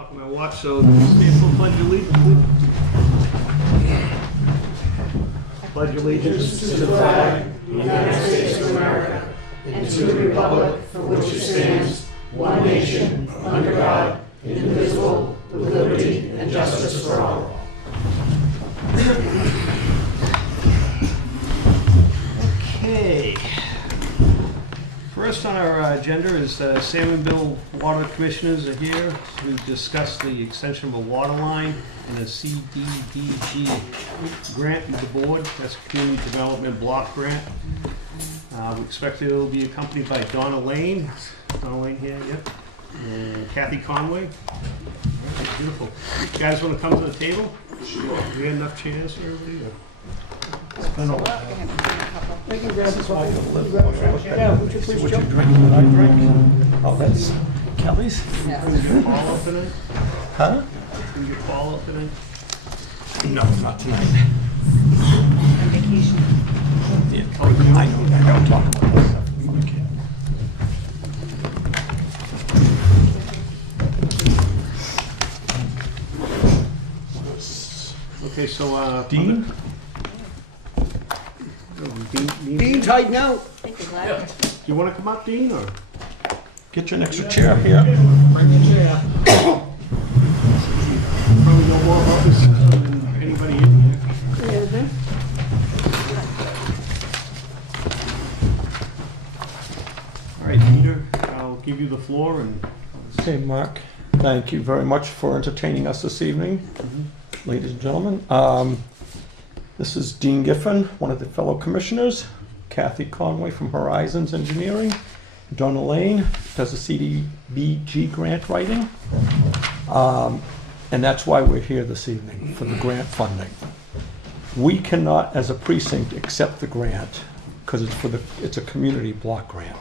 talking my watch, so stand for pledge allegiance, please. Pledge allegiance to the flag of the United States of America and to the republic for which it stands, one nation, under God, indivisible, with liberty and justice for all. Okay. First on our agenda is Salmonville Water Commissioners are here to discuss the extension of a water line and a CDBG grant with the board. That's a Community Development Block Grant. We expect it will be accompanied by Donna Lane. Donna Lane here, yep. And Kathy Conway. All right, beautiful. You guys want to come to the table? Sure. Do we have enough chairs here, everybody? We can grab this one. Yeah, would you please jump? Oh, that's Kelly's? Can you get Paul up in it? Huh? Can you get Paul up in it? No, not tonight. On vacation. Yeah, I know, I don't talk about this stuff. Okay, so, Dean? Dean's hiding out. Thank you, Gladys. Do you want to come up, Dean, or? Get you an extra chair here. Bring your chair. Probably know more about this than anybody in here. All right, Peter, I'll give you the floor and. Okay, Mark, thank you very much for entertaining us this evening, ladies and gentlemen. This is Dean Giffen, one of the fellow commissioners, Kathy Conway from Horizons Engineering, Donna Lane does the CDBG grant writing, and that's why we're here this evening, for the grant funding. We cannot, as a precinct, accept the grant because it's a community block grant.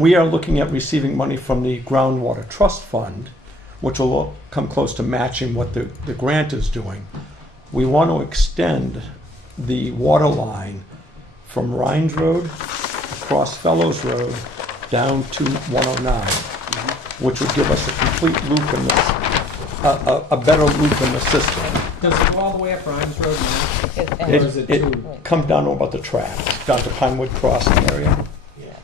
We are looking at receiving money from the Groundwater Trust Fund, which will come close to matching what the grant is doing. We want to extend the water line from Rhines Road across Fellows Road down to 109, which would give us a complete loop in this, a better loop in the system. Does it go all the way up Rhines Road now? Or is it It too? comes down to about the tracks, down to Pinewood Crossing area.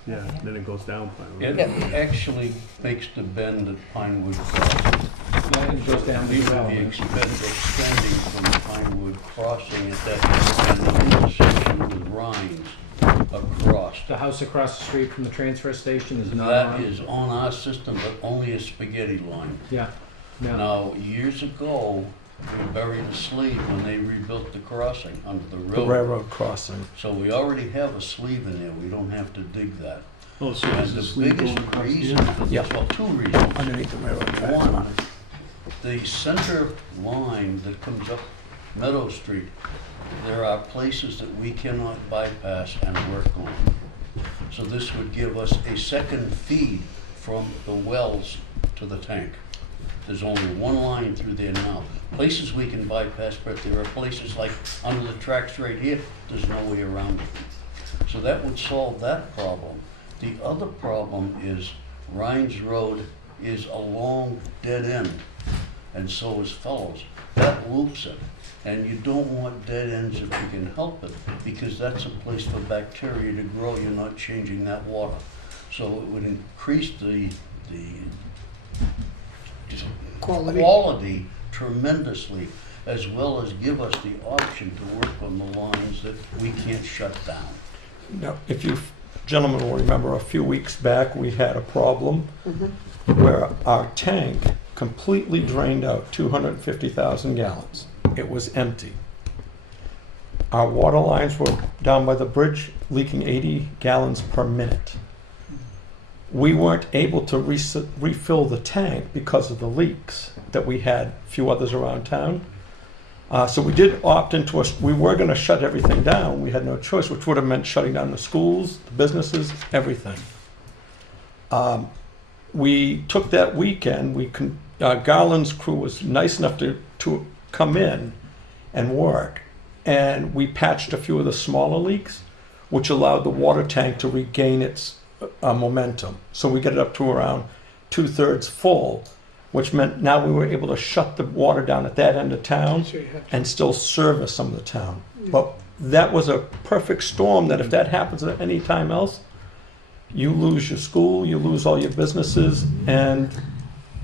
Yeah, then it goes down. It actually makes the bend at Pinewood Crossing. Yeah, it goes down We to would be Bell. extending from Pinewood Crossing at that intersection with Rhines across. The house across the street from the transfer station is not That on? is on our system, but only a spaghetti line. Yeah. No. Now, years ago, we buried a sleeve when they rebuilt the crossing under the The railroad. railroad crossing. So we already have a sleeve in there, we don't have to dig that. Oh, so And there's a the sleeve going biggest across reason here? for Yeah. this, well, two reasons. Underneath the railroad tracks. One, the center line that comes up Meadow Street, there are places that we cannot bypass and work on. So this would give us a second feed from the wells to the tank. There's only one line through there now. Places we can bypass, but there are places like under the tracks right here, there's no way around it. So that would solve that problem. The other problem is Rhines Road is a long dead end, and so is Fellows. That loops it, and you don't want dead ends if you can help it, because that's a place for bacteria to grow. You're not changing that water. So it would increase the quality tremendously, as well as give us the option to work on the lines that we can't shut down. Now, if you gentlemen will remember, a few weeks back, we had a problem where our tank completely drained out 250,000 gallons. It was empty. Our water lines were down by the bridge leaking 80 gallons per minute. We weren't able to refill the tank because of the leaks that we had, a few others around town. So we did opt into we were going to shut everything down. We had no choice, which would have meant shutting down the schools, the businesses, everything. We took that weekend. Garland's crew was nice enough to come in and work, and we patched a few of the smaller leaks, which allowed the water tank to regain its momentum. So we get it up to around 2/3 full, which meant now we were able to shut the water down at that end of town So you have- and still service some of the town. But that was a perfect storm that if that happens at any time else, you lose your school, you lose all your businesses, and,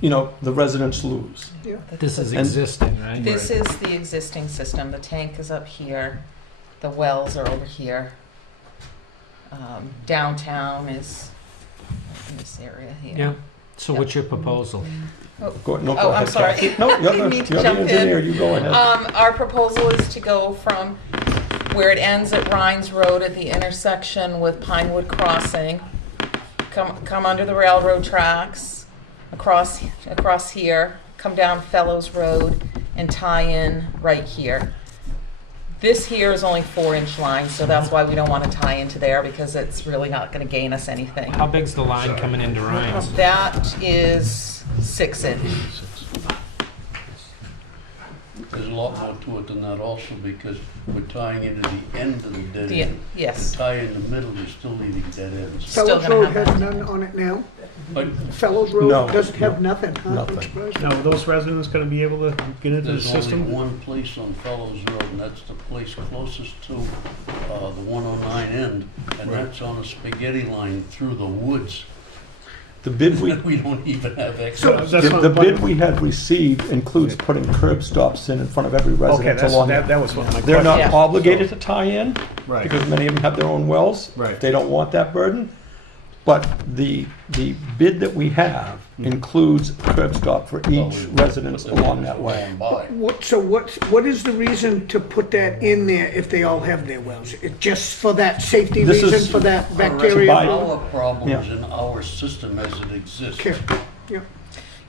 the residents lose. Yeah. This is And- existing, right? This is the existing system. The tank is up here. The wells are over here. Downtown is in this area here. Yeah. So what's your proposal? Go Oh, ahead, I'm sorry. Kathy. No, Didn't you're mean to the jump in. engineer, you go ahead. Our proposal is to go from where it ends at Rhines Road at the intersection with Pinewood Crossing, come under the railroad tracks, across here, come down Fellows Road, and tie in right here. This here is only 4-inch line, so that's why we don't want to tie into there, because it's really not going to gain us anything. How big's the line coming into Ryan's? That is 6-inch. There's a lot more to it than that also, because we're tying into the end of the dead Yeah, end. yes. Tie in the middle, you're still leaving dead ends. Still Fellows gonna Road have has that. none on it now? But Fellows No, Road doesn't have no, nothing, huh? nothing. I'm surprised. Now, are those residents gonna be able to get into the there's only system? one place on Fellows Road, and that's the place closest to the 109 end, and Right. that's on a spaghetti line through the woods. The bid we We don't even have So access. that's what- The bid we had received includes putting curb stops in front of every Okay, residence that's, along that there. was what my They're question. not Yeah. obligated to tie in, Right. because many of them have their own wells. Right. They don't want that burden. But the bid that we have includes curb stop for Well, each we- residence but the along ones that way. by. What is the reason to put that in there if they all have their wells? It just for that safety This is- reason, for that To bacteria? buy- Our problems Yeah. in our system as it exists. Okay,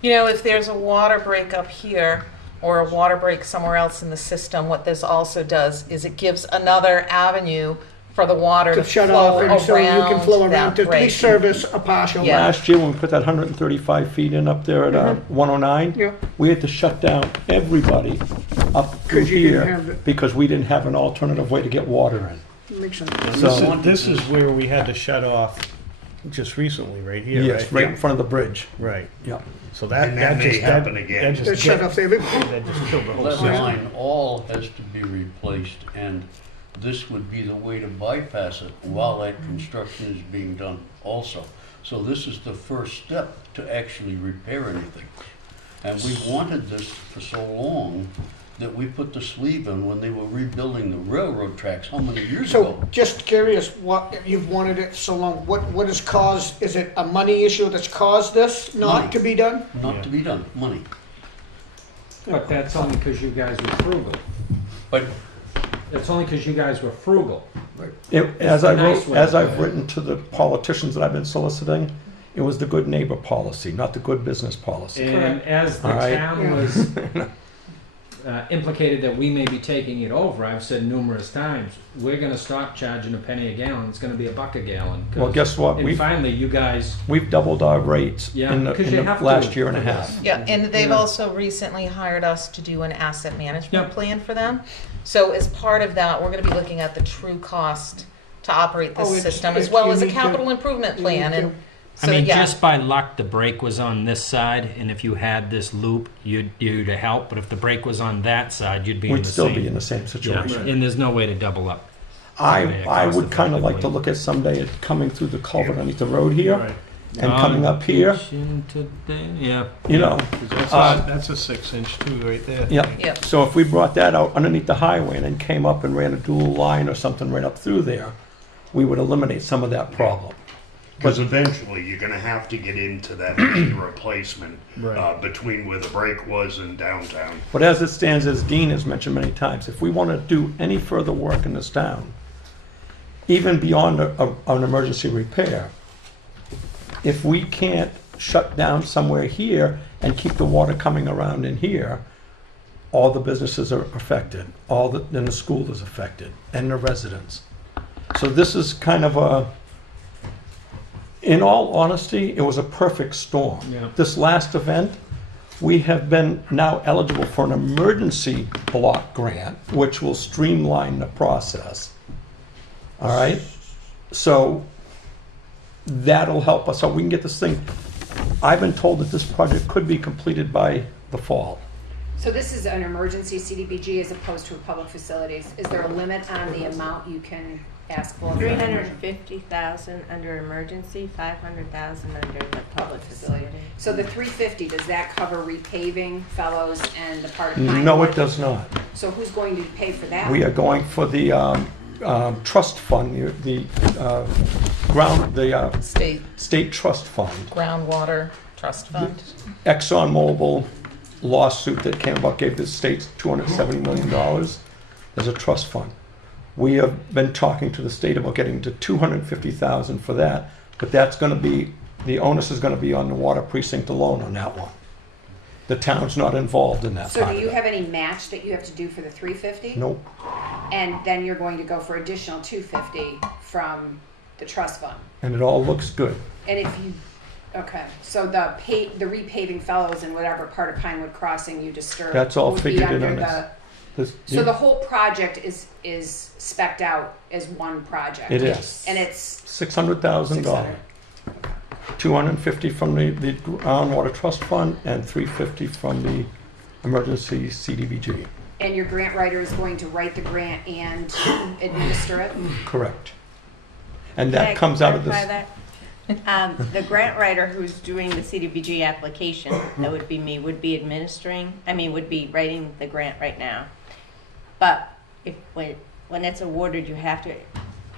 yeah. If there's a water break up here or a water break somewhere else in the system, what this also does is it gives another avenue for the water To to shut flow off and so you can flow around around that to break. service a partial. Yeah. Last year, when we put that 135 feet in up there at 109, Yeah. we had to shut down everybody up through 'Cause you didn't have here it. because we didn't have an alternative way to get water in. Makes sense. This So- is, this is where we had to shut off just recently, right here, right? Yes, right in front of the bridge. Right. Yeah. So that, And that that may just, happen that again. just That shut get- off every, that just killed the whole That system. line all has to be replaced, and this would be the way to bypass it while that construction is being done also. So this is the first step to actually repair anything. And we wanted this for so long that we put the sleeve in when they were rebuilding the railroad tracks, how many years so ago? just curious, what, you've wanted it so long, what has caused, is it a money issue that's caused this Money. not to be done? Not to be done, money. But that's only because you guys were frugal. But That's only because you guys were frugal. As the I nice wrote, way. as I've written to the politicians that I've been soliciting, it was the good neighbor policy, not the good business policy. And as the All right. town Yeah. was implicated that we may be taking it over, I've said numerous times, we're gonna stop charging a penny a gallon, it's gonna be $1 a gallon. 'cause- Well, guess what? And We've finally, you guys, doubled our rates Yeah, in the, because you have to last year and a for half. this. Yeah, and they've Yeah. also recently hired us to do an asset management Yep. plan for them. So as part of that, we're gonna be looking at the true cost to operate Oh, this it's- system, as it's well as a unique to- capital improvement plan, and I so, mean, yeah. just by luck, the brake was on this side, and if you had this loop, you'd to help, but if the brake was on that side, you'd be in We'd the still same. be in the same Yeah, situation. and there's no way to double up. I cost would kind of like to effectively. look at someday at coming through the culvert underneath the road here Right. and coming up here, Into yeah. you know. 'Cause that's a 6-inch too, right there. Yeah. Yeah. So if we brought that out underneath the highway and then came up and ran a dual line or something right up through there, we would eliminate some of that problem. Because eventually you're gonna have to get into that main replacement Right. between where the break was and downtown. But as it stands, as Dean has mentioned many times, if we want to do any further work in this town, even beyond an emergency repair, if we can't shut down somewhere here and keep the water coming around in here, all the businesses are affected, and the school is affected, and the residents. So this is kind of in all honesty, it was a perfect storm. Yeah. This last event, we have been now eligible for an emergency block grant, which will streamline the process. All right? So that'll help us. So we can get this thing I've been told that this project could be completed by the fall. So this is an emergency CDBG as opposed to a public facilities. Is there a limit on the amount you can ask for? 350,000 under emergency, 500,000 under the public facility. So the 350, does that cover repaving, fellows, and the part of Pinewood? No, it does not. So who's going to pay for that? We are going for the trust fund, the state trust fund. Groundwater Trust Fund. ExxonMobil lawsuit that came about gave the state $270 million as a trust fund. We have been talking to the state about getting to $250,000 for that, but that's going to be, the onus is going to be on the water precinct alone on that one. The town's not involved in that So part do of you it. have any match that you have to do for the 350? Nope. And then you're going to go for additional 250 from the trust fund? And it all looks good. And if you, okay, so the repaving fellows and whatever part of Pinewood Crossing you disturb That's all would be figured in under on this. So the whole project is spec'd out as one project? It is. And it's $600,000. 600. 250 from the Groundwater Trust Fund and 350 from the emergency CDBG. And your grant writer is going to write the grant and administer it? Correct. And Can I that comes out of this. clarify that? The grant writer who's doing the CDBG application, that would be me, would be would be writing the grant right now. But when it's awarded, you have to,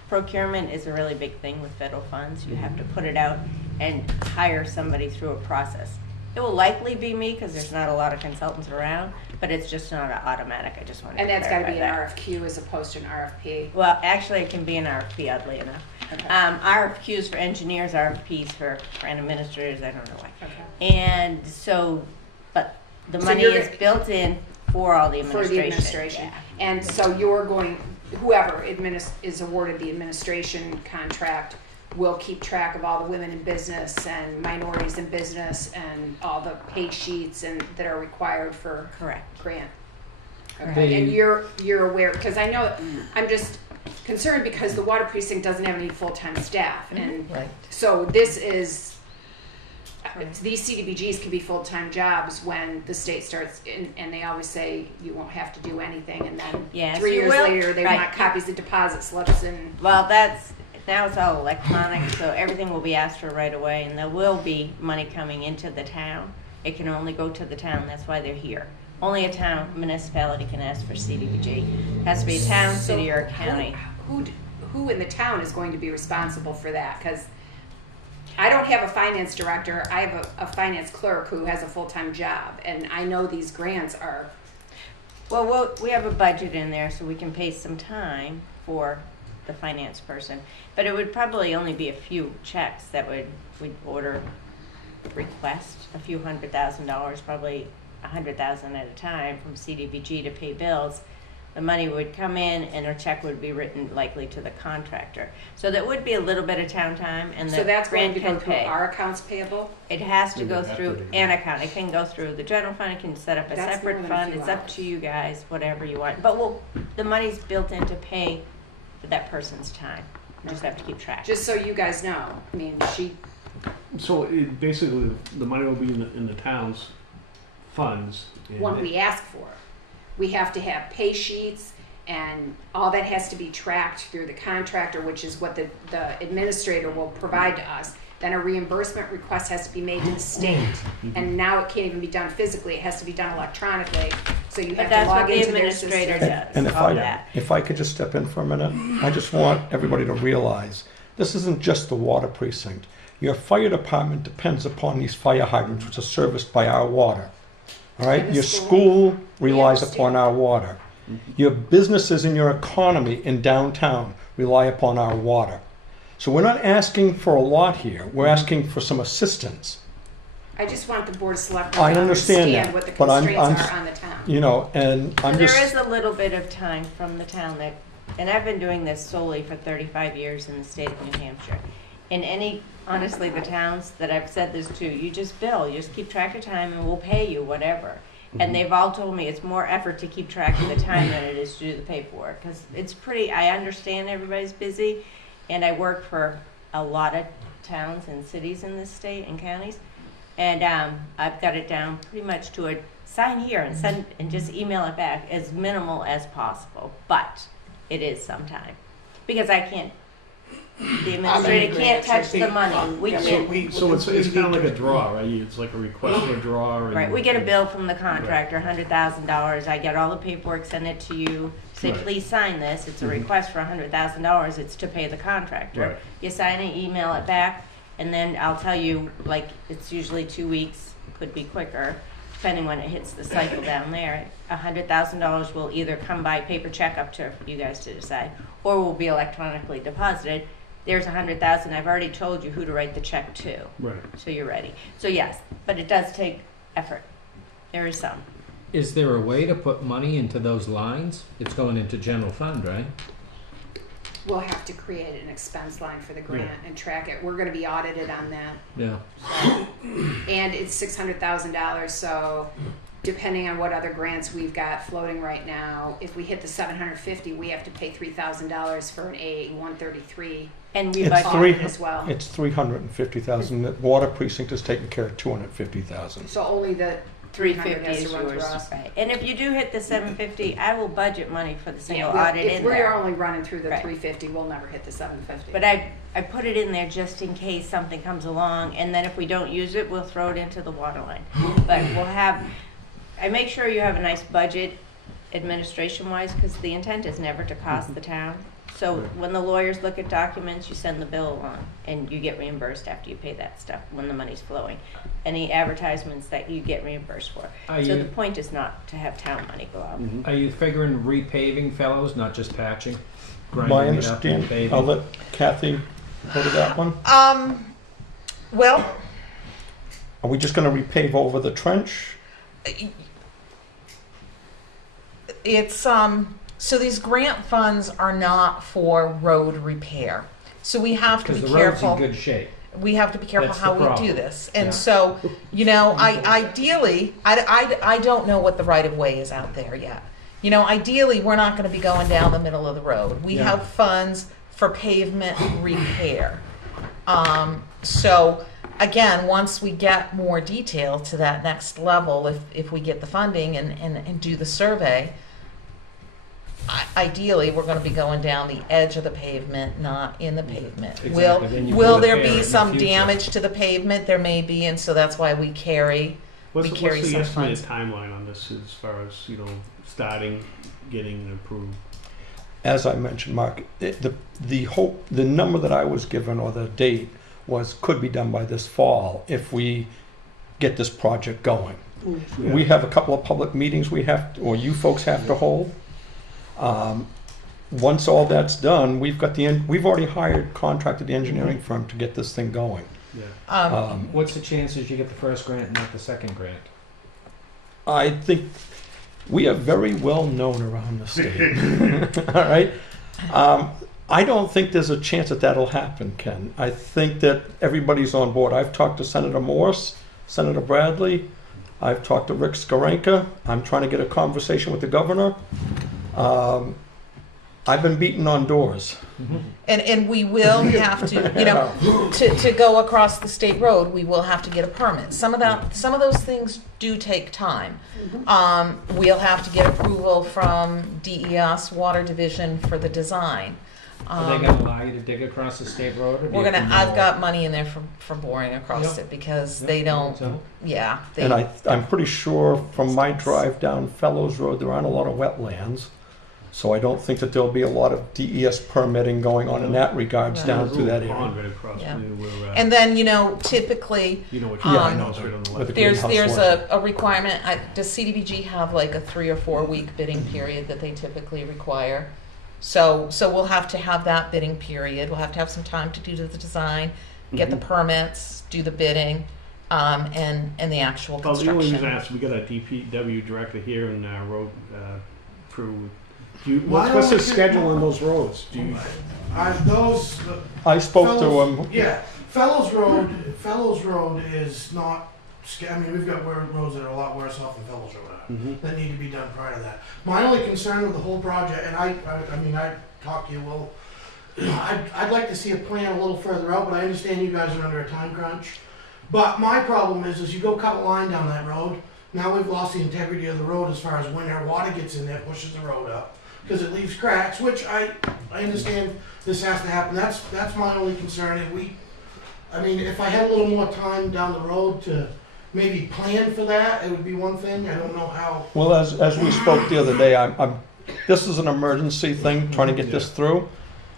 procurement is a really big thing with federal funds. You have to put it out and hire somebody through a process. It will likely be me because there's not a lot of consultants around, but it's just not automatic. I just wanted And to that's gotta clarify be an that. RFQ as opposed to an RFP? Well, actually, it can be an RFP, oddly enough. Okay. RFQs for engineers, RFPs for grant administrators, I don't know why. Okay. And so, but the So money you're is built in for all the For administration. the administration. Yeah. And so you're going, whoever is awarded the administration contract will keep track of all the women in business and minorities in business and all the pay sheets and that are required for Correct. grant. Okay, and you're aware, because I know, I'm just concerned because the water precinct doesn't have any full-time staff. And Right. so this is, these CDBGs can be full-time jobs when the state starts, and they always say you won't have to do anything, and then Yes, 3 you years will. later, they Right. want copies of deposit slips and, Well, now it's all electronic, so everything will be asked for right away, and there will be money coming into the town. It can only go to the town, that's why they're here. Only a town municipality can ask for CDBG. It has to be a town, city, or a county. who in the town is going to be responsible for that? Because I don't have a finance director, I have a finance clerk who has a full-time job, and I know these grants are, Well, we have a budget in there, so we can pay some time for the finance person. But it would probably only be a few checks that we'd request a few $100,000, probably $100,000 at a time from CDBG to pay bills. The money would come in and a check would be written likely to the contractor. So that would be a little bit of town time, and the so that's going grant to go can through pay. our accounts payable? It has to It go would have through to be. an account. It can go through the general fund. It can set up a That's separate more than a fund. few It's up hours. to you guys, whatever you want. But the money's built in to pay for that person's time. You just have to keep track. Just so you guys know, I mean, So basically, the money will be in the town's funds. and what we ask for. We have to have pay sheets, and all that has to be tracked through the contractor, which is what the administrator will provide to us. Then a reimbursement request has to be made to the state, and now it can't even be done physically, it has to be done electronically, so you But have that's to what log the into their administrator system. does, And all that. if I could just step in for a minute, I just want everybody to realize, this isn't just the water precinct. Your fire department depends upon these fire hydrants, which are serviced by our water. All right? And the Your school. school relies understand. upon our water. Your businesses and your economy in downtown rely upon our water. So we're not asking for a lot here. We're asking for some assistance. I just want the board of selectmen I to understand understand that, what the but I'm- constraints are on the town. You know, and I'm There just... is a little bit of time from the town that, and I've been doing this solely for 35 years in the state of New Hampshire. In honestly, the towns that I've said this to, you just bill, you just keep track of time and we'll pay you whatever. And they've all told me it's more effort to keep track of the time than it is to do the paperwork. Because I understand everybody's busy, and I work for a lot of towns and cities in this state and counties. And I've got it down pretty much to a sign here and send and just email it back as minimal as possible. But it is sometime because I can't. The administrator can't touch the money. We can't. So it's kind of like a draw, right? It's like a request for a draw. Right, we get a bill from the contractor, $100,000. I get all the paperwork, send it to you, say, Right. please sign this. It's a request for $100,000. It's to pay the contractor. Right. You sign it, email it back, and then I'll tell you, like, it's usually 2 weeks, could be quicker, depending when it hits the cycle down there. $100,000 will either come by paper check up to you guys to decide, or will be electronically deposited. There's $100,000. I've already told you who to write the check to. Right. So you're ready. So yes, but it does take effort. There is some. Is there a way to put money into those lines? It's going into general fund, right? We'll have to create an expense line for the grant and track it. We're gonna be audited on that. Yeah. And it's $600,000, so depending on what other grants we've got floating right now, if we hit the 750, we have to pay $3,000 for an A 133 And we It's budget three- as well. It's 350,000. The water precinct is taking care of 250,000. So only the 300 350 has is to run through yours. us. Right. And if you do hit the 750, I will budget money for the single Yeah, audit if in we're there. only running through the Right. 350, we'll never hit the 750. But I put it in there just in case something comes along, and then if we don't use it, we'll throw it into the water line. But we'll have, I make sure you have a nice budget administration-wise, because the intent is never to cost the town. So when the lawyers look at documents, you send the bill along, and you get reimbursed after you pay that stuff when the money's flowing. Any advertisements that you get reimbursed for. Are So you- the point is not to have town money go out. Are you figuring repaving, fellows, not just patching? My Grinding it up and understanding, paving? I'll let Kathy go to that one. Well, Are we just going to repave over the trench? it's so these grant funds are not for road repair. So we have to Because be the road's in careful. good shape. We have to be careful That's how the we problem. do this. And Yeah. so, you know, ideally, I don't know what the right of way is out there yet. You know, ideally, we're not going to be going down the middle of the road. We Yeah. have funds for pavement repair. So again, once we get more detail to that next level, if we get the funding and do the survey, ideally, we're going to be going down the edge of the pavement, not in the pavement. Exactly. Then you Will can there repair it be in the some future. damage to the pavement? There may be, and so that's why we carry What's we carry the some estimated funds. timeline on this as far as, starting, getting it approved? As I mentioned, Mark, the number that I was given, or the date, was could be done by this fall if we get this project going. We have a couple of public meetings we have, or you folks have to hold. Once all that's done, we've already contracted the engineering firm to get this thing going. Yeah. What's the chances you get the first grant, not the second grant? I think we are very well known around the state. All right. I don't think there's a chance that that'll happen, Ken. I think that everybody's on board. I've talked to Senator Morse, Senator Bradley. I've talked to Rick Skarenka. I'm trying to get a conversation with the governor. I've been beating on doors. And we will have to, you know, to go across the state road, we will have to get a permit. Some of those things do take time. We'll have to get approval from DES Water Division for the design. Are they going to allow you to dig across the state road? Or do you have to I've mow? got money in there for boring across Yeah. it because Yeah, they don't, so- yeah. They, And I'm pretty sure from my drive down Fellows Road, there aren't a lot of wetlands. So I don't think that there'll be a lot of DES permitting going on in that regards Yeah. down through that There's a area. pond right across Yeah. where And then, you know, typically, you know what Yeah, you're I know. it's right on the With left. the there's greenhouse a requirement. Does CDBG have like a 3 or 4 week bidding period that they typically require? So we'll have to have that bidding period. We'll have to have some time to do the design, get the permits, do the bidding, and the actual Well, the only reason I construction. asked, we got a DPW director here and road crew. Why What's the don't we get schedule more- on those roads? Do you, Those, I spoke to Fellows- him. yeah, Fellows Road is not, I mean, we've got roads that are a lot worse off than Fellows Road are, that need to be done prior to that. My only concern with the whole project, and I mean, I talked to you, well, I'd like to see a plan a little further out, but I understand you guys are under a time crunch. But my problem is you go cut a line down that road, now we've lost the integrity of the road as far as when our water gets in there, pushes the road up. Because it leaves cracks, which I understand this has to happen. That's my only concern. If I had a little more time down the road to maybe plan for that, it would be one thing. I don't know how. Well, as we spoke the other day, this is an emergency thing, trying to get this through.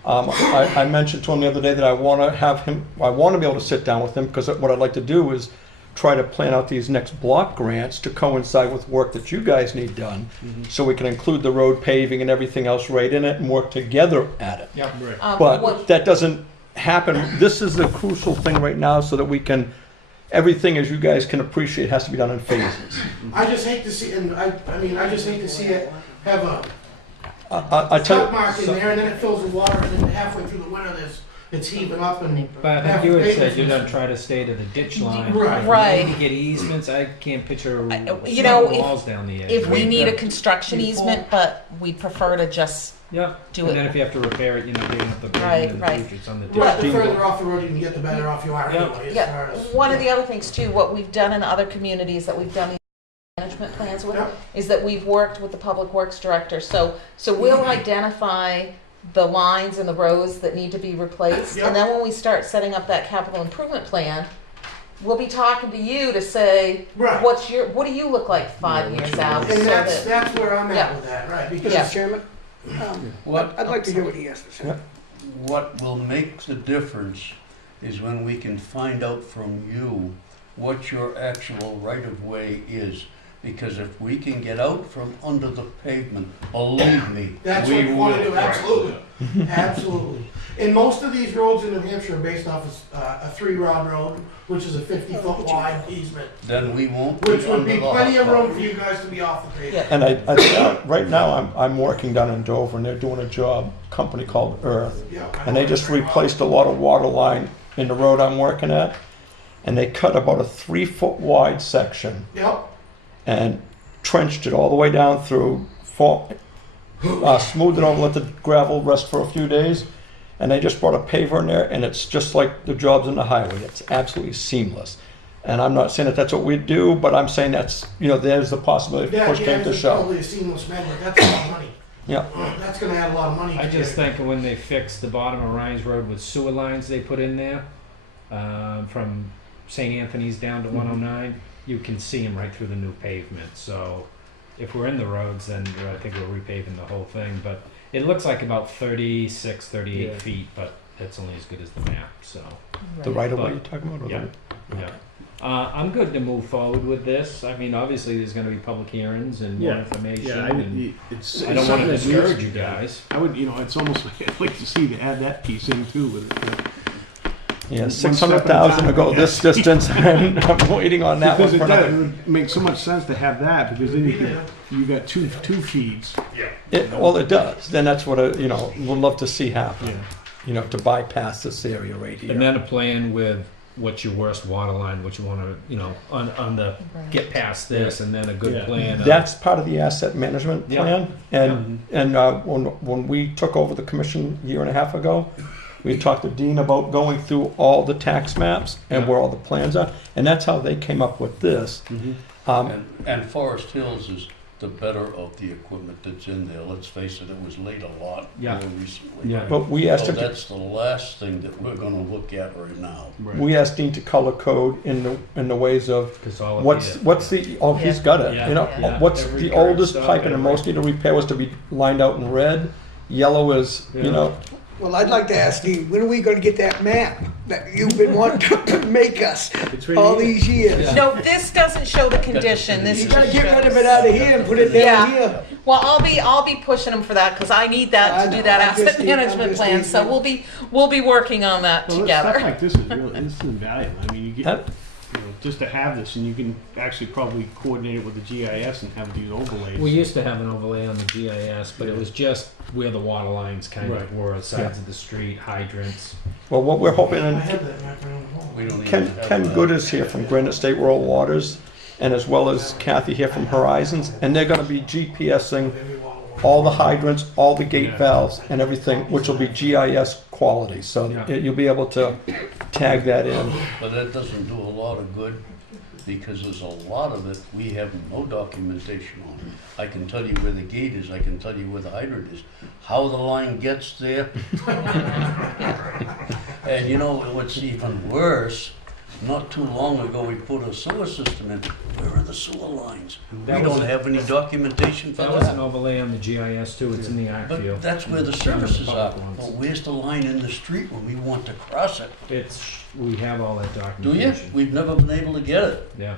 I mentioned to him the other day that I want to be able to sit down with him, because what I'd like to do is try to plan out these next block grants to coincide with work that you guys need done, so we can include the road paving and everything else right in it and work together at it. Yep. But that doesn't happen. This is the crucial thing right now, so that we can, everything, as you guys can appreciate, has to be done in phases. I just hate to see, I just hate to see it have a I tell cut mark in there, and then it fills with water, and then halfway through the winter, it's heaving up, and But half like you the had said, pavement you're is- gonna try to stay to the ditch line. Right. If we Right. need to get easements, I can't picture you know, walls down the edge. If we need a construction easement, but we prefer to just Yeah, do and then it. if you have to repair it, digging up the Right, pavement in the right. future, it's on the ditch. Right, the further off the road you can get, the better off you are Yeah. anyway, as Yeah, far as. one of the other things too, what we've done in other communities that we've done these management plans with, Yep. is that we've worked with the public works director. So we'll identify the lines and the roads that need to be replaced. Yep. And then when we start setting up that capital improvement plan, we'll be talking to you to say, Right. what do you look like 5 years out? And so that's that- where I'm Yeah. at with that, right, because. Yeah. Mr. Chairman, I'd like to hear what he has to say. Yeah. What will make the difference is when we can find out from you what your actual right-of-way is. Because if we can get out from under the pavement, believe me, That's we what we want to will. do, absolutely, absolutely. And most of these roads in New Hampshire are based off of a 3-rod road, which is a 50-foot wide easement, Then we won't be which would under be the plenty of hot room dog. for you guys to be off the pavement. Yeah. And right now, I'm working down in Dover, and they're doing a job, a company called Earth. Yeah, I And know they just that's very replaced a lot of water line in the road I'm working at. And they cut about a 3-foot wide section Yep, and trenched it all the way down through, smoothed it over, let the gravel rest for a few days. And they just brought a paver in there, and it's just like the jobs on the highway. It's absolutely seamless. And I'm not saying that that's what we do, but I'm saying that's, there's the possibility if that, push came to is shove. probably a seamless method, that's a lot of money. Yeah. That's gonna add a lot of money. I to just it. think when they fixed the bottom of Rhines Road with sewer lines they put in there, from St. Anthony's down to 109, you can see them right through the new pavement. So if we're in the roads, then I think we're repaving the whole thing. But it looks like about 36, 38 feet, but that's only as good as the map. So The right of way But- you're talking about? Or yeah, the- yeah. I'm good to move forward with this. I mean, obviously there's going to be public hearings and more information. Yeah, and it's I don't want to something that discourage needs- you guys. I would, it's almost like, I'd like to see to add that piece in too with it. Yeah, One step at a 600,000 to time, go I this guess. distance, and I'm waiting on that one Because for it does, it another. would make so much sense to have that, because then you got two feeds. Well, it does. Then that's what, we'd love to see happen. To bypass this area right here. And then a plan with what's your worst water line, what you want to, on the get past this, and then a good Yeah. plan. of- That's part of the asset management Yeah. plan. And when we took over the commission a year and a half ago, we talked to Dean about going through all the tax maps and Yeah. where all the plans are, and that's how they came up with this. And Forest Hills is the better of the equipment that's in there. Let's face it, it was laid a lot Yeah. more recently. Yeah. But we asked So him to, that's the last thing that we're gonna look at right now. we asked Dean to color code in the ways of 'Cause all of what's the- he's got it. Yeah. Yeah. What's Every the curb oldest stop, pipe and the most need to repair was to be lined out in red. Yellow is Well, I'd like to ask Dean, when are we gonna get that map that you've been wanting to make us It's right all here. these years? No, this doesn't show the condition. This You just gotta get rid of shows- it out of here and put it down Yeah. here. Well, I'll be pushing them for that because I need that I to do know. that I'm asset just teasing- I'm management just plan. teasing. So we'll be working on that Well, together. stuff like this is really, this is invaluable. I mean, you get, That- just to have this, and you can actually probably coordinate it with the GIS and have these overlays. We used to have an overlay on the GIS, but it was just where the water lines kind Right. of were, sides of the street, hydrants. Well, what we're hoping, I and have that map right on the wall. We don't even Ken have that. Good is here from Granite State Rural Waters, and as well as Kathy here from Horizons, and they're gonna be GPSing Every wall. all the hydrants, all the gate Yeah. valves and everything, which will be GIS quality, so Yeah. you'll be able to tag that in. But that doesn't do a lot of good, because there's a lot of it we have no documentation on. I can tell you where the gate is, I can tell you where the hydrant is, how the line gets there. And you know what's even worse? Not too long ago, we put a sewer system in. Where are the sewer lines? That We was don't a- have any documentation for That was an that. overlay on the GIS too, it's in the art view. But that's where the Some of the services are. public ones. But where's the line in the street when we want to cross it? We have all that Do you? documentation. We've never been able to get it. Yeah,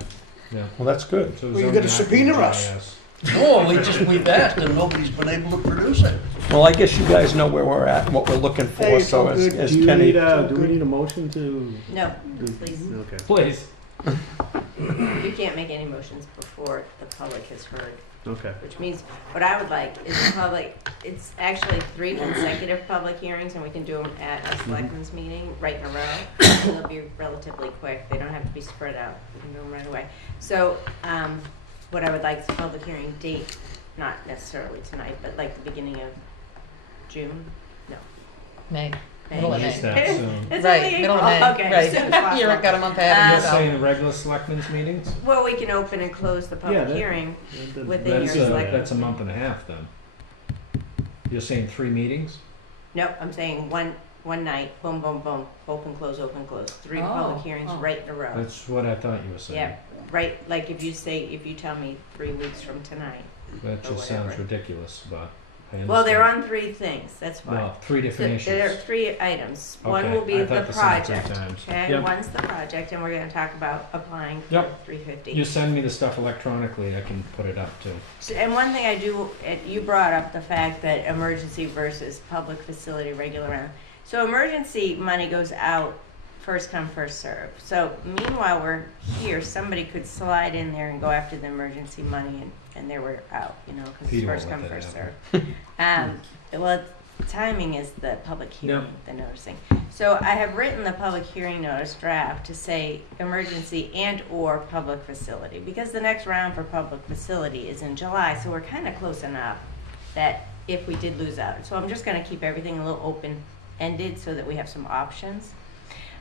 yeah. Well, that's good. So Well, you it's on gotta the subpoena art us. GIS. No, we've asked and nobody's been able to produce it. Well, I guess you guys know where we're at and what we're looking Hey, for, it's so all as good. as Do Kenny, we need a motion to? No, please. Okay. Please. You can't make any motions before the public has heard, Okay. which means what I would like is the public, it's actually 3 consecutive public hearings, and we can do them at a selectmen's meeting right in a row. And they'll be relatively quick. They don't have to be spread out. We can do them right away. So, what I would like is a public hearing date, not necessarily tonight, but like the beginning of June? No. May. May. Middle of Just May. that soon. It's Right, only middle of April. May. Okay, Right. as soon as You're possible. got a month ahead of You're yourself. saying regular selectmen's meetings? Well, we can open and close the public that- hearing within That's your a, select. that's a month and a half then. You're saying 3 meetings? No, I'm saying one night, boom, boom, boom, open, close, 3 public hearings right in a row. That's what I thought you were saying. Yeah, right, like if you tell me 3 weeks from tonight. That Or just whatever. sounds ridiculous, but I Well, they're understand. on 3 things, that's why. Well, 3 different There are issues. 3 items. One Okay, will be I the thought the same 3 project, times. okay? Yep. One's the project, and we're gonna talk about applying for Yep. 350. You send me the stuff electronically, I can put it up too. And one thing I do, you brought up the fact that emergency versus public facility regular round. So emergency money goes out first come, first serve. So meanwhile we're here, somebody could slide in there and go after the emergency money and they were out, because it's Peter won't first let come, that first happen. serve. Well, timing is the public hearing, Yep. the noticing. So I have written the public hearing notice draft to say emergency and or public facility, because the next round for public facility is in July, so we're kind of close enough that if we did lose out. So I'm just gonna keep everything a little open-ended so that we have some options.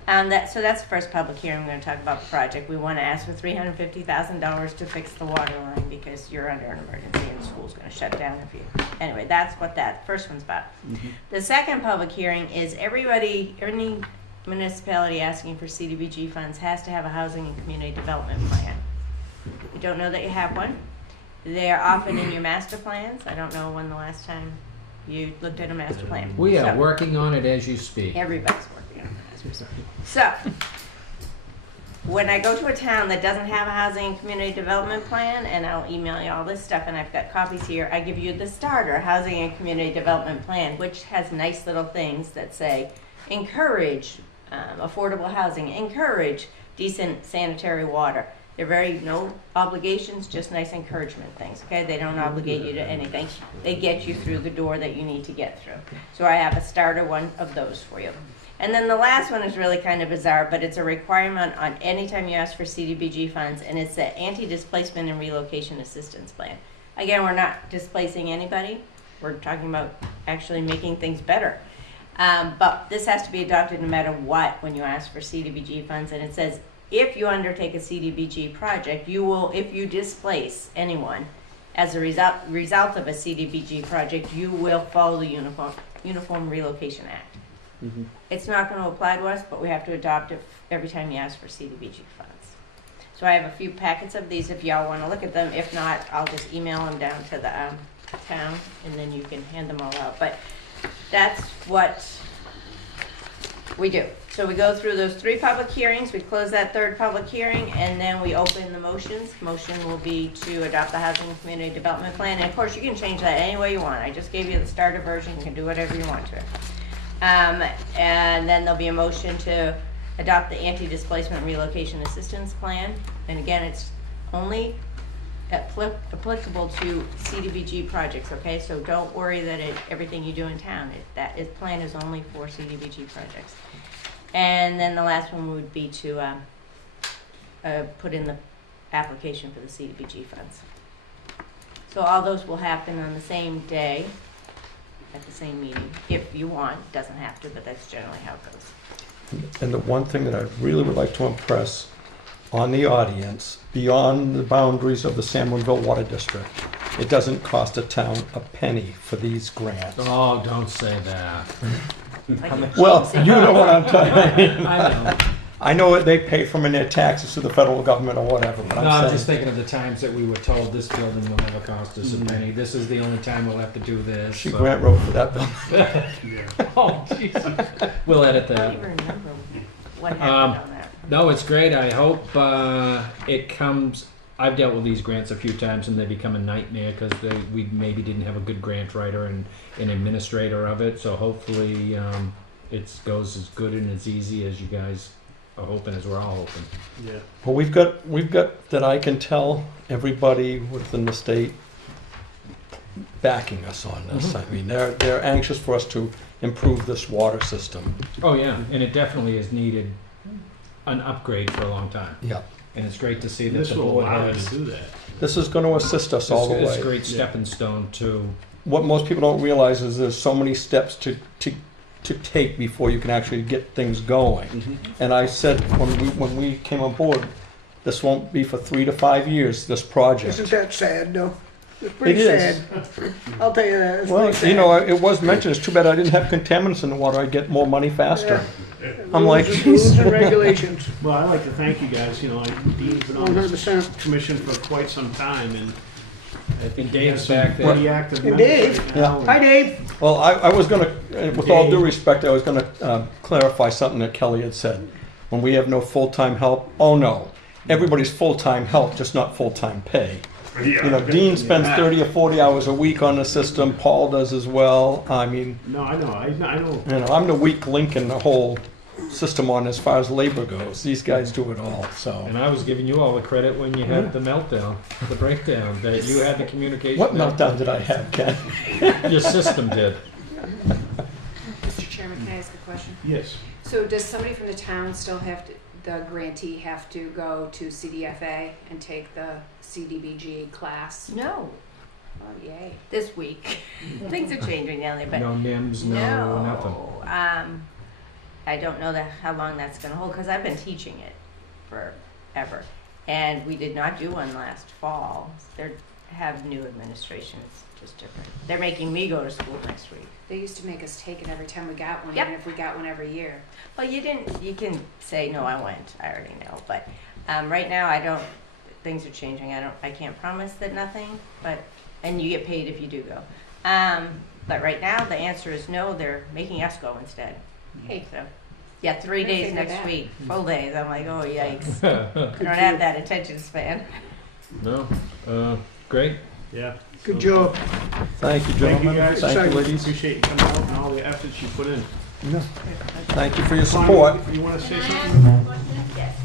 So that's the first public hearing. We're gonna talk about the project. We wanna ask for $350,000 to fix the water line because you're under an emergency and school's gonna shut down if you, anyway, that's what that first one's about. The second public hearing is any municipality asking for CDBG funds has to have a housing and community development plan. You don't know that you have one? They're often in your master plans. I don't know when the last time you looked at a master plan. We are So- working on it as you speak. Everybody's working on that, as we say. So, when I go to a town that doesn't have a housing and community development plan, and I'll email you all this stuff, and I've got copies here, I give you the starter housing and community development plan, which has nice little things that say, encourage affordable housing, encourage decent sanitary water. They're no obligations, just nice encouragement things, okay? They don't obligate you to anything. They get you through the door that you need to get through. So I have a starter one of those for you. And then the last one is really kind of bizarre, but it's a requirement on any time you ask for CDBG funds, and it's the Anti-Displacement and Relocation Assistance Plan. Again, we're not displacing anybody. We're talking about actually making things better. But this has to be adopted no matter what when you ask for CDBG funds, and it says, if you undertake a CDBG project, you will, if you displace anyone as a result of a CDBG project, you will follow the Uniform Relocation Act. It's not going to apply to us, but we have to adopt it every time you ask for CDBG funds. So I have a few packets of these if y'all want to look at them. If not, I'll just email them down to the town, and then you can hand them all out. But that's what we do. So we go through those 3 public hearings, we close that 3rd public hearing, and then we open the motions. Motion will be to adopt the Housing and Community Development Plan, and of course you can change that any way you want. I just gave you the starter version, you can do whatever you want to it. And then there'll be a motion to adopt the Anti-Displacement Relocation Assistance Plan, and again, it's only applicable to CDBG projects, okay? So don't worry that everything you do in town, that plan is only for CDBG projects. And then the last one would be to put in the application for the CDBG funds. So all those will happen on the same day at the same meeting, if you want. Doesn't have to, but that's generally how it goes. And the one thing that I really would like to impress on the audience, beyond the boundaries of the San Juanville Water District, it doesn't cost a town a penny for these grants. Oh, don't say that. Like Well, you know what I'm talking I know. I know what they pay from in their taxes to the federal government or whatever, but No, I'm I'm saying. just thinking of the times that we were told this building will never cost us a penny. This is the only time we'll have to do this. She so- grant wrote for that bill. Oh, jeez. We'll edit I don't that. even remember what happened on that. No, it's great. I hope it comes. I've dealt with these grants a few times, and they become a nightmare because we maybe didn't have a good grant writer and an administrator of it. So hopefully, it goes as good and as easy as you guys are hoping, as we're all hoping. Yeah. Well, we've got that I can tell everybody within the state backing us on this. I mean, they're anxious for us to improve this water system. Oh yeah, and it definitely has needed an upgrade for a long time. Yeah. And it's great to see that This the will board allow you has. to do that. This is going to assist us all the It's way. a great stepping stone to. What most people don't realize is there's so many steps to take before you can actually get things going. And I said when we came on board, this won't be for 3 to 5 years, this project. Isn't that sad, though? It's pretty It is. sad. I'll tell you that. It's Well, pretty sad. you know, it was mentioned, it's too bad I didn't have contaminants in the water, I'd get more money faster. I'm like, Rules and regulations, Well, I'd like to thank you guys, you know, Dean's been on this 100%. commission for quite some time, and I think he Dave's has some back there. pretty active And members Dave. right now. Hi, Dave. well, I was gonna, with all due respect, I was gonna clarify something that Kelly had said. When we have no full-time help, oh no, everybody's full-time help, just not full-time pay. You know, Dean spends 30 or 40 hours a week on the system, Paul does as well. I mean, No, I know, I know. you know, I'm the weak link in the whole system on as far as labor goes. These guys do it all, so. And I was giving you all the credit when you had the meltdown, the breakdown, that you had the communication. What meltdown did I have, Ken? Your system did. Mr. Chairman, can I ask a question? Yes. So does somebody from the town still have to, the grantee have to go to CDFA and take the CDBG class? No, Oh, yay. this week. Things are changing down there, but No NIMS, no nothing. I don't know how long that's going to hold because I've been teaching it forever, and we did not do one last fall. They have new administration. It's just different. They're making me go to school next week. They used to make us take it every time we got one, Yep. even if we got one every year. Well, you didn't. You can say no. I went. I already know. But right now, I don't. Things are changing. I can't promise that nothing. And you get paid if you do go. But right now, the answer is no. They're making us go instead. Hey, So, yeah, 3 Good days thing next of that. week, full days. I'm like, oh yikes! I don't have that attention span. No, great. Yeah. Good So, job. Thank you, Thank you, gentlemen. guys. Thank you, ladies. Appreciate you coming out and all the efforts you put in. Yeah. Thank you for your support. You wanna say Can I something? ask a question? Yes.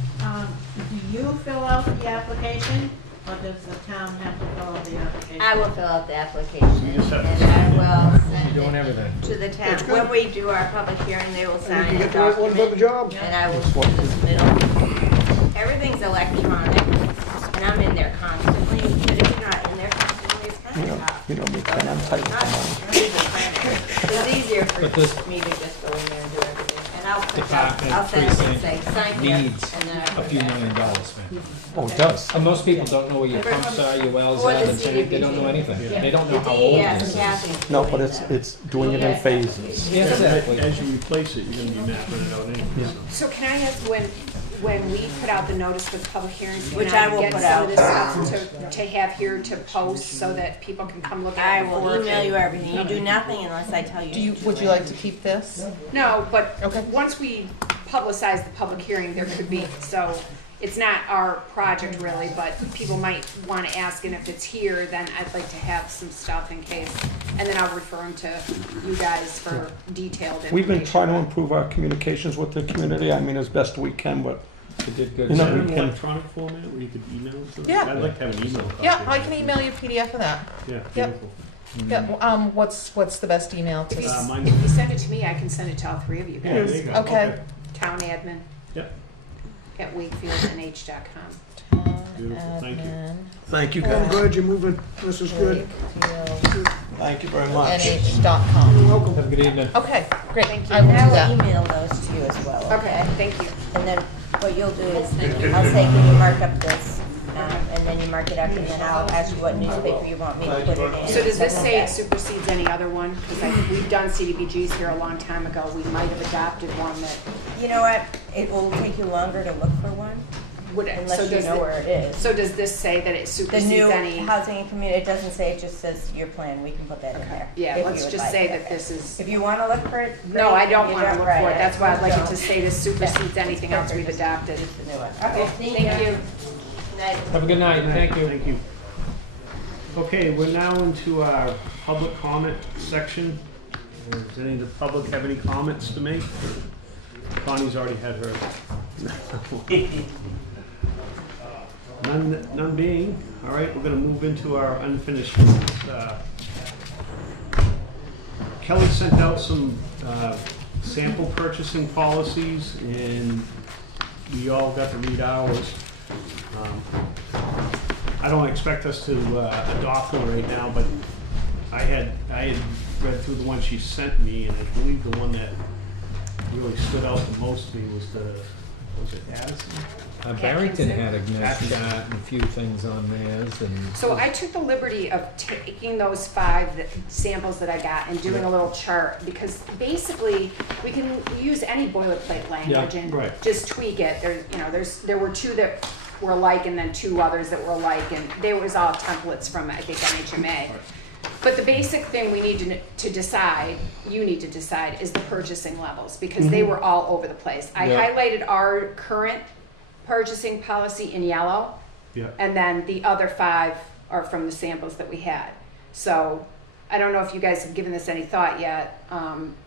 Do you fill out the application, or does the town have to fill out the application? I will fill out the application You just have and to- I will You're send doing it everything. to the town. That's good. When we do our public hearing, they will And sign you a get the right one for the document. job. And I will send the submittal. Everything's electronic, and I'm in there constantly, but if you're not in there constantly, it's kind of tough. You know me, Ken, I'm tight with the money. It's easier But this- for me to just go in there and do everything. And I'll print Department I'll send it and precinct say, sign here, needs and then I a put few that. $1 million spent. Oh, it does. And most people don't know where your pumps are, your wells Or are, the the tank, they don't know CDBG. anything. They don't The know how old DES, this is. Kathy. No, but it's doing it in phases. Yeah, exactly. As you replace it, you're gonna be mapping it out anyway. so. So can I ask, when we put out the notice for the public hearings, can Which I will get put some out. of this stuff to have here to post so that people can come look I at it will before? email you everything. You do nothing unless I tell you. Would you like to keep this? No, but Okay. once we publicize the public hearing, there could be, so it's not our project really, but people might want to ask, and if it's here, then I'd like to have some stuff in case, and then I'll refer them to you guys for detailed information. We've been trying to improve our communications with the community, I mean, as best we can, but You did good. You Is know, there we an can- electronic format where you could email it to them? Yeah. I'd like to have an email copy. Yeah, of I that. can email you a PDF of that. Yeah, Yep. beautiful. Yeah, what's the best email to? Mine's, If you send it to me, I can send it to all three of you yeah, guys. there you go. Okay. Town admin Yep. at wakefieldnh.com. Beautiful, thank you. admin, Thank you, I'm guys. glad you're moving. This is good. Wakefield, Thank you very much. NH.com. Welcome. Have a good evening. Okay, great. Thank you. I will And do I that. will email those to you as well, Okay, okay? thank you. And then what you'll do is, I'll say, can you mark up this? And then you mark it up, and then I'll ask you what newspaper you want me to put it in. So does this Send say it it supersedes any other one? Because I think we've done CDBGs here a long time ago. We might have adopted one that back. You know what, it will take you longer to look for one, would, unless you know where it is. So does this say that it The supersedes new any? housing and community, it doesn't say, it just says your plan, we can put that in there. Yeah, if let's you would just like say it. that this is, If you wanna look for it. no, great. I don't You want to look right, for it. That's why I'd like it to don't. say this supersedes anything else we've adopted. Just the new one. Okay, Thank you. Night. Have a good night. Thank you. Thank you. Okay, we're now into our public comment section. Does any of the public have any comments to make? Connie's already had hers. None being. All right, we're gonna move into our unfinished business. Kelly sent out some sample purchasing policies, and we all got to read ours. I don't expect us to adopt them right now, but I had read through the one she sent me, and I believe the one that really stood out the most to me was was it Addison? Barrington had a nice Atkinson. chat and a few things on theirs, and So I took the liberty of taking those 5 samples that I got and doing a little chart, because basically we can use any boilerplate language and right. just tweak it. There were 2 that were alike and then 2 others that were alike, and they was all templates from, I think, NHMA. But the basic thing we need to decide, you need to decide, is the purchasing levels, because they were all over the place. I Yeah. highlighted our current purchasing policy in yellow, Yeah. and then the other 5 are from the samples that we had. So I don't know if you guys have given this any thought yet,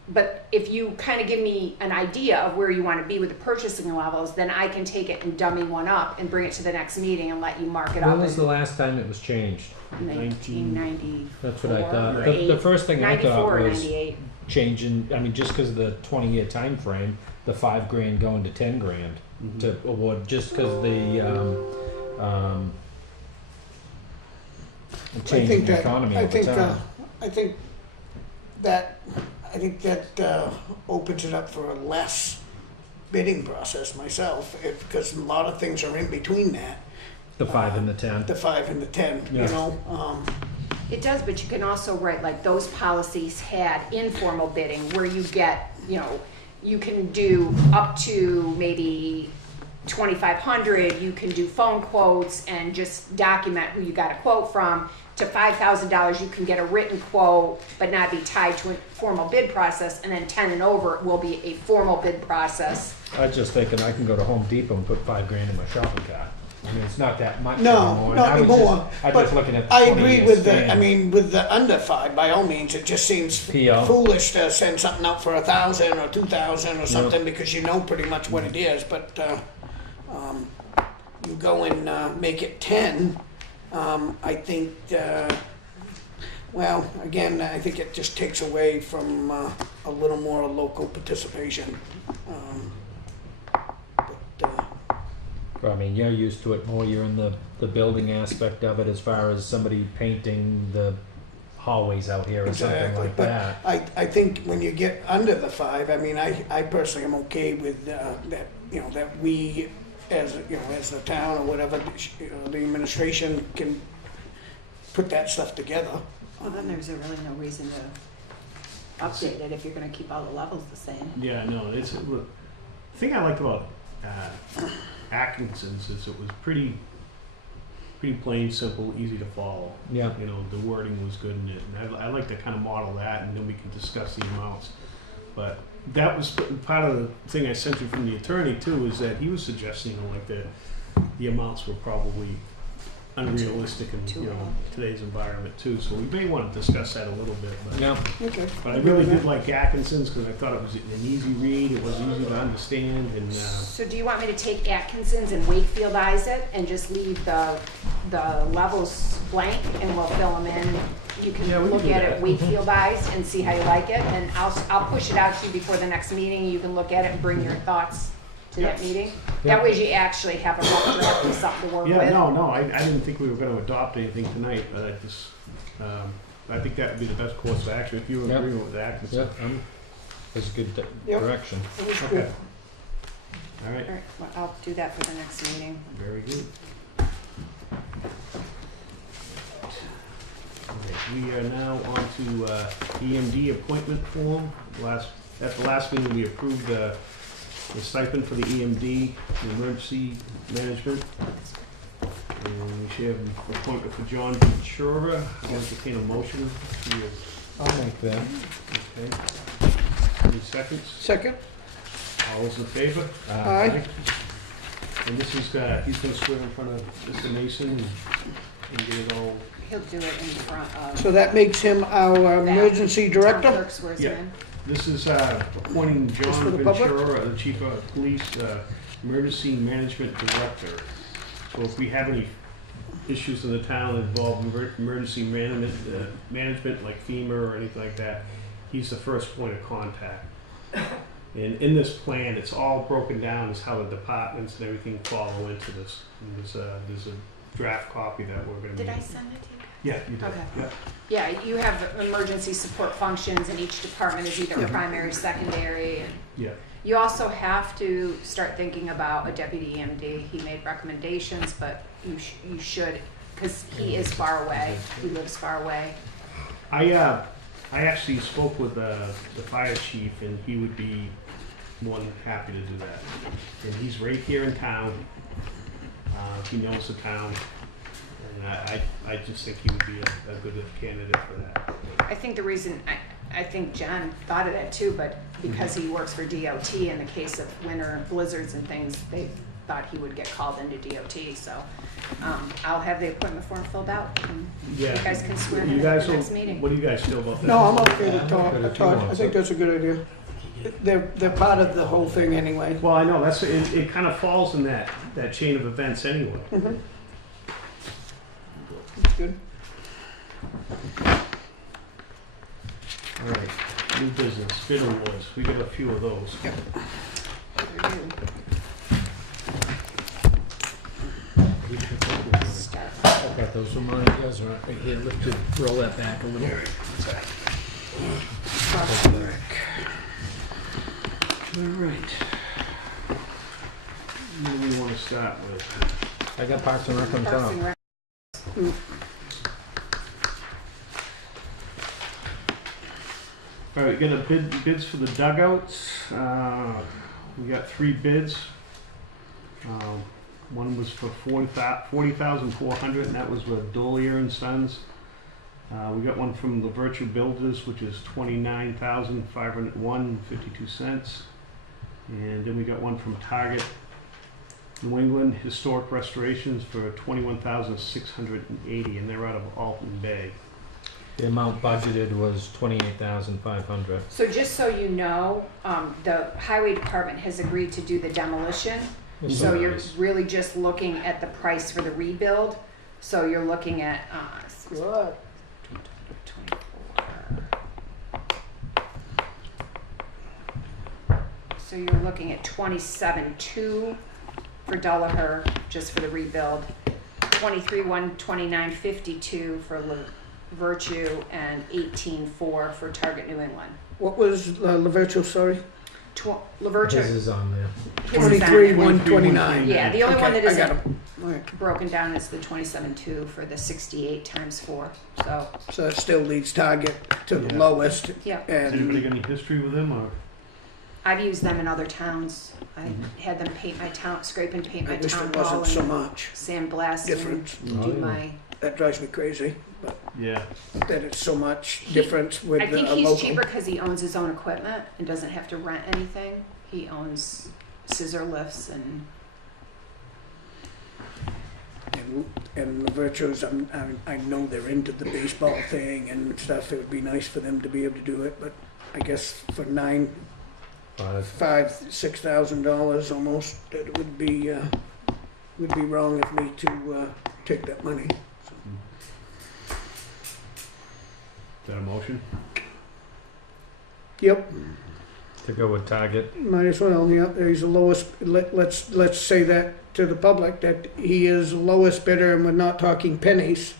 but if you kind of give me an idea of where you want to be with the purchasing levels, then I can take it and dummy one up and bring it to the next meeting and let you mark it up. when was in the last time it was changed? 1994 That's what I thought. or The first thing I 94 thought or was 98. changing, I mean, just because of the 20-year time frame, the $5,000 going to $10,000 to award, just because the changing the economy over time. I think that opens it up for a less bidding process myself, because a lot of things are in between that, The 5 and the 10. the 5 and the 10, you Yeah. know? It does, but you can also write, like, those policies had informal bidding where you get, you can do up to maybe 2,500, you can do phone quotes and just document who you got a quote from. To $5,000, you can get a written quote, but not be tied to a formal bid process, and then 10 and over will be a formal bid process. I was just thinking I can go to Home Depot and put $5,000 in my shopping cart. I mean, it's not that much No, anymore. not I was anymore. I But just looking at the I agree 20-year with span. with the under 5, by all means, it just seems PO. foolish to send something out for 1,000 or 2,000 or something, because you know pretty much what it is, but, you go and, make it 10, I think, well, again, I think it just takes away from, a little more local participation. Well, I mean, you're used to it more. You're in the building aspect of it, as far as somebody painting the hallways out here or something Exactly, like but that. I think when you get under the 5, I mean, I personally am okay with that, that we, as the town or whatever, the administration can put that stuff together. Well, then there's really no reason to update it if you're gonna keep all the levels the same. Yeah, no, the thing I liked about Atkinson's is it was pretty plain, simple, easy to follow. Yeah. The wording was good in it, and I like to kind of model that, and then we can discuss the amounts. But that was part of the thing I sent you from the attorney too, is that he was suggesting like the amounts were probably unrealistic in today's environment too. So we may want to discuss that a little bit. But, Yeah. Okay. but I really did like Atkinson's because I thought it was an easy read. It was easy to understand, and So do you want me to take Atkinson's and Wakefieldize it and just leave the levels blank and we'll fill them in? You can Yeah, we can look do at that. it Wakefieldized and see how you like it, and I'll push it out to you before the next meeting. You can look at it and bring your thoughts to that Yeah. meeting? Yeah. That way you actually have a rough draft of something to work with. Yeah, no, I didn't think we were gonna adopt anything tonight, but I just, I think that would be the best course of action, if you Yeah. agree with that. Yeah, that's a good Yep. direction. It was Okay. good. All right, All right, well, I'll do that for the next meeting. very good. Okay, we are now on to EMD appointment form. At the last meeting, we approved the stipend for the EMD, the emergency management. And we should have an appointment for John Ventura. I'll entertain a motion to, I'll make that. okay. Any seconds? Second? All those in favor? Aye. And this is, he's gonna swear in front of Mr. Mason and get it all. He'll do it in front of. So that makes him our emergency Town director? clerk swears Yeah. in. This is appointing for John the public? Ventura, the Chief of Police, Emergency Management Director. So if we have any issues in the town that involve emergency management like FEMA or anything like that, he's the first point of contact. And in this plan, it's all broken down as how the departments and everything follow into this. And there's a draft copy that we're gonna. Did I send it to you? Yeah, you did. Okay. Yeah. Yeah, you have emergency support functions and each department is either primary, secondary, and Yeah. you also have to start thinking about a deputy EMD. He made recommendations, but you should, because he is far away, he lives far away. I actually spoke with the fire chief, and he would be more than happy to do that. And he's right here in town. He knows the town, and I just think he would be a good candidate for that. I think the reason, I think John thought of that too, but because he works for DOT in the case of winter blizzards and things, they thought he would get called into DOT, so I'll have the appointment form filled out, and you Yeah. guys can swear him You in at guys, the next don't- meeting. what do you guys feel about that? No, I'm okay with Todd. good if you Todd, want I think to. that's a good idea. They're part of the whole thing anyway. Well, I know, it kind of falls in that chain of events anyway. Mhm. That's good. All right, new business, bid awards, we got a few of those. Start. Okay, those were mine. You guys are right here. Lift it, roll that back a little. All right. What do we want to start with? I got Parks and Rec on Parks top. and Rec. All right, we got a bids for the dugouts. We got 3 bids. One was for $40,400, and that was with Dolier and Sons. We got one from the Virtual Builders, which is $29,501.52. And then we got one from Target New England Historic Restorations for $21,680, and they're out of Alton Bay. The amount budgeted was $28,500. So just so you know, the highway department has agreed to do the demolition. So you're really just looking at the price for the rebuild. So you're looking at, Good. 24. So you're looking at 27.2 for Dullaher, just for the rebuild. 23,129.52 for Virtue, and 18.4 for Target New England. What was Laverto, sorry? Laverture, His is on there. his is on 23, there. 129. Yeah, the only one that I isn't got 'em. All right. broken down is the 27.2 for the 68 times 4. So, So that still leads Target to the Yeah. lowest. yeah, Has anybody And got any history with them, or? I've used them in other towns. I had them paint my town, scrape and paint I my wish town there hall wasn't so and much sandblast difference. and Oh, do yeah. my. That drives me crazy, but Yeah. that it's so much difference with I think a he's local. cheaper because he owns his own equipment and doesn't have to rent anything. He owns scissor lifts and And the Virtues, I know they're into the baseball thing and stuff. It would be nice for them to be able to do it, but I guess for $6,000 almost, it would be wrong of me to take that money. Is that a motion? Yep. To go with Target. Might as well, yeah, he's the lowest, let's say that to the public, that he is the lowest bidder, and we're not talking pennies.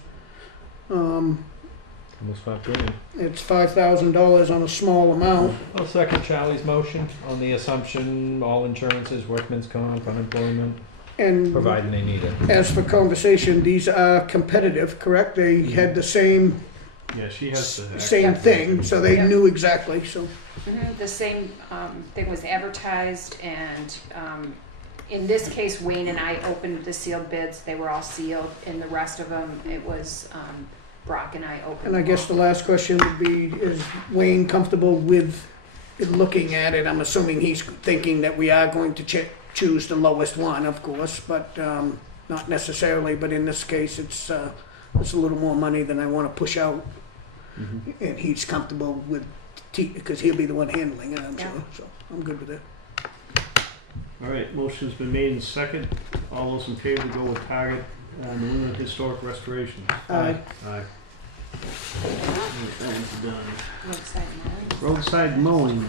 Almost $5 grand. It's $5,000 on a small amount. I'll second Charlie's motion on the assumption all insurances, workman's comp, unemployment, And providing they need it. as for conversation, these are competitive, correct? They had the same Yeah, she has the. same thing, so they Yeah. knew exactly, so. The same thing was advertised, and in this case, Wayne and I opened the sealed bids. They were all sealed. In the rest of them, it was Brock and I opened. And I guess the last question would be, is Wayne comfortable with looking at it? I'm assuming he's thinking that we are going to choose the lowest one, of course, but not necessarily, but in this case, it's a little more money than I want to push out. And he's comfortable with, because he'll be the one handling it, I'm Yeah. sure, so I'm good with it. All right, motion's been made and second. All those in favor go with Target, New England Historic Restoration. Aye. Aye. That's done. Roadside Mowing. Roadside mowing.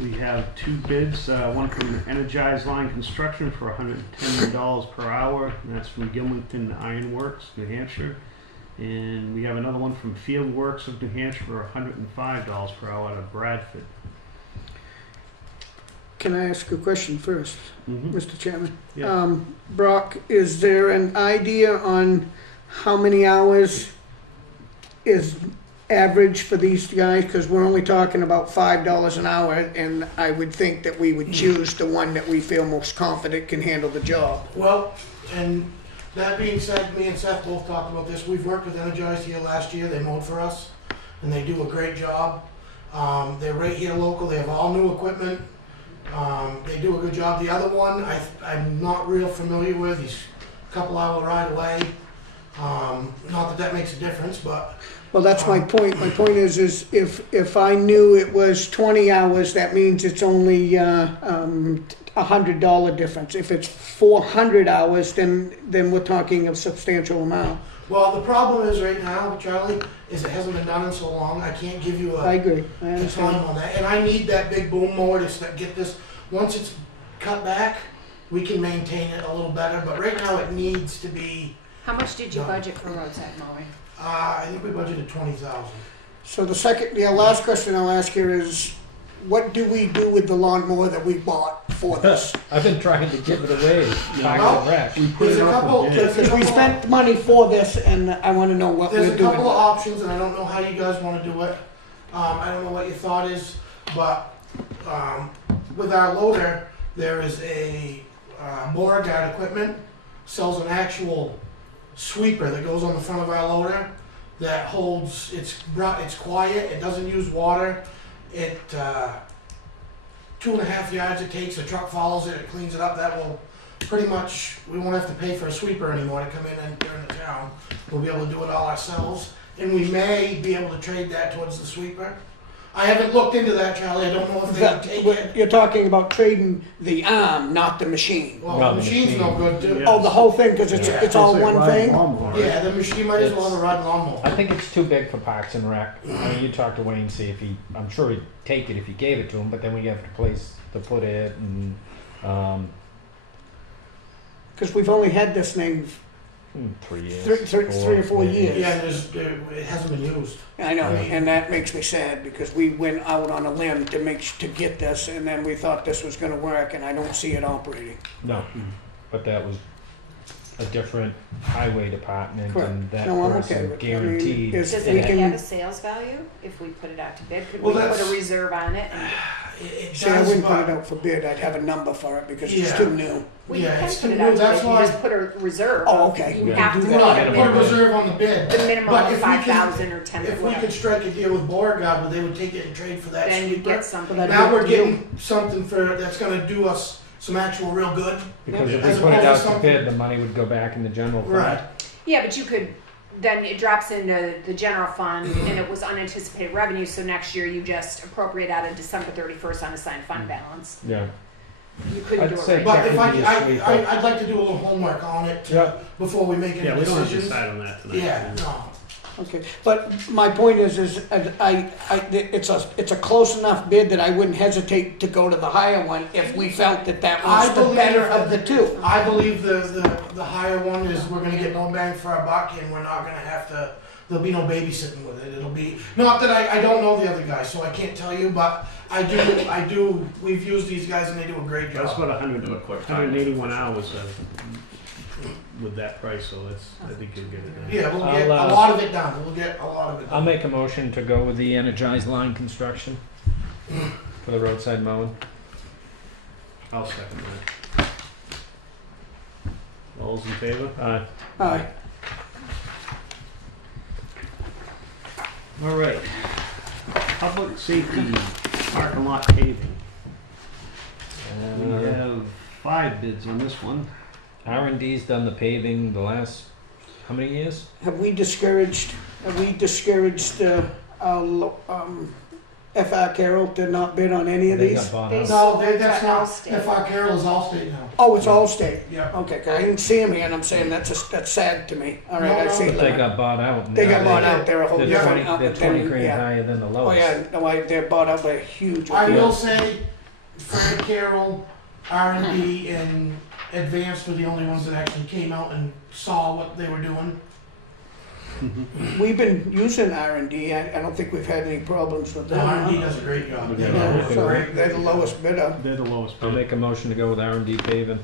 We have two bids, one from Energized Line Construction for $110 per hour, and that's from Gilmanton Iron Works, New Hampshire. And we have another one from Field Works of New Hampshire for $105 per hour out of Bradford. Can I ask a question first, Mr. Chairman? Yeah. Brock, is there an idea on how many hours is average for these guys? Because we're only talking about $5 an hour, and I would think that we would choose the one that we feel most confident can handle the job. Well, and that being said, me and Seth both talked about this. We've worked with Energized here last year. They mowed for us, and they do a great job. They're right here local. They have all new equipment. They do a good job. The other one, I'm not real familiar with. He's a couple hour ride away. Not that makes a difference, but Well, that's my point. My point is if I knew it was 20 hours, that means it's only $100 difference. If it's 400 hours, then we're talking a substantial amount. well, the problem is right now, Charlie, is it hasn't been done in so long. I can't give you I a agree. I time understand. on that, and I need that big boom mower to get this. Once it's cut back, we can maintain it a little better. But right now, it needs to be. How much did you No. budget for roadside mowing? I think we budgeted 20,000. So the last question I'll ask here is, what do we do with the lawnmower that we bought for this? I've been trying to give it away. Target Well, and Rec. There's a couple. Because we spent money for this, and I want to know what There's we're a doing. couple of options, and I don't know how you guys want to do it. I don't know what your thought is, but with our loader, there is a Beauregard equipment sells an actual sweeper that goes on the front of our loader that holds. It's quiet. It doesn't use water. It 2.5 yards it takes. A truck follows it. It cleans it up. That will pretty much. We won't have to pay for a sweeper anymore to come in and during the town. We'll be able to do it all ourselves, and we may be able to trade that towards the sweeper. I haven't looked into that, Charlie. I don't know if they would take it. You're talking about trading the arm, not the machine. Well, No, the the machine's machine. no good too. Yeah. Oh, the whole thing, because Yeah. it's all one thing? Yeah, the machine might as well have a rod lawnmower. I think it's too big for Parks and Rec. I mean, you talk to Wayne, see if I'm sure he'd take it if you gave it to him, but then we have to place to put it and, Because we've only had this thing 3 years. three or four years. Yeah, it hasn't been used. I know, Yeah. and that makes me sad, because we went out on a limb to get this, and then we thought this was gonna work, and I don't see it operating. No, but that was a different highway department and that No, I'm okay person with it. I mean, guaranteed. is- Does we it can- have a sales value if we put it out to bid? Could Well, we put that's- a reserve on it? And It See, I does, wouldn't put it but out for bid, I'd have a number for it, because it's Yeah. too new. we Yeah, can it's put too it new. out to That's bid. You why- just put a reserve. Oh, okay. You Yeah. have to do put not a put a minimum. reserve on the bid. The minimum But of if we can- 5,000 or 10, If we whatever. could strike a deal with Beauregard where they would take it and trade for that Then you sweeper, get something. But now we're Good deal. getting something that's gonna do us some actual real good. Because if As we put it opposed to out to something- bid, the money would go back in the general fund. Right. Yeah, but you could, then it drops into the general fund and it was unanticipated revenue, so next year you just appropriate out of December 31st unassigned fund balance. Yeah. You couldn't I'd do it say right But now. if That could be a sweeper. I'd like to do a little homework on it Yeah. before we make any Yeah, we don't have to decisions. decide on that tonight. Yeah, no. Okay, but my point is it's a close enough bid that I wouldn't hesitate to go to the higher one if we felt that that was the better of the two. I believe the higher one is, we're gonna get more bang for our buck, and we're not gonna have to, there'll be no babysitting with it. It'll be, not that I don't know the other guys, so I can't tell you, but I do, we've used these guys and they do a great That's job. about 181 hours with that price, so that's, I think you'll get it done. Yeah, we'll get I'll, a lot of it done, we'll get a lot of it I'll done. make a motion to go with the energized line construction for the roadside mowing. I'll second that. All those in favor? Aye. Aye. All right. Public safety parking lot paving. We have 5 bids on this one. R&D's done the paving the last, how many years? Have we discouraged FR Carroll to not bid on any of They these? got bought They out. No, sold that's to not, Allstate. if our Carroll is Allstate now. Oh, it's Allstate. Yeah. Okay, 'cause I didn't see them here, and I'm saying that's sad to me. All right, I No, see no, But they that. got bought out. They Now got bought out. They're a whole They're different 20, outfit they're 20 than- grand yeah. higher than the Oh lowest. yeah, no, they're bought out by a huge. I amount. will say, Frank Carroll, R&D, and Advanced were the only ones that actually came out and saw what they were doing. We've been using R&D. I don't think we've had any problems with The them. R&D does a great job. Yeah, Yeah, so they're the lowest bidder. They're the lowest I'll bid. make a motion to go with R&D paving.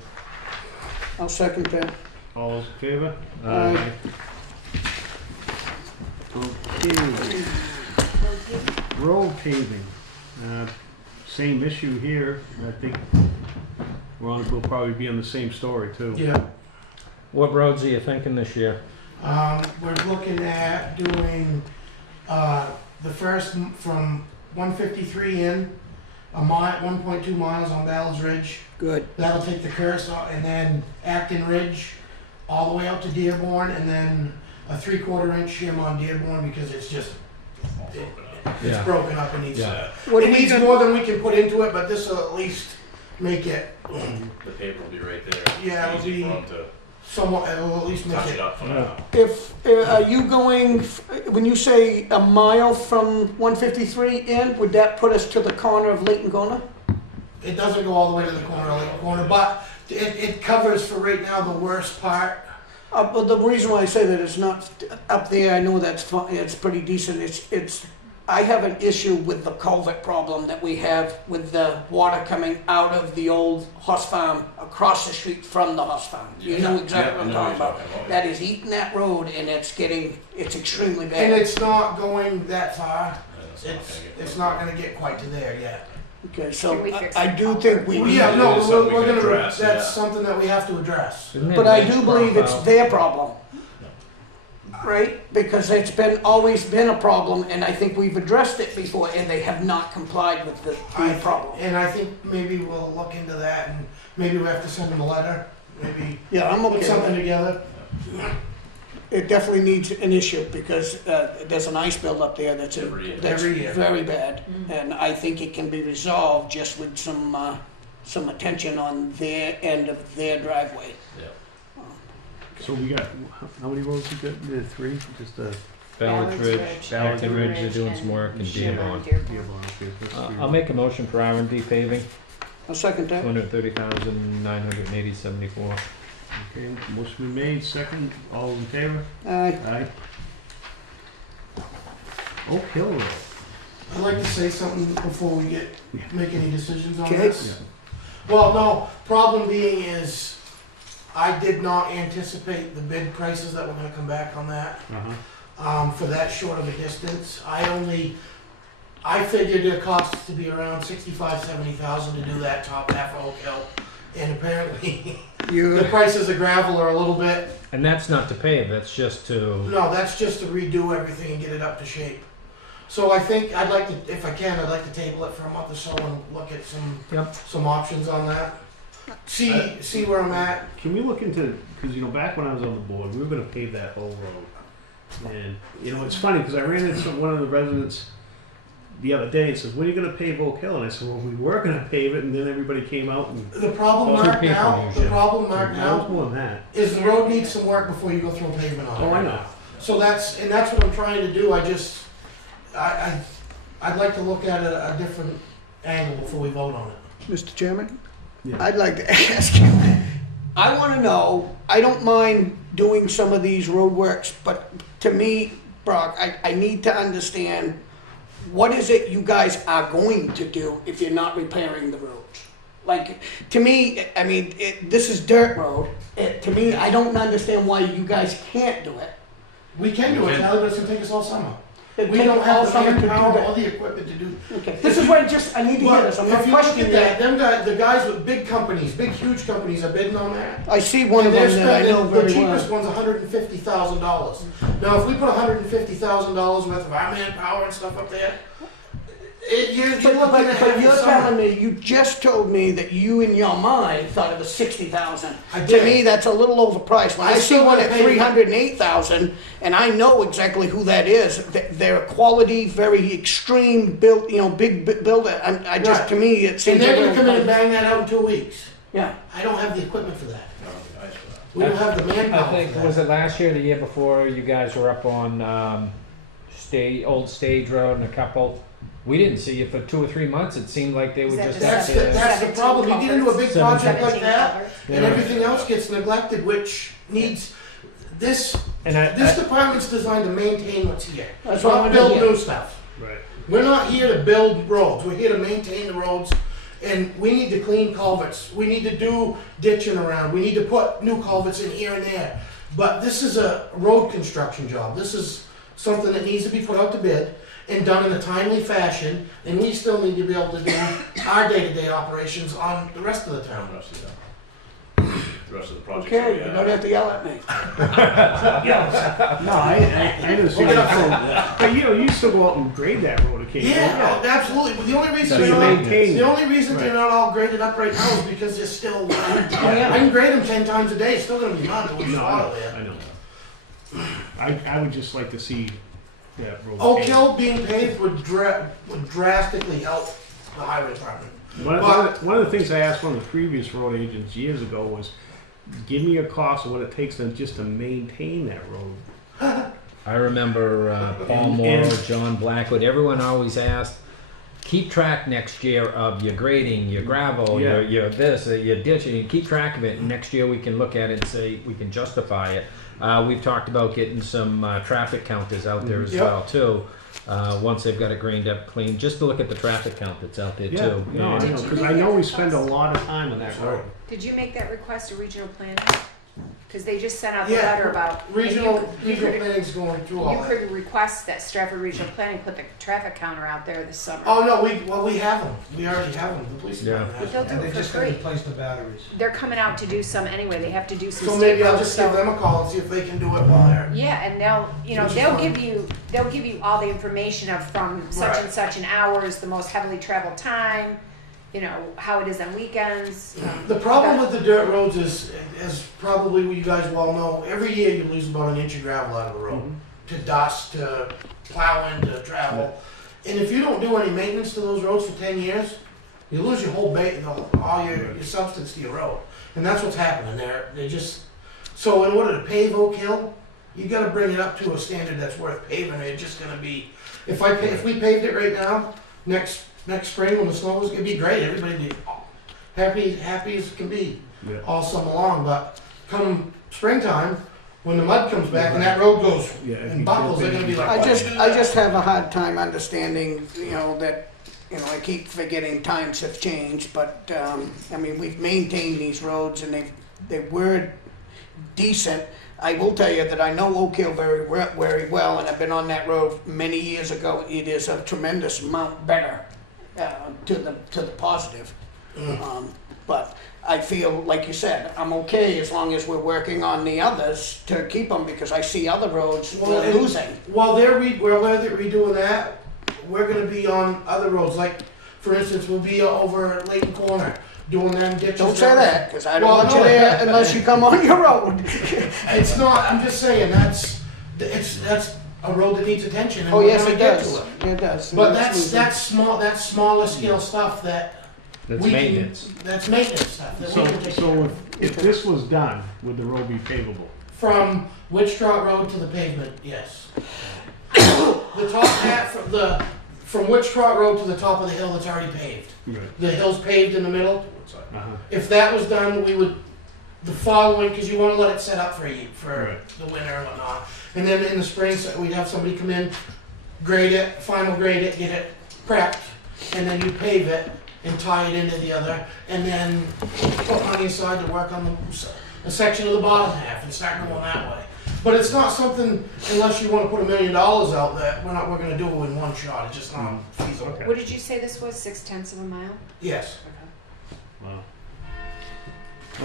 I'll second that. All those in favor? Aye. Okay. Road paving. Same issue here. I think we'll probably be on the same story too. Yeah. What roads are you thinking this year? We're looking at doing, the first from 153 in, a mile, 1.2 miles on Ballard's Ridge. Good. That'll take the curse off, and then Acton Ridge, all the way up to Dearborn, and then a 3/4 inch shim on Dearborn, because it's just, it's Yeah. broken up and needs, Yeah. What it are we needs gonna- more than we can put into it, but this will at least make it The paper will be right there. Yeah, it'll It's easy be- for them to somewhat, it'll at least make touch it. it up for Yeah. now. If, are you going, when you say a mile from 153 in, would that put us to the corner of Layton Corner? It doesn't go all the way to the corner, but it covers for right now the worst part. But the reason why I say that it's not up there, I know that's fine, it's pretty decent, I have an issue with the culvert problem that we have with the water coming out of the old horse farm across the street from the horse farm. You know exactly what I'm talking about. That is eating that road and it's extremely And bad. it's not going that far. It's not gonna get quite to there yet. Okay, so Can we fix I the do culvert? think we Well, need, yeah, no, It is something we we're can gonna, address, that's yeah. something that we have to address. Isn't there but I bench do believe it's profile? their problem. Right? Because it's always been a problem and I think we've addressed it before and they have not complied with the problem. And I think maybe we'll look into that, and maybe we have to send them a letter, maybe Yeah, I'm put okay with something it. together. It definitely needs an issue because there's an ice build up there that's Every year. Every year. very bad. And I think it can be resolved just with some attention on their end of their driveway. So we got, how many roads we got? The 3? Just Ballard's Ridge, Ballard's Acton Ridge, they're Ridge, doing some work, and Dearborn. Dearborn. Dearborn. okay, that's 3 I'll make a motion for R&D paving, I'll second that. 230,980.74. Okay, motion been made, second, all in favor? Aye. Aye. Oak Hill Road. I'd like to say something before we make any decisions on Okay. this. Well, no, problem being is, I did not anticipate the bid prices that were gonna come back on that. For that short of a distance. I figured it costs to be around 65,000-70,000 to do that top half of Oak Hill. And apparently, the prices of gravel are a little bit, And that's not to pave, that's just to, no, that's just to redo everything and get it up to shape. So I think I'd like to, if I can, I'd like to table it for a month or so and look at some options on that. See where I'm at. Can we look into, because back when I was on the board, we were gonna pave that whole road. And, it's funny, because I ran into one of the residents the other day and says, when are you gonna pave Oak Hill? And I said, well, we were gonna pave it, and then everybody came out and. The problem, Well, Mark, two people now, usually. the problem, Mark, That was now, more than that. is the road needs some work before you go through a pavement on it. Oh, I know. So that's what I'm trying to do. I'd like to look at a different angle before we vote on it. Mr. Chairman? Yeah. I'd like to ask you, I want to know, I don't mind doing some of these roadworks, but to me, Brock, I need to understand, what is it you guys are going to do if you're not repairing the roads? Like, to me, I mean, this is dirt road. To me, I don't understand why you guys can't do it. We can do it, Charlie, but it's gonna take us all summer. It We take don't all have the summer to do manpower that. or the equipment to do. Okay, this is what I need to hear this, I'm not If you look questioning at that. them guys, the guys with big companies, big huge companies are bidding on that. I see one of And they're them that I know spending, the very cheapest well. one's $150,000. Now, if we put $150,000 worth of our manpower and stuff up there, you're looking at But half you're the summer. telling me, you just told me that you in your mind thought it was 60,000. I To did. me, that's a little overpriced. When I I see still one wanna at pay- 308,000, and I know exactly who that is, they're a quality, very extreme build, big builder. I just, Right. to me, it And seems a they're gonna little. come in and bang that out in 2 weeks. Yeah. I don't have the equipment for that. I don't think I saw that. We don't have the manpower I think, for was that. it last year, or the year before, you guys were up on Old Stage Road and a couple? We didn't see you for 2 or 3 months. It seemed like they were Is that just the out That's the, there. that's the 17 problem. You get into a big culverts. project like 17 that, culverts. and Yeah. everything else gets neglected, which needs, this And this department's designed to maintain what's here. That's what I Not wanna build hear. new stuff. Right. We're not here to build roads, we're here to maintain the roads, and we need to clean culverts, we need to do ditching around, we need to put new culverts in here and there. But this is a road construction job, this is something that needs to be put out to bid and done in a timely fashion, and we still need to be able to do our day-to-day operations on the rest of the town. The rest of the project. Okay, you don't have to yell at me. No, I understand. We'll get up But you still go out and grade that road occasionally. Yeah, oh, absolutely, but the only reason So you they're not, maintain. the only reason Right. they're not all graded up right now is because they're still, I can grade them 10 times a day, it's still gonna be mud, there's No, water I there. know. I would just like to see that road. Oak paved. Hill being paved would drastically help the highway department. One of the things I asked one of the previous road agents years ago was, give me a cost of what it takes just to maintain that road. I remember Paul Moore, And- John Blackwood, everyone always asked, keep track next year of your grading, your gravel, Yeah. your this, your ditching, keep track of it, and next year we can look at it and say, we can justify it. We've talked about getting some traffic counters out there as Yep. well too. Once they've got it grained up clean, just to look at the traffic count that's out there Yeah, too. no, I And- know, because I know we spend a lot of time on that road. Did you make that request to regional planning? Because they just sent out the Yeah, letter about. Regional you could- planning's going through all You that. could request that Stratford Regional Planning put the traffic counter out there this summer. Oh, no, we have them, we already have them, the police department But has they'll them. do it for free. replace the batteries. They're coming out to do some anyway, they have to do some So state maybe I'll roads, just so- give them a call and see if they can do it while they're. Yeah, and they'll Which is they'll fine. give you all the information of from such and Right. such an hours, the most heavily traveled time, how it is on weekends. The problem with the dirt roads is, as probably you guys well know, every year you lose about an inch of gravel out of the road. To dust, to plowing, to travel. And if you don't do any maintenance to those roads for 10 years, you lose your whole all your substance to your road. And that's what's happening there. They just, so in order to pave Oak Hill, you gotta bring it up to a standard that's worth paving. It's just gonna be, if we paved it right now, next spring when the snow is, it'd be great. Everybody'd be happy as can be Yeah. all summer long. But come springtime, when the mud comes back and that road goes Yeah, if and you buckles, dip they're in gonna be and like, I "Why'd just, you do I that?" just have a hard time understanding, that, I keep forgetting times have changed, but, I mean, we've maintained these roads and they were decent. I will tell you that I know Oak Hill very well, and I've been on that road many years ago. It is a tremendous amount better, to the positive. But I feel, like you said, I'm okay as long as we're working on the others to keep them, because I see other roads we're and losing. While they're redoing that, we're gonna be on other roads. Like, for instance, we'll be over at Layton Corner doing them ditches. Don't say that, because I don't Well, want you no. there unless you come on your road. It's not. I'm just saying that's a road that needs attention. And Oh, we're yes, gonna it get does. to it. It does. But It's losing. that's smaller scale stuff that That's we can- maintenance. That's maintenance stuff. That So, we can take care so of. if this was done, would the road be pavable? From Witch Trot Road to the pavement, yes. The top half, from Witch Trot Road to the top of the hill that's already paved. Right. The hill's paved in the middle. Uh-huh. If that was done, we would, the following, because you want to let it set up for Right. the winter and whatnot. And then in the spring, so we'd have somebody come in, grade it, final grade it, get it prepped, and then you pave it and tie it into the other, and then put money aside to work on a section of the bottom half and start going that way. But it's not something, unless you want to put $1 million out, that we're going to do it in one shot. It's just not feasible. Okay. What did you say this was, 0.6 of a mile? Yes. Wow.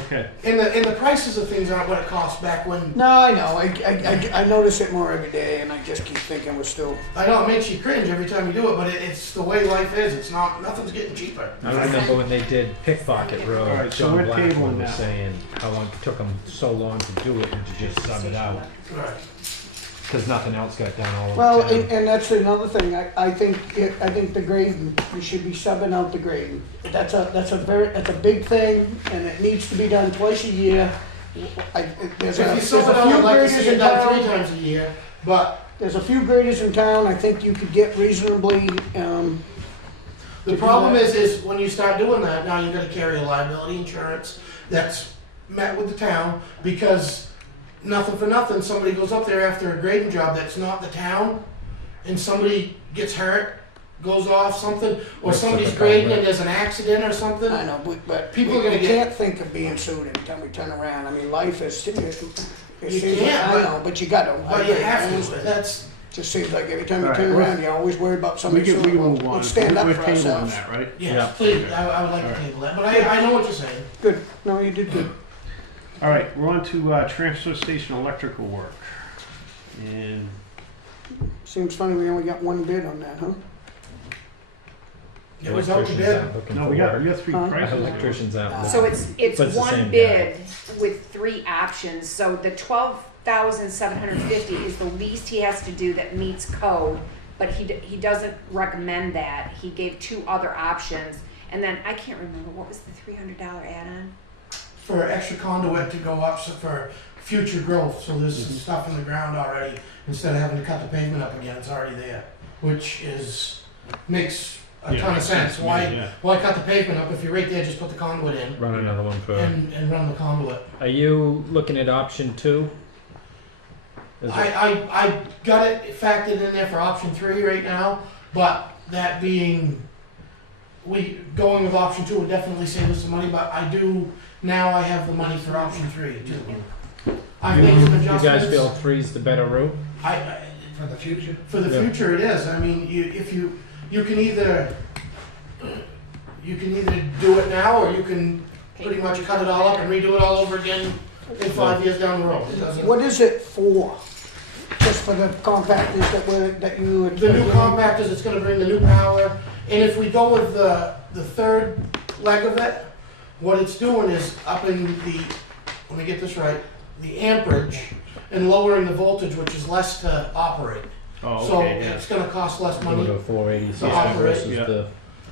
Okay. And the prices of things aren't what it cost back when. No, I know, I notice it more every day, and I just keep thinking we're still, I know it makes you cringe every time you do it, but it's the way life is. It's not, nothing's getting cheaper. I remember when they did Pickpocket Road, Alright, so John we're Blackman tabling was that. saying how long it took them so long to do it and to just sub it out, Right. because nothing else got done all well, over town. and that's another thing, I think the grading, we should be subbing out the grading. That's a big thing, and it needs to be done twice a year. There's If you sub it out, I'd like to see it done 3 times a year, but There's a few graders in town, I think you could get reasonably, the problem is when you start doing that, now you gotta carry a liability insurance that's met with the town, because nothing for nothing, somebody goes up there after a grading job that's not the town, and somebody gets hurt, goes off something, or Rips up somebody's a grading culvert. and there's an accident or something. I know, but People we are gonna get- can't think of being sued anytime we turn around. I mean, life is, it You seems like, can't, I but- know, but you gotta. But you have to, that's, Just seems like every time you All right, turn we're- around, you're always worried about We somebody can suing. move on. Let's stand up We're for tabling ourselves. that, right? yes, Yeah. please, I would like All to right. table that, but I know what you're saying. Good, no, you did good. All right, we're on to transfer station electrical work. And Seems funny we only got one bid on that, huh? It was out to Electricians bid. aren't looking no, for we work. got 3 Huh? prices. here. Electricians aren't So looking. it's But it's the one same bid with 3 options, so the 12,750 is the least he has to do that meets code, but he doesn't recommend that. He gave 2 other options, and then I can't remember, what was the $300 add-on? For extra conduit to go up for future growth, so there's some stuff in the ground already, instead of having to cut the pavement up again, it's already there, which makes a Yeah, ton of makes sense. to me, Why, yeah. why cut the pavement up if you're right there, just put the conduit in Run another one for. and run the conduit. Are you looking at option 2? Is it- I got it factored in there for option 3 right now, but that being, going with option 2 would definitely save us some money, but I have the money for option 3 too. I made some You guys adjustments. feel 3's the better route? For the future? For the Yeah. future it is, I mean, you can either do it now, or you can pretty much cut it all up and redo it all over again in 5 years down the road. It doesn't. What is it for? Just for the compactors that you. The new compactors, it's gonna bring the new power, and if we go with the third leg of it, what it's doing is upping let me get this right, the amperage, and lowering the voltage, which is less to operate. Oh, So okay, yeah. it's gonna cost less Go money. to 480 system operate, versus yeah. the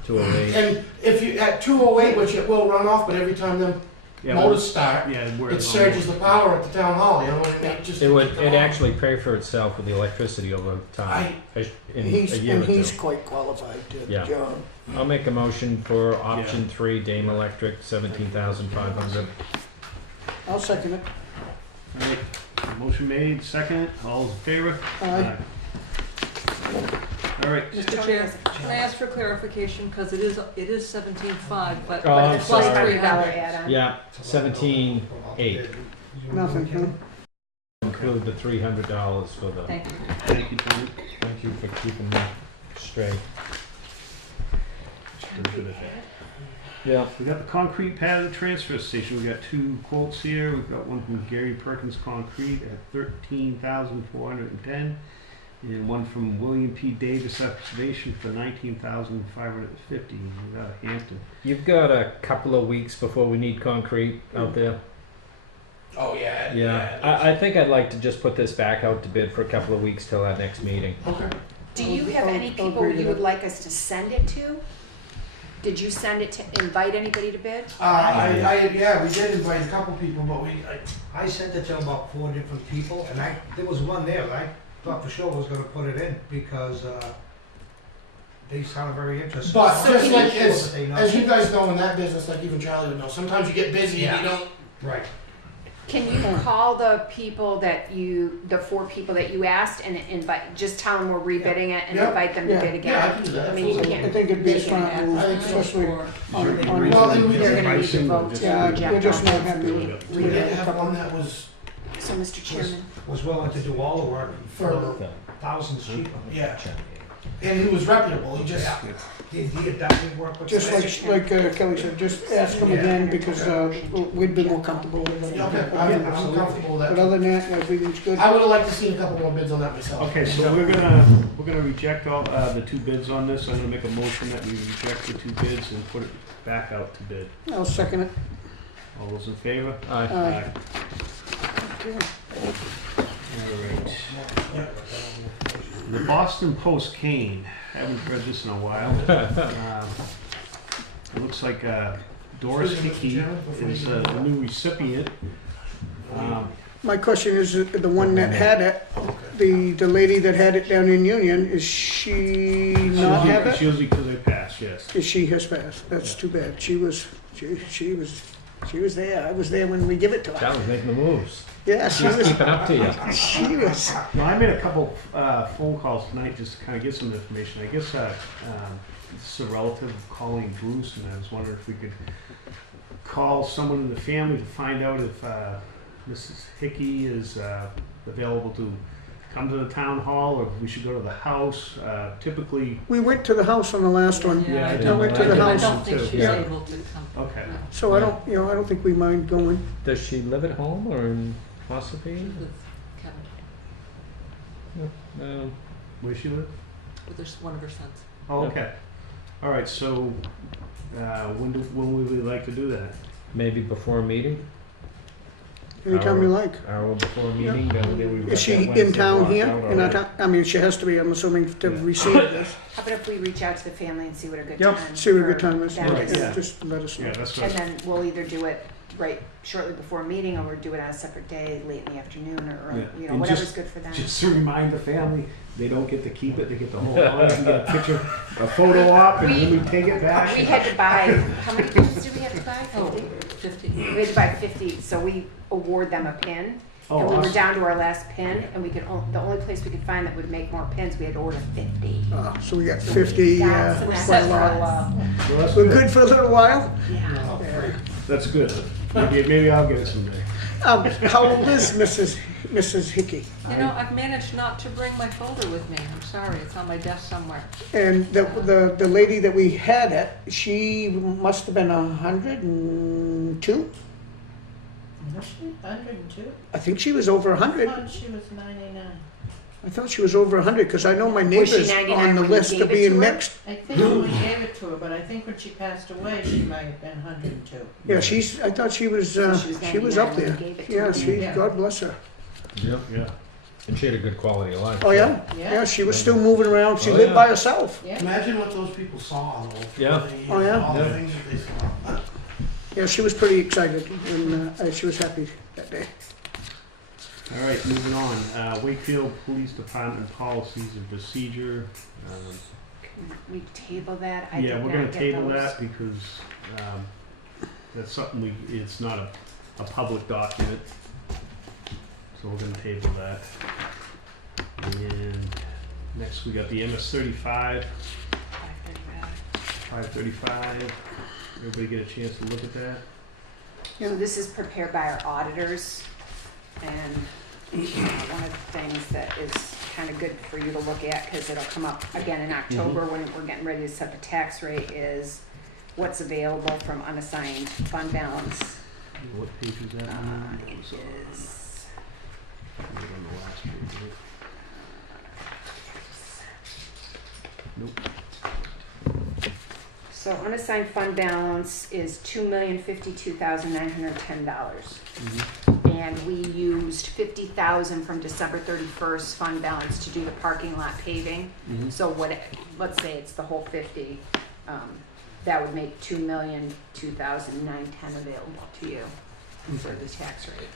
208. And if you, at 208, which it will run off, but every time them Yeah, motors start, Yeah, where it surges the power at the town hall, you know, and it just. It actually pay for itself with the electricity over time. In a year or He's two. quite qualified to do the Yeah. job. I'll make a motion for option 3, Dame Electric, 17,500. I'll second it. All right, motion made, second, all's in favor? Aye. All right, Mr. Chair, can I ask for clarification, because it is 17.5, but Oh, I'm it's plus sorry. $300 $300. add-on. Yeah, 17,800. Nothing, huh? Include the $300 for the. Thank you. thank you, Tony. Thank you for keeping me straight. We're good at that. Yeah. We got the concrete pad at the transfer station. We got 2 quotes here. We've got one from Gary Perkins Concrete at $13,410, and one from William P. Davis Excavation for $19,550. We got Hampton. You've got a couple of weeks before we need concrete out there. Oh, yeah. Yeah, I think I'd like to just put this back out to bid for a couple of weeks till our next meeting. Okay. Do you have any I'll people agree to you would that. like us to send it to? Did you send it to invite anybody to bid? Yeah, we did invite a couple people, but I sent it to about 4 different people, and there was one there, I thought for sure was gonna put it in, because, they sounded very interested. But So just can like you- as you guys know in that business, like even Charlie would know, sometimes you get busy and you don't. Right. Can you call the people the 4 people that you asked and invite, just tell them we're rebidding it and Yeah. invite them to Yeah. bid again? Yeah, I can do that. I mean, you I can't. think it'd be a they smart can't move, advertise especially or- on. Well, and we They're did, gonna need to vote to Yeah, reject. we're just all not of happy them. with we did have one that was So, Mr. Chairman, Was willing to do all the work for, for thousands cheaper. yeah, and he was reputable, he just, He had done good work with. Just like Kelly said, just ask them again because we'd be more comfortable with it. okay, I'm comfortable with But that. other than that, everything's good. I would've liked to see a couple more bids on that myself. Okay, so we're gonna reject all, the 2 bids on this. I'm gonna make a motion that we reject the 2 bids and put it back out to bid. I'll second it. All those in favor? Aye. Aye. Okay. All right. The Boston Post cane. Haven't read this in a while. It looks like Doris Hickey is the new recipient. My question is, the one that had it, the lady that had it down in Union, is she not have It's it? usually because they pass, yes. She has passed. That's too bad. She was there. I was there when we give it to her. That was making the moves. Yeah, she She's was. keeping up to you. She was. Well, I made a couple phone calls tonight just to kind of get some information. I guess this is a relative of calling Bruce, and I was wondering if we could call someone in the family to find out if Mrs. Hickey is available to come to the town hall, or if we should go to the house. Typically, We went to the house on the last one. Yeah, I I did. went to the I house. don't think she's Yeah. able to come. okay. So I don't think we mind going. Does she live at home or in Ossipee? With Kevin, Where she live? with one of her sons. Oh, Yeah. okay. All right. So when would we like to do that? Maybe before a meeting? Anytime you like. Hour before a meeting, then we. Is she in town here? In our town? I mean, she has to be, I'm assuming, to receive this. how about if we reach out to the family and see what a good Yep. time? See what a for good time is. them Right, is. yeah. Just let us know. Yeah, that's And what. then we'll either do it right shortly before a meeting, or we'll do it on a separate day, late in the afternoon, or Yeah. you know, And whatever's just- good for them. Just to remind the family, they don't get to keep it. They get to hold on and get a picture, a photo op, and then we take it back. We had to buy, how many pins did we have to buy? Oh, 50? 50. We had to buy 50, so we award them a pin. Oh, And we were awesome. down to our last pin, and we could, the only place we could find that would make more pins, we had to order 50. So we got 50, Got some quite a set lot. for a while. Well, that's We're good for a little while? Yeah. That's good. Maybe I'll get it someday. How old is Mrs. Hickey? You know, I've managed not to bring my folder with me. I'm sorry, it's on my desk somewhere. And the lady that we had it, she must have been 102? Was she 102? I think she was over I 100. thought she was 99. I thought she was over 100 because I know my Was she neighbor's 99 on the when you list gave of it being to her? next. I think we gave it to her, but I think when she passed away, she might have been 102. Yeah, I thought she was, So she was up 99 when there. you gave it to Yeah, her. Yeah. God bless her. Yep. Yeah. And she had a good quality of life. Oh, yeah? Yeah. Yeah, she was still moving around. She Oh, lived yeah. by herself. Yeah. Imagine what those people saw though. Yeah. Oh, yeah? All the Yeah. things that they saw. Yeah, she was pretty excited and she was happy that day. All right, moving on. Wakefield Police Department policies and procedure. Can we table that? I Yeah, did we're not gonna get table those. that because that's something it's not a public document. So we're gonna table that. And next we got the MS-35, 535. Everybody get a chance to look at that? So this is prepared by our auditors, and one of the things that is kind of good for you to look at, because it'll come up again in October when we're getting ready to set the tax rate, is what's available from unassigned fund balance. What page is that? It So, is, on the last page, right? Nope. so unassigned fund balance is $2,052,910. Mm-hmm. And we used 50,000 from December 31st fund balance to do the parking lot paving. Mm-hmm. So let's say it's the whole 50, that would make 2,002,910 available to you for the tax rate.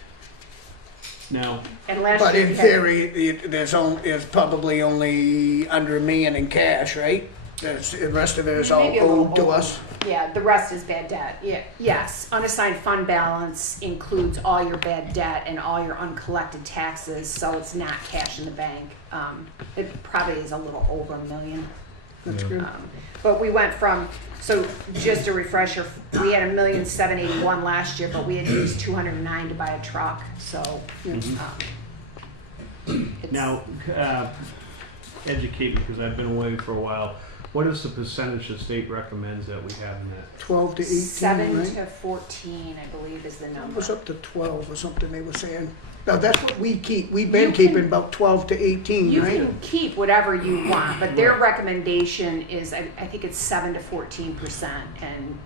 Now, And last But year in we had- theory, there's probably only under $1 million in cash, right? The rest of it is all Maybe a little owed to over. us. Yeah, the rest is bad debt. Yeah, yes. Unassigned fund balance includes all your bad debt and all your uncollected taxes, so it's not cash in the bank. It probably is a little over $1 million. that's good. But we went from, so just a refresher, we had $1,781,000 last year, but we had used 209 to buy a truck, so. it's- Now, educate me, because I've been away for a while. What is the percentage the state recommends that we have in that? 12 to 18, 7 right? to 14, I believe, is the It number. was up to 12 or something they were saying. Now, that's what we keep. We've been You can- keeping about 12 to 18, You right? can keep whatever you want, but their recommendation is, I think it's 7 to 14%, and,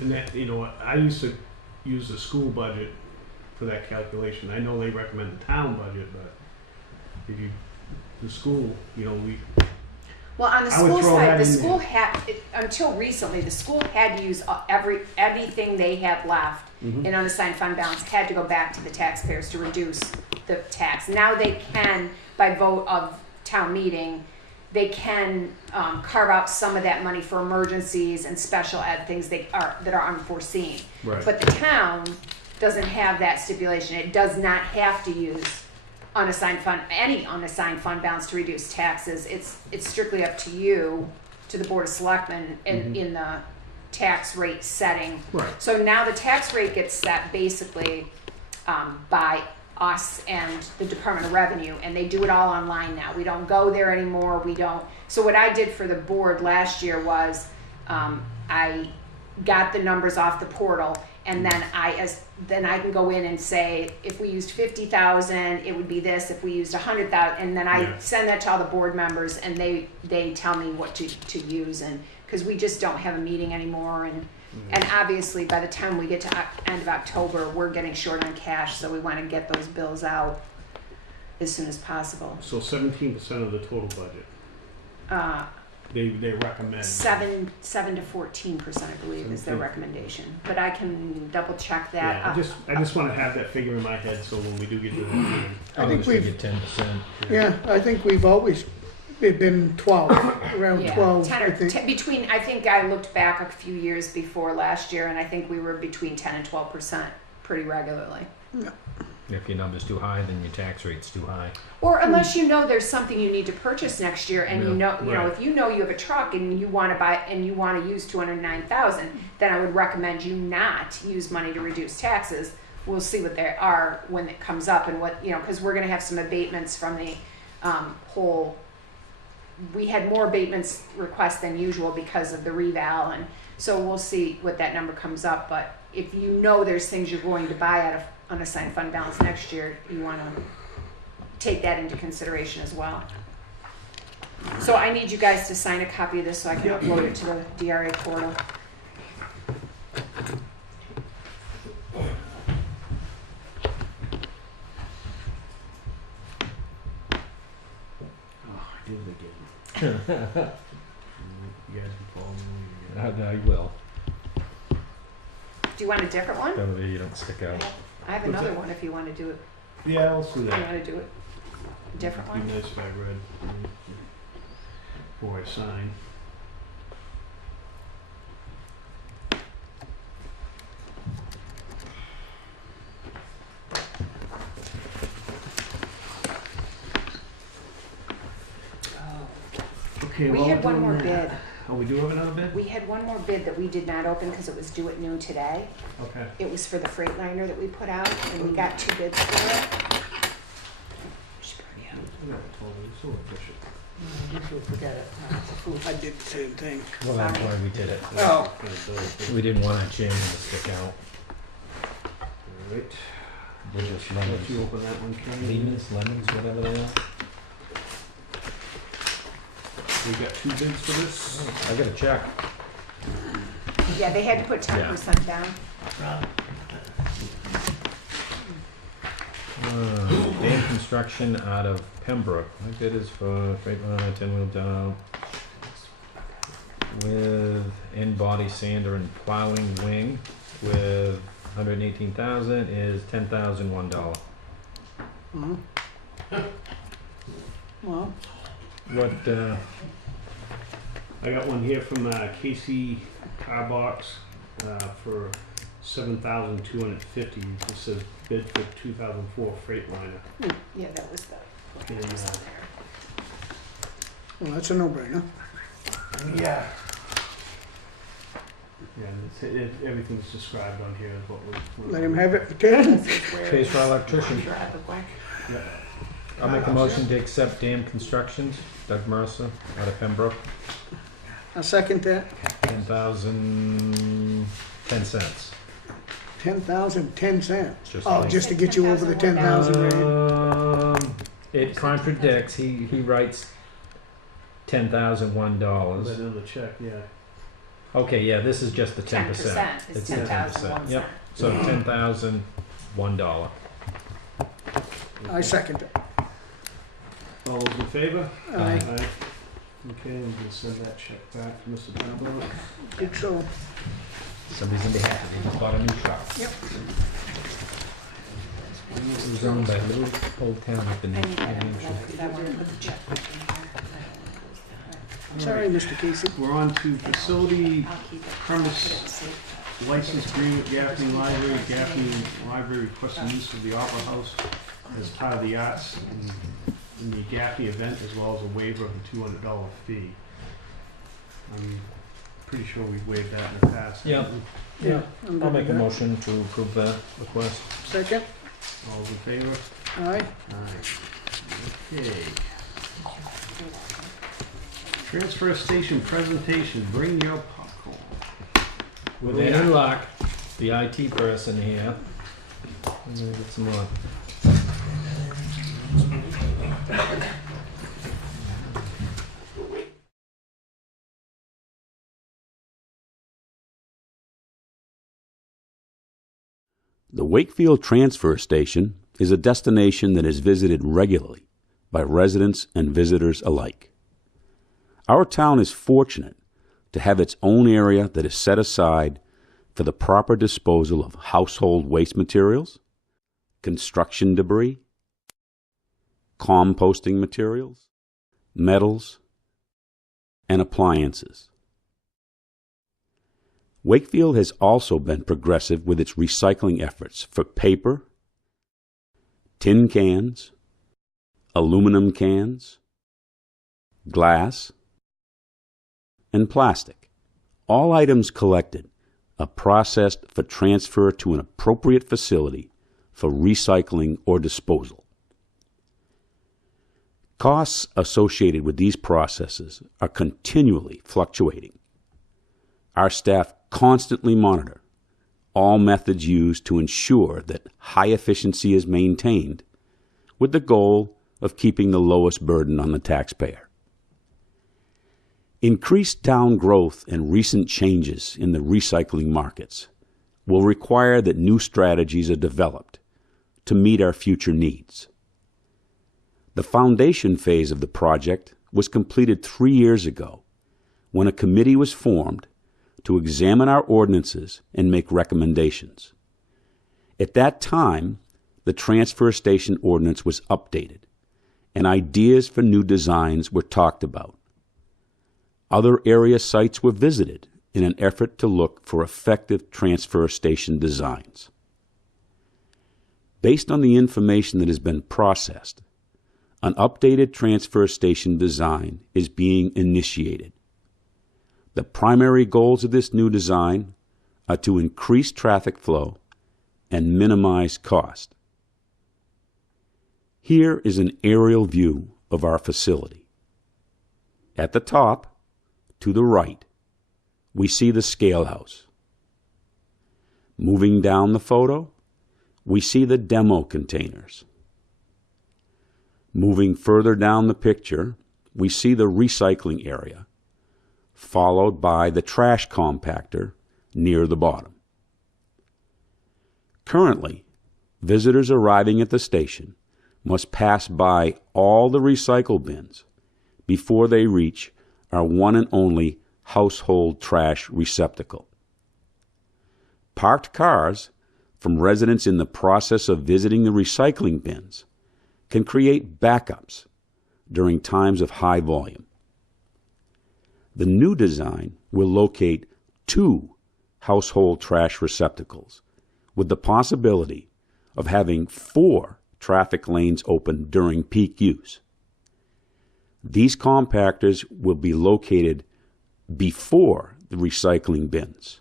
And that, you know, I used to use the school budget for that calculation. I know they recommend the town budget, but if you, the school, you know, we, well, on the I would school throw side, that the in school until recently, the school had to use everything they had left Mhm. in unassigned fund balance had to go back to the taxpayers to reduce the tax. Now they can, by vote of town meeting, they can carve out some of that money for emergencies and special ed things that are unforeseen. right. But the town doesn't have that stipulation. It does not have to use any unassigned fund balance to reduce taxes. It's strictly up to you, to the Board of Selectmen in the tax rate setting. Right. So now the tax rate gets set basically by us and the Department of Revenue, and they do it all online now. We don't go there anymore. We don't. So what I did for the board last year was I got the numbers off the portal, and then I can go in and say, if we used 50,000, it would be this. If we used 100,000, and then I send that to all the board members, and they tell me what to use, and because we just don't have a meeting anymore, and obviously by the time we get to end of October, we're getting short on cash, so we want to get those bills out as soon as possible. So 17% of the total budget, they recommend. 7 to 14%, I believe, is their recommendation. But I can double check that. Yeah, I just want to have that figure in my head, so when we do get to the meeting. I think we've, get 10%. yeah, I think we've always been 12, around 12, 10 I or think. between. I think I looked back a few years before last year, and I think we were between 10 and 12% pretty regularly. If your number's too high, then your tax rate's too high. Or unless you know there's something you need to purchase next year, and you know, Right. if you know you have a truck and you want to buy and you want to use 209,000, then I would recommend you not use money to reduce taxes. We'll see what they are when it comes up, and what because we're going to have some abatements from the whole. We had more abatements requests than usual because of the reval, and so we'll see what that number comes up. But if you know there's things you're going to buy out of unassigned fund balance next year, you want to take that into consideration as well. So I need you guys to sign a copy of this so I can upload it to the DRA portal. Oh, I did it again. You guys can follow me. I will. Do you want a different one? That way you don't stick out. I have another one if you want to do it. Yeah, let's do You that. want to do it? A different Be one? nice if I read before I sign. Okay, We well, had one doing more that. bid. Oh, we do have another bid? We had one more bid that we did not open because it was due at noon today. Okay. It was for the Freightliner that we put out, and we got 2 bids for it. Yeah, totally, so efficient. Forget it. I did the same thing. Well, that's why we did it. Oh, We didn't want our chairman to stick out. Alright. We're just Let lemons. you open that one, Karen. Lemons, whatever they are. We got 2 bids for this. I got a check. Yeah, they had to put 10% down. Dam construction out of Pembroke. My bid is for Freightliner 10-wheel dump. with in-body sander and plowing wing with 118,000 is $10,001. Well, What, I got one here from Casey Carbox for $7,250. It says bid for 2004 Freightliner. Yeah, that was the. And, well, that's a no-brainer. Yeah. everything's described on here is what we're. Let him have it for 10. pays for our electrician. Yeah. I'll make a motion to accept Dam Constructions, Doug Mercer, out of Pembroke, I'll second that. 10,000, 10 cents. 10,000, 10 cents. Just Oh, like- just to get you over the 10,000 rate. It contradicts, he writes $10,001. But in the check, yeah. Okay, yeah, this is just the 10%. 10% is It's the 10,001 Yep, so $10,001. I second it. All those in favor? Aye. Okay, we can send that check back to Mr. Pembroke. Think so. Somebody's gonna be happy, they just bought a new truck. Yep. It was owned by a little old town up in I need that New envelope Hampshire. because I want to put the check back in Sorry, Mr. Casey. We're on to facility there. I'll keep it. premise I'll put it safe. license agreement, Gaffney Library. Gaffney Library requesting use of the Opera House as part of the arts in the Gaffney event, as well as a waiver of the $200 fee. I'm pretty sure we've waived that in the past. Yeah. haven't Yeah, I'm I'll good make a with motion to approve that request. that. Second? we? All those in favor? Aye. Aye. Okay. Transfer station presentation, bring your popcorn. With any luck, the IT person here. I'm gonna get some more. The Wakefield Transfer Station is a destination that is visited regularly by residents and visitors alike. Our town is fortunate to have its own area that is set aside for the proper disposal of household waste materials, construction debris, composting materials, metals, and appliances. Wakefield has also been progressive with its recycling efforts for paper, tin cans, aluminum cans, glass, and plastic. All items collected are processed for transfer to an appropriate facility for recycling or disposal. Costs associated with these processes are continually fluctuating. Our staff constantly monitor all methods used to ensure that high efficiency is maintained with the goal of keeping the lowest burden on the taxpayer. Increased town growth and recent changes in the recycling markets will require that new strategies are developed to meet our future needs. The foundation phase of the project was completed 3 years ago when a committee was formed to examine our ordinances and make recommendations. At that time, the transfer station ordinance was updated, and ideas for new designs were talked about. Other area sites were visited in an effort to look for effective transfer station designs. Based on the information that has been processed, an updated transfer station design is being initiated. The primary goals of this new design are to increase traffic flow and minimize cost. Here is an aerial view of our facility. At the top, to the right, we see the scale house. Moving down the photo, we see the demo containers. Moving further down the picture, we see the recycling area, followed by the trash compactor near the bottom. Currently, visitors arriving at the station must pass by all the recycle bins before they reach our one and only household trash receptacle. Parked cars from residents in the process of visiting the recycling bins can create backups during times of high volume. The new design will locate 2 household trash receptacles with the possibility of having 4 traffic lanes open during peak use. These compactors will be located before the recycling bins,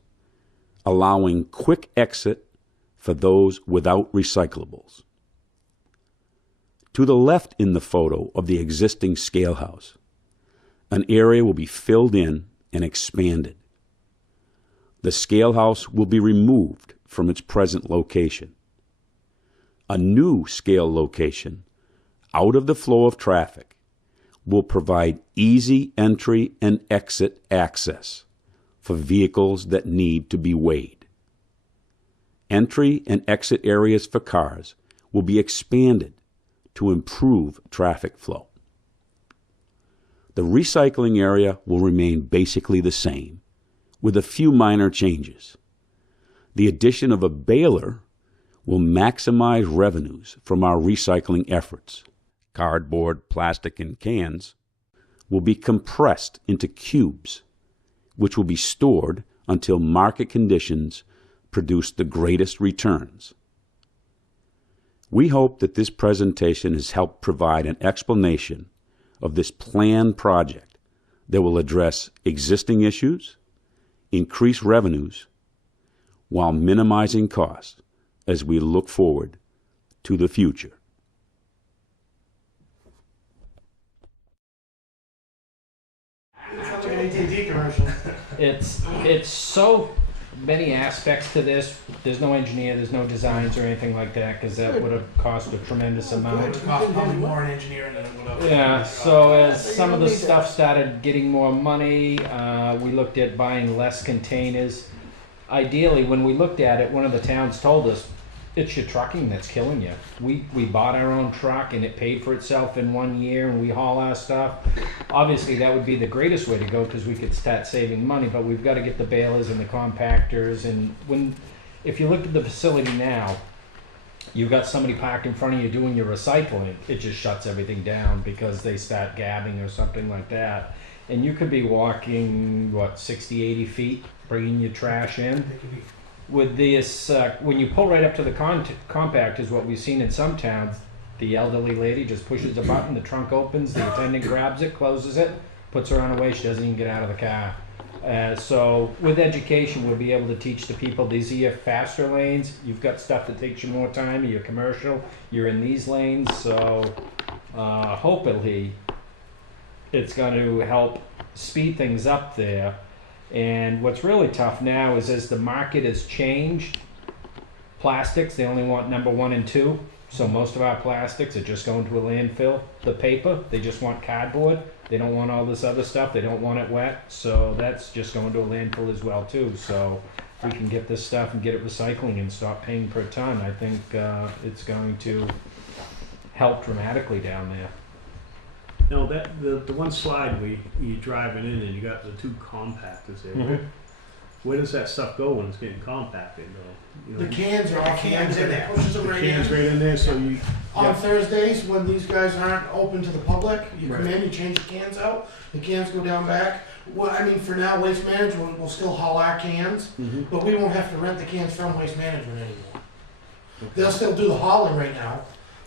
allowing quick exit for those without recyclables. To the left in the photo of the existing scale house, an area will be filled in and expanded. The scale house will be removed from its present location. A new scale location, out of the flow of traffic, will provide easy entry and exit access for vehicles that need to be weighed. Entry and exit areas for cars will be expanded to improve traffic flow. The recycling area will remain basically the same, with a few minor changes. The addition of a baler will maximize revenues from our recycling efforts. Cardboard, plastic, and cans will be compressed into cubes, which will be stored until market conditions produce the greatest returns. We hope that this presentation has helped provide an explanation of this planned project that will address existing issues, increase revenues, while minimizing costs as we look forward to the future. It's an AT&T commercial. It's so many aspects to this. There's no engineer, there's no designs or anything like that, because that would have cost a tremendous amount. It cost probably more in engineering than it would have. Yeah, so as some of the stuff started getting more money, we looked at buying less containers. Ideally, when we looked at it, one of the towns told us, it's your trucking that's killing you. We bought our own truck and it paid for itself in 1 year, and we haul our stuff. Obviously, that would be the greatest way to go because we could start saving money, but we've got to get the balers and the compactors. And if you look at the facility now, you've got somebody parked in front of you doing your recycling, it just shuts everything down because they start gabbing or something like that. And you could be walking, 60, 80 feet, bringing your trash in. With this, when you pull right up to the compact, is what we've seen in some towns. The elderly lady just pushes a button, the trunk opens, the attendant grabs it, closes it, puts her on her way, she doesn't even get out of the car. So with education, we'll be able to teach the people, these are your faster lanes, you've got stuff that takes you more time, you're commercial, you're in these lanes, so hopefully it's going to help speed things up there. And what's really tough now is as the market has changed, plastics, they only want number 1 and 2. So most of our plastics are just going to a landfill. The paper, they just want cardboard. They don't want all this other stuff. They don't want it wet. So that's just going to a landfill as well too. So if we can get this stuff and get it recycling and stop paying per ton, I think it's going to help dramatically down there. No, that the one slide you're driving in and you got the 2 compactors there. Mhm. Where does that stuff go when it's getting compacted though? You know, The cans are off the Cans end in there. there. Pushes them the right cans in. right in there, so you. On yeah. Thursdays, when these guys aren't open to the public, you come Right. in, you change the cans out, the cans go down back. Well, I mean, for now, Waste Management will still haul our cans, Mhm. but we won't have to rent the cans from Waste Management anymore. They'll still do the hauling right now,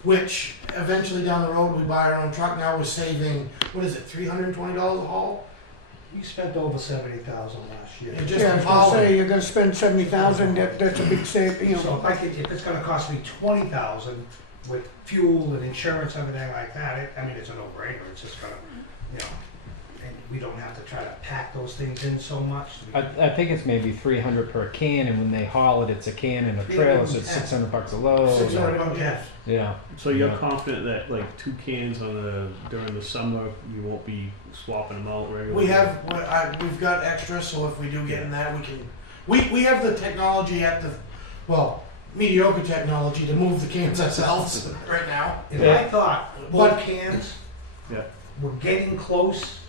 which eventually down the road, we buy our own truck. Now we're saving, what is it, $320 a haul? We spent over 70,000 last year. And just on hauling. you're gonna spend 70,000, that's a big save, So if it's gonna cost me 20,000 with fuel and insurance, everything like that, I mean, it's a no-brainer. It's just gonna, and we don't have to try to pack those things in so much. I think it's maybe $300 per can, and when they haul it, it's a can and a trailer, so it's $600 a load. $600, yes. Yeah. So you're Yeah. confident that like 2 cans during the summer, you won't be swapping them out regularly? We've got extra, so if we do get in that, we have the technology mediocre technology to move the cans ourselves right now. If I thought But- both cans Yeah. were getting close,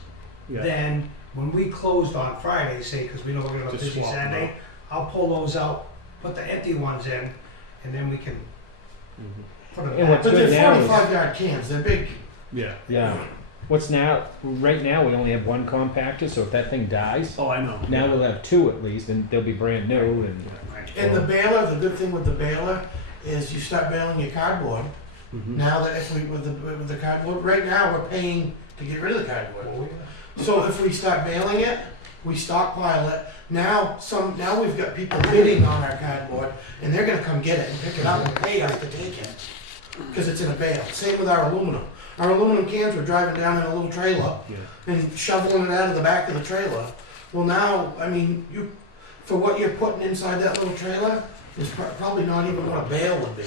Yeah. then when we closed on Friday, say, because we know we're gonna have a Just busy swap them Saturday, I'll pull those out, put the empty ones in, and then we can put them And back. what's But good they're now is- 45-yard cans, they're big. Yeah. Yeah. What's now, right now, we only have one compactor, so if that thing dies, Oh, I know. now we'll have two at least, and they'll be brand new, and And the baler, the good thing with the baler is you start baling your cardboard. Mhm. Now that if we, with the cardboard, right now, we're paying to get rid of the cardboard. So if we start baling it, we stockpile it. Now we've got people bidding on our cardboard, and they're gonna come get it and pick it up and pay us to take it, because it's in a bale. Same with our aluminum. Our aluminum cans were driving down in a little trailer Yeah. and shoveling it out of the back of the trailer. Well, now, I mean, for what you're putting inside that little trailer is probably not even what a bale would be.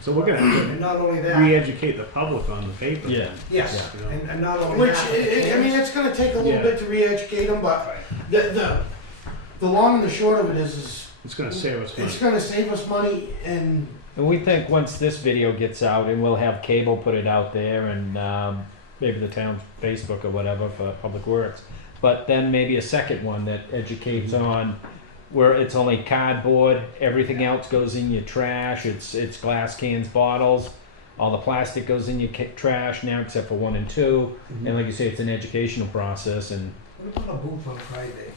So we're gonna have And not only to that, re-educate the public on the paper. yeah. yes, Yeah. and not only Which, that. I mean, it's gonna take a little Yeah. bit to re-educate them, but the long and the short of it is It's gonna save us money. it's gonna save us money, and And we think once this video gets out, and we'll have cable put it out there, and maybe the town's Facebook or whatever for Public Works, but then maybe a second one that educates on where it's only cardboard, everything else goes in your trash, it's glass cans, bottles, all the plastic goes in your trash now except for 1 and 2, and like you say, it's an educational process, and What about a booth on Friday?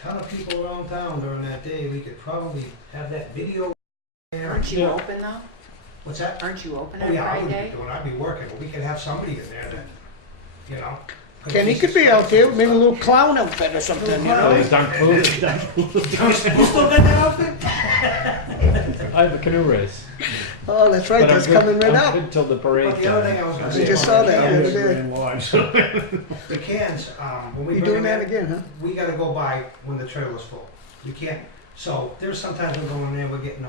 Ton of people around town during that day, we could probably have that video there. Aren't you Yeah. open though? What's that? Aren't you open Oh, on yeah, I would be Friday? doing, I'd be working, but we could have somebody in there that, you know. Kenny could be out there, maybe a little clown outfit or something, you know? there's dunk food. You still got that outfit? I have a canoe race. Oh, that's right, But I'm that's good- coming right I'm up. good till the parade But the other time. thing I was gonna We say. just about saw that the the cans- other day. The cans, when we You bring doing them that in, again, huh? we gotta go by when the trailer's full. You can't, so there's sometimes we're going there, we're getting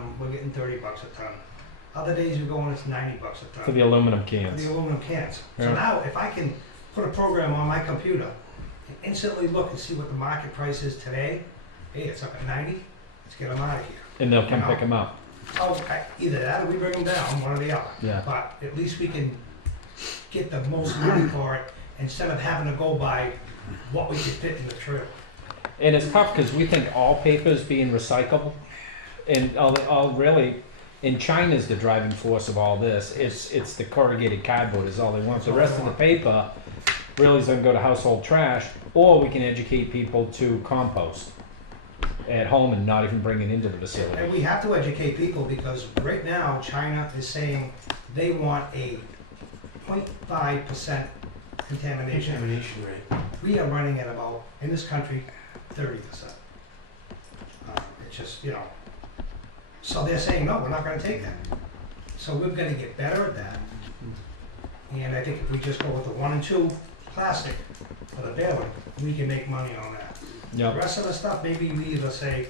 $30 a ton. Other days we're going, it's $90 a ton. For the aluminum For cans. the aluminum cans. So Yeah. now, if I can put a program on my computer and instantly look and see what the market price is today, hey, it's up at 90, let's get them out of here. And they'll come pick them up. Oh, either that or we bring them down, one or the other. Yeah. But at least we can get the most money for it instead of having to go by what we can fit in the trailer. And it's tough because we think all paper is being recyclable, and all really, in China's the driving force of all this. It's the corrugated cardboard is all they want. The rest of the paper really is going to go to household trash, or we can educate people to compost at home and not even bring it into the facility. And we have to educate people because right now China is saying they want a 0.5% contamination. rate. We are running at about, in this country, 30%. It's just, so they're saying, no, we're not gonna take that. So we're gonna get better at that. And I think if we just go with the 1 and 2 plastic for the baling, we can make money on that. The Yep. rest of the stuff, maybe we either say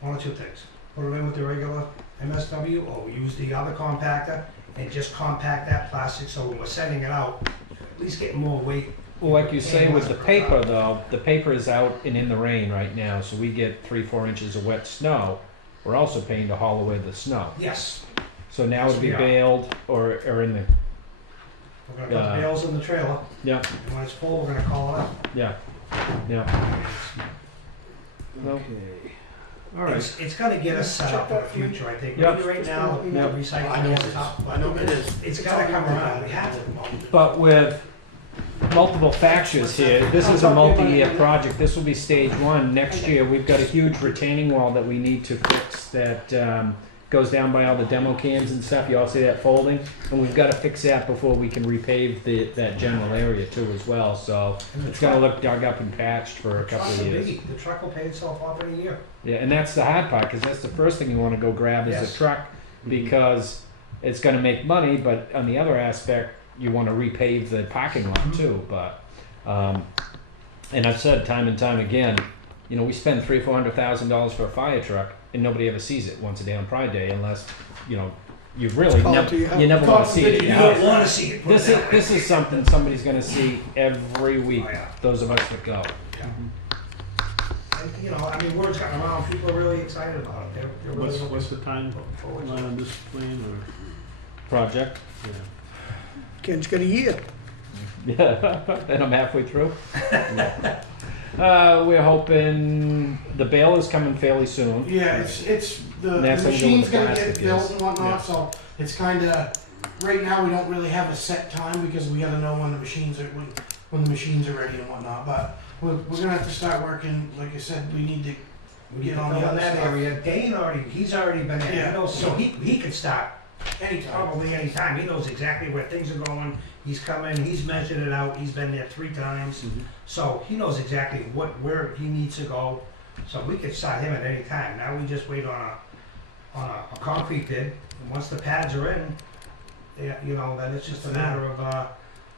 one or two things. Put it in with the regular MSW, or we use the other compactor and just compact that plastic so when we're sending it out, at least get more weight. Well, like you say with the paper though, the paper is out and in the rain right now, so we get 3-4 inches of wet snow. We're also paying to haul away the snow. Yes, So now it'll be Yeah. baled or in the, we're gonna put the bales in the trailer, yeah, and when it's full, we're gonna call it out. yeah, yeah. Okay. All right. It's gonna get us set up for the future, I think. Yeah. Maybe right now, the Yeah. recycling is tough, I know but it is. it's gotta come around, we have to. But with multiple factors here, this is a multi-year project. This will be stage 1. Next year, we've got a huge retaining wall that we need to fix that goes down by all the demo cans and stuff. You all see that folding? And we've got to fix that before we can repave that general area too as well. So And the it's going to truck- look dug up and patched for a couple Truck's of a years. biggie. The truck will pay itself off in a year. Yeah, and that's the hard part because that's the first thing you want to go grab is Yes. a truck because it's going to make money. But on the other aspect, you want to repave the parking lot too. But and I've said time and time again, we spend $300,000-$400,000 for a fire truck and nobody ever sees it once a day on Pride Day unless you've really Call it never to your house. you never want to see it. in You your don't house. wanna see it. put This it is that way. this is something somebody's going to see every week. Oh, yeah. Those of us that go. And, word's gotten around, people are really excited about it. They're really looking What's the time forward to line it. on this plan or? Project. Yeah. Ken's got a year. Yeah, and I'm halfway through. Yeah. We're hoping the bale is coming fairly soon. Yeah, it's the That's gonna go machine's with the gonna plastic get built is. and whatnot, so it's kinda, right now, we don't really have a set time because we gotta know when the machines are ready and whatnot, but we're gonna have to start working, like I said, we need to We get get on the other that stuff. area. Dane he's already been in, Yeah. he knows, so he can start Anytime. probably anytime. He knows exactly where things are going. He's coming, he's measured it out, he's been there 3 times. So he knows exactly where he needs to go. So we could start him at any time. Now we just wait on a concrete bid. And once the pads are in, you know, then it's just a matter of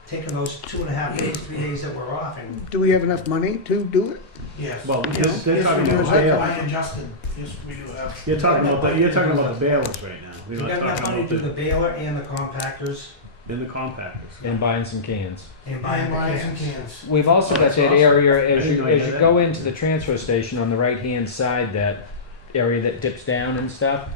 taking those 2.5 days, 3 days that we're off and Do we have enough money to do it? Yes. Well, Yes, they're yes, talking we do. about I bale. adjusted, yes, we do have. You're talking about the balers right now. we We're got not enough talking money to do about the baler and the compactors in the compactors. And buying some cans. and buying And the buying some cans. cans. We've also Oh, got that's that awesome. area, I as didn't you, know you as had you go that. into the transfer station on the right-hand side, that area that dips down and stuff,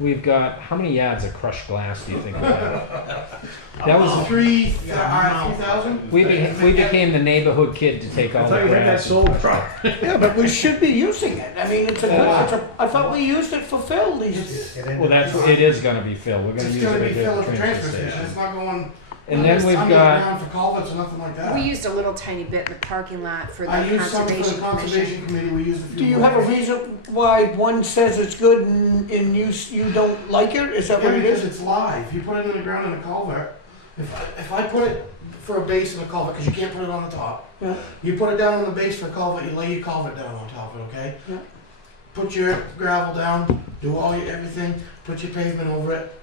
we've got, how many yards of crushed glass do you think we have? That was, 3,000? we became the neighborhood kid to take all I the thought you had that grass. sold pro. Yeah, but we should be using it. I mean, I thought we used it for fill these. Well, it is gonna be filled, we're gonna It's use it gonna be at filled the at the transfer transfer station, station. it's not going. And then we've got, Underground for culverts or nothing like that. We used a little tiny bit in the parking lot for the I used some for the conservation commission. conservation committee, we used a few. Do you have a more. reason why one says it's good and you don't like it? Is that Yeah, what it because is? it's live, you put it in the ground in a culvert, if I put it for a base in a culvert, cause you can't put it on the top. Yeah. You put it down on the base for a culvert, you lay your culvert down on top of it, okay? Yeah. Put your gravel down, do all your everything, put your pavement over it,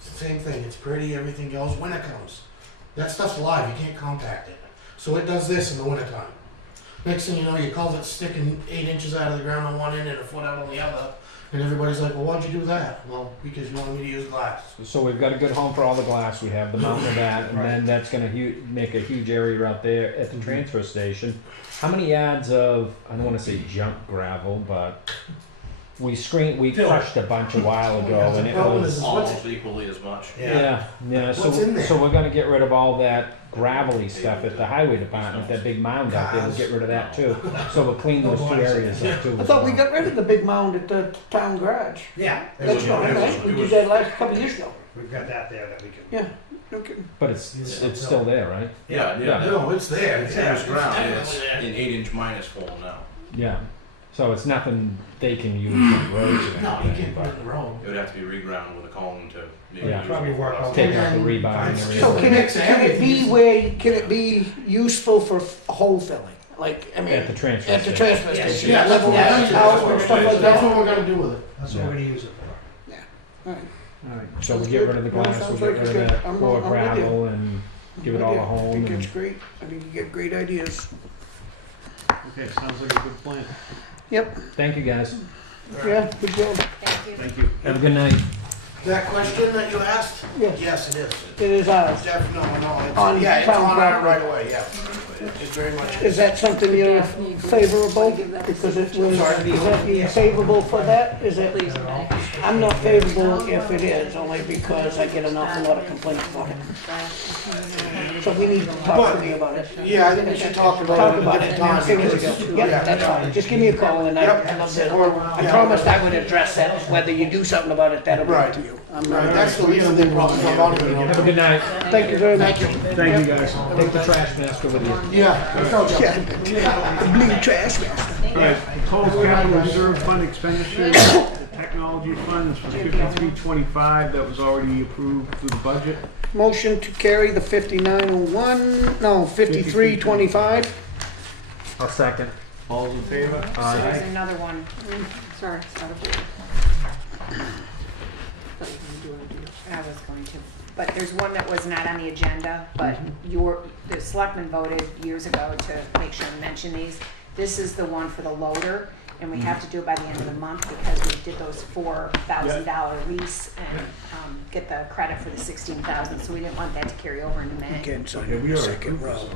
same thing, it's pretty, everything goes, winter comes. That stuff's live, you can't compact it. So it does this in the wintertime. Next thing you know, your culvert's sticking 8 inches out of the ground on one end and a foot out on the other. And everybody's like, well, why'd you do that? Well, because you wanted me to use glass. so we've got a good home for all the glass, we have the mountain of that, and then that's gonna make a huge area out there at the transfer station. How many yards of, I don't wanna say junk gravel, but we crushed a bunch a while ago, and it Problem was, is, Almost equally as much. yeah, What's in there? so we're gonna get rid of all that gravelly stuff at the highway department, that big mound out there, we'll get rid of that too. So we'll clean those 2 areas up too. I thought we got rid of the big mound at the town garage. Yeah, That's not right. We did that last couple of years ago. we've got that there that we can. Yeah. Okay. But it's still there, right? Yeah, Yeah. No, it's there. It's It's there. ground, definitely it's there. in 8-inch minus form now. Yeah. So it's nothing they can use on roads or No, you anything, can't put it but in the road. It would have to be reground with a cone to be Yeah. usable Probably for work us. out. take out the rebar and So everything. So can it be useful for hole filling? Like, I mean, At the transfer at the station. transfer Yes. station, Yeah, that's level what we're out gonna do. and stuff like That's that? what we're gonna do with it. That's what we're gonna use it for. Alright, so we'll get rid of the Well, glass, sounds we'll like get it's rid of good. that I'm poor with you. gravel and give it all a I home think and, it's great. I think you get great ideas. Okay, sounds like a good plan. Yep, thank you guys. yeah, good job. Thank you. Thank you. Have a good night. That question that you asked? Yes. Yes, it is. It is ours. Definitely, no, it's, On yeah, it's town on our property. right away, yeah. It's very much. Is that something you're favorable? Because it was, is that you favorable for that? Is it? I'm not favorable if it is, only because I get an awful lot of complaints about it. So we need to talk to me about it. Yeah, I think we should talk about Talk it at a about different it. time. Give us because- a go. Yep, that's fine. Just give me a call and I promised I would address that. Whether you do something about it, that'll be up to you. I'm Right, not. that's the reason they brought me on. Have a good night. Thank you very much. Thank you, guys. Take the trash master with you. Yeah, I told you. Yeah, blue trash master. All right, total capital reserve fund expenditures, technology funds for 5325, that was already approved through the budget. Motion to carry the 5901, no, 5325. I'll second. All's in favor? So there's another one. Sorry, it's out of order. I was going to, but there's one that was not on the agenda, but the selectmen voted years ago to make sure to mention these. This is the one for the loader, and we have to do it by the end of the month because we did those $4,000 lease and get the credit for the 16,000, so we didn't want that to carry over into May. Again, so you're the second row.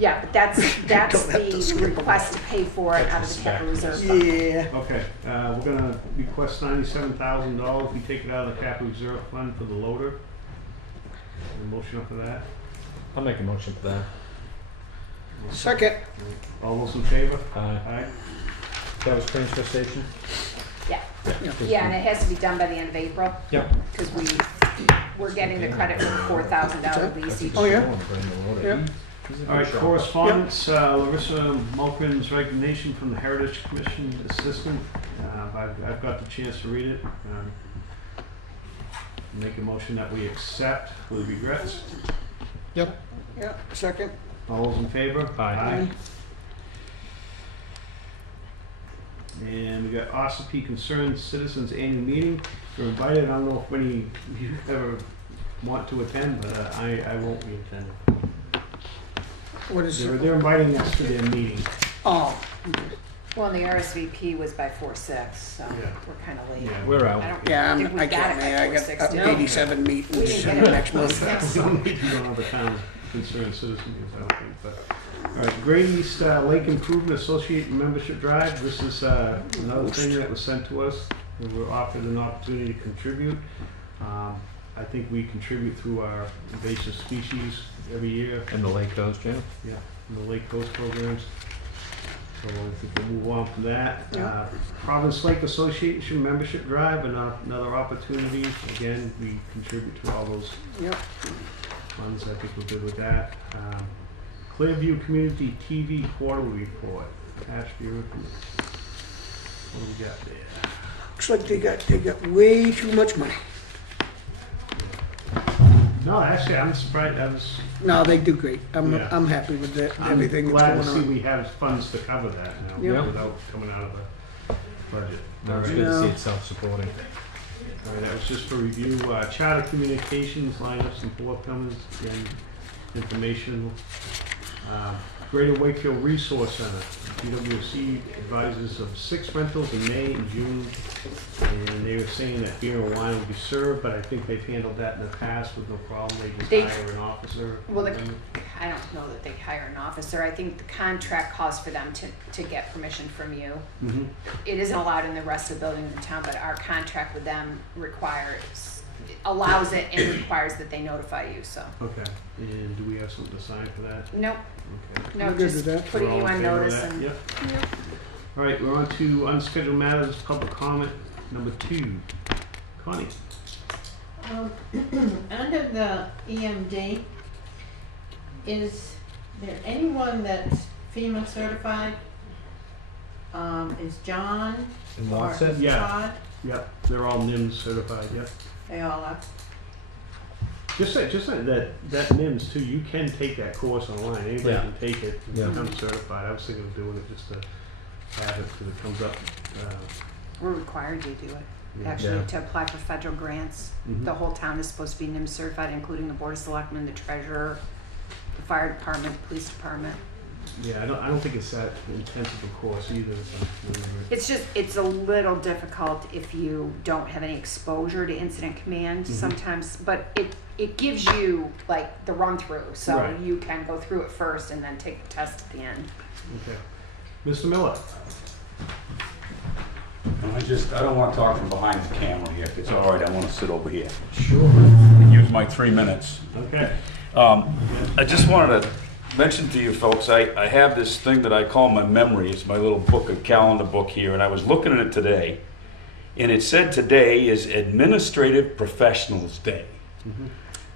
Yeah, but that's Don't have to the scribble. request to pay for it out of the capital reserve fund. Yeah. Okay, we're gonna request $97,000, we take it out of the capital reserve fund for the loader. A motion for that? I'll make a motion for that. Second, All those in favor? Aye. Aye. That was transfer station? Yeah, yeah, and it has to be done by the end of April, Yep. because we're getting the credit for the $4,000 lease each. Oh, yeah? All right, correspondence, Larissa Mulkman's resignation from the Heritage Commission Assistant. I've got the chance to read it. Make a motion that we accept with regrets. yeah, second. All those in favor? Aye. And we got Ossipee Concerned Citizens Annual Meeting. You're invited. I don't know if many of you ever want to attend, but I won't be attending. What is it? They're inviting us to their meeting. Oh, Well, and the RSVP was by 4/6, so Yeah. we're kind of late. Yeah, We're out. I don't yeah, think we I got can't, it man, by I got 4/6, up did to we? 87 We meetings didn't get it next by month. 4/6. We don't need to go to the town concerned citizen meetings, I don't think, but. All right, Great East Lake Improvement Associate Membership Drive. This is another thing that was sent to us. We were offered an opportunity to contribute. I think we contribute through our invasive species every year. And the Lake Coast, Jim? Yeah, in the Lake Coast programs. So I think we'll move on from that. Yeah. Province Lake Association Membership Drive, another opportunity. Again, we contribute to all those Yep. funds. I think we're good with that. Clearview Community TV Quarterly Report. Attached viewer. What do we got there? Looks like they got way too much money. No, actually, I'm surprised. I was. No, they do great. Yeah. I'm happy with that, I'm everything glad to that's see going on. we have funds to cover that now Yeah. without coming out of the budget. No, it's All good to see Yeah. it self-supporting. right, that was just for review. Charter Communications, lineups and forthcomings, again, informational. Greater Wakefield Resource Center, PWC advises of 6 rentals in May and June. And they were saying that beer and wine will be served, but I think they've handled that in the past with no problem. They just hire an officer. Well, I don't know that they hire an officer. I think the contract calls for them to get permission from you. Mm-hmm. It isn't allowed in the rest of the building in the town, but our contract with them allows it and requires that they notify you, so. Okay, and do we have something to sign for that? Nope, Okay. no, I'm good just with that. putting We're all you in on favor of notice that? and. Yep. All right, we're on to unscheduled matters, public comment number 2. Connie? Under the EMD, is there anyone that's FEMA certified? Is John And or Watson? is Yeah. Todd? Yep, they're all NIMS certified, yep. They all are. Just like that NIMS too, you can take that course online, anybody Yeah. can take it and Yeah. become certified. I was thinking of doing it just to have it, because it comes up. We're required to do it. Yeah. Actually, Yeah. to apply for federal grants, Mhm. the whole town is supposed to be NIMS certified, including the board of selectmen, the treasurer, the fire department, police department. Yeah, I don't think it's that intensive a course either. So It's a little difficult if you don't have any exposure to incident command Mhm. sometimes, but it gives you like the run through, so Right. you can go through it first and then take the test at the end. Okay. Mr. Miller? I don't want to talk from behind the camera here. If it's all right, I want to sit over here Sure. and use my 3 minutes. Okay. I just wanted to mention to you folks, I have this thing that I call my memory. It's my little book, a calendar book here, and I was looking at it today, and it said today is Administrative Professionals Day. Mm-hmm.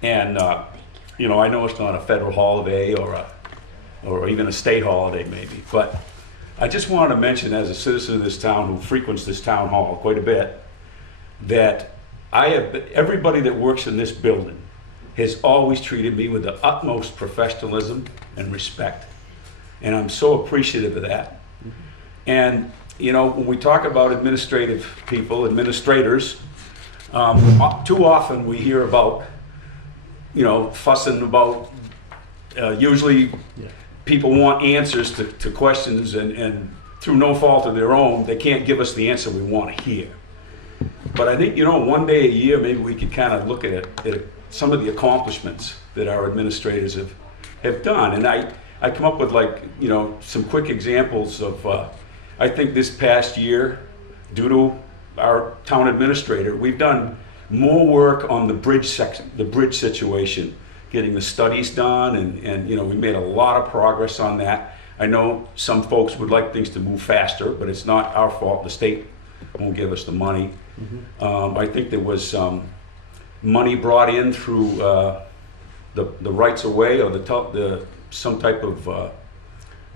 And, I know it's not a federal holiday or even a state holiday maybe, but I just wanted to mention as a citizen of this town who frequents this town hall quite a bit, that everybody that works in this building has always treated me with the utmost professionalism and respect. And I'm so appreciative of that. And, when we talk about administrative people, administrators, too often we hear about, fussing about, usually Yeah. people want answers to questions and through no fault of their own, they can't give us the answer we want to hear. But I think, one day a year, maybe we could kind of look at some of the accomplishments that our administrators have done. And I come up with some quick examples of, I think this past year, due to our town administrator, we've done more work on the bridge section, the bridge situation, getting the studies done, and you know, we made a lot of progress on that. I know some folks would like things to move faster, but it's not our fault. The state won't give us the money. I think there was some money brought in through the rights of way, or some type of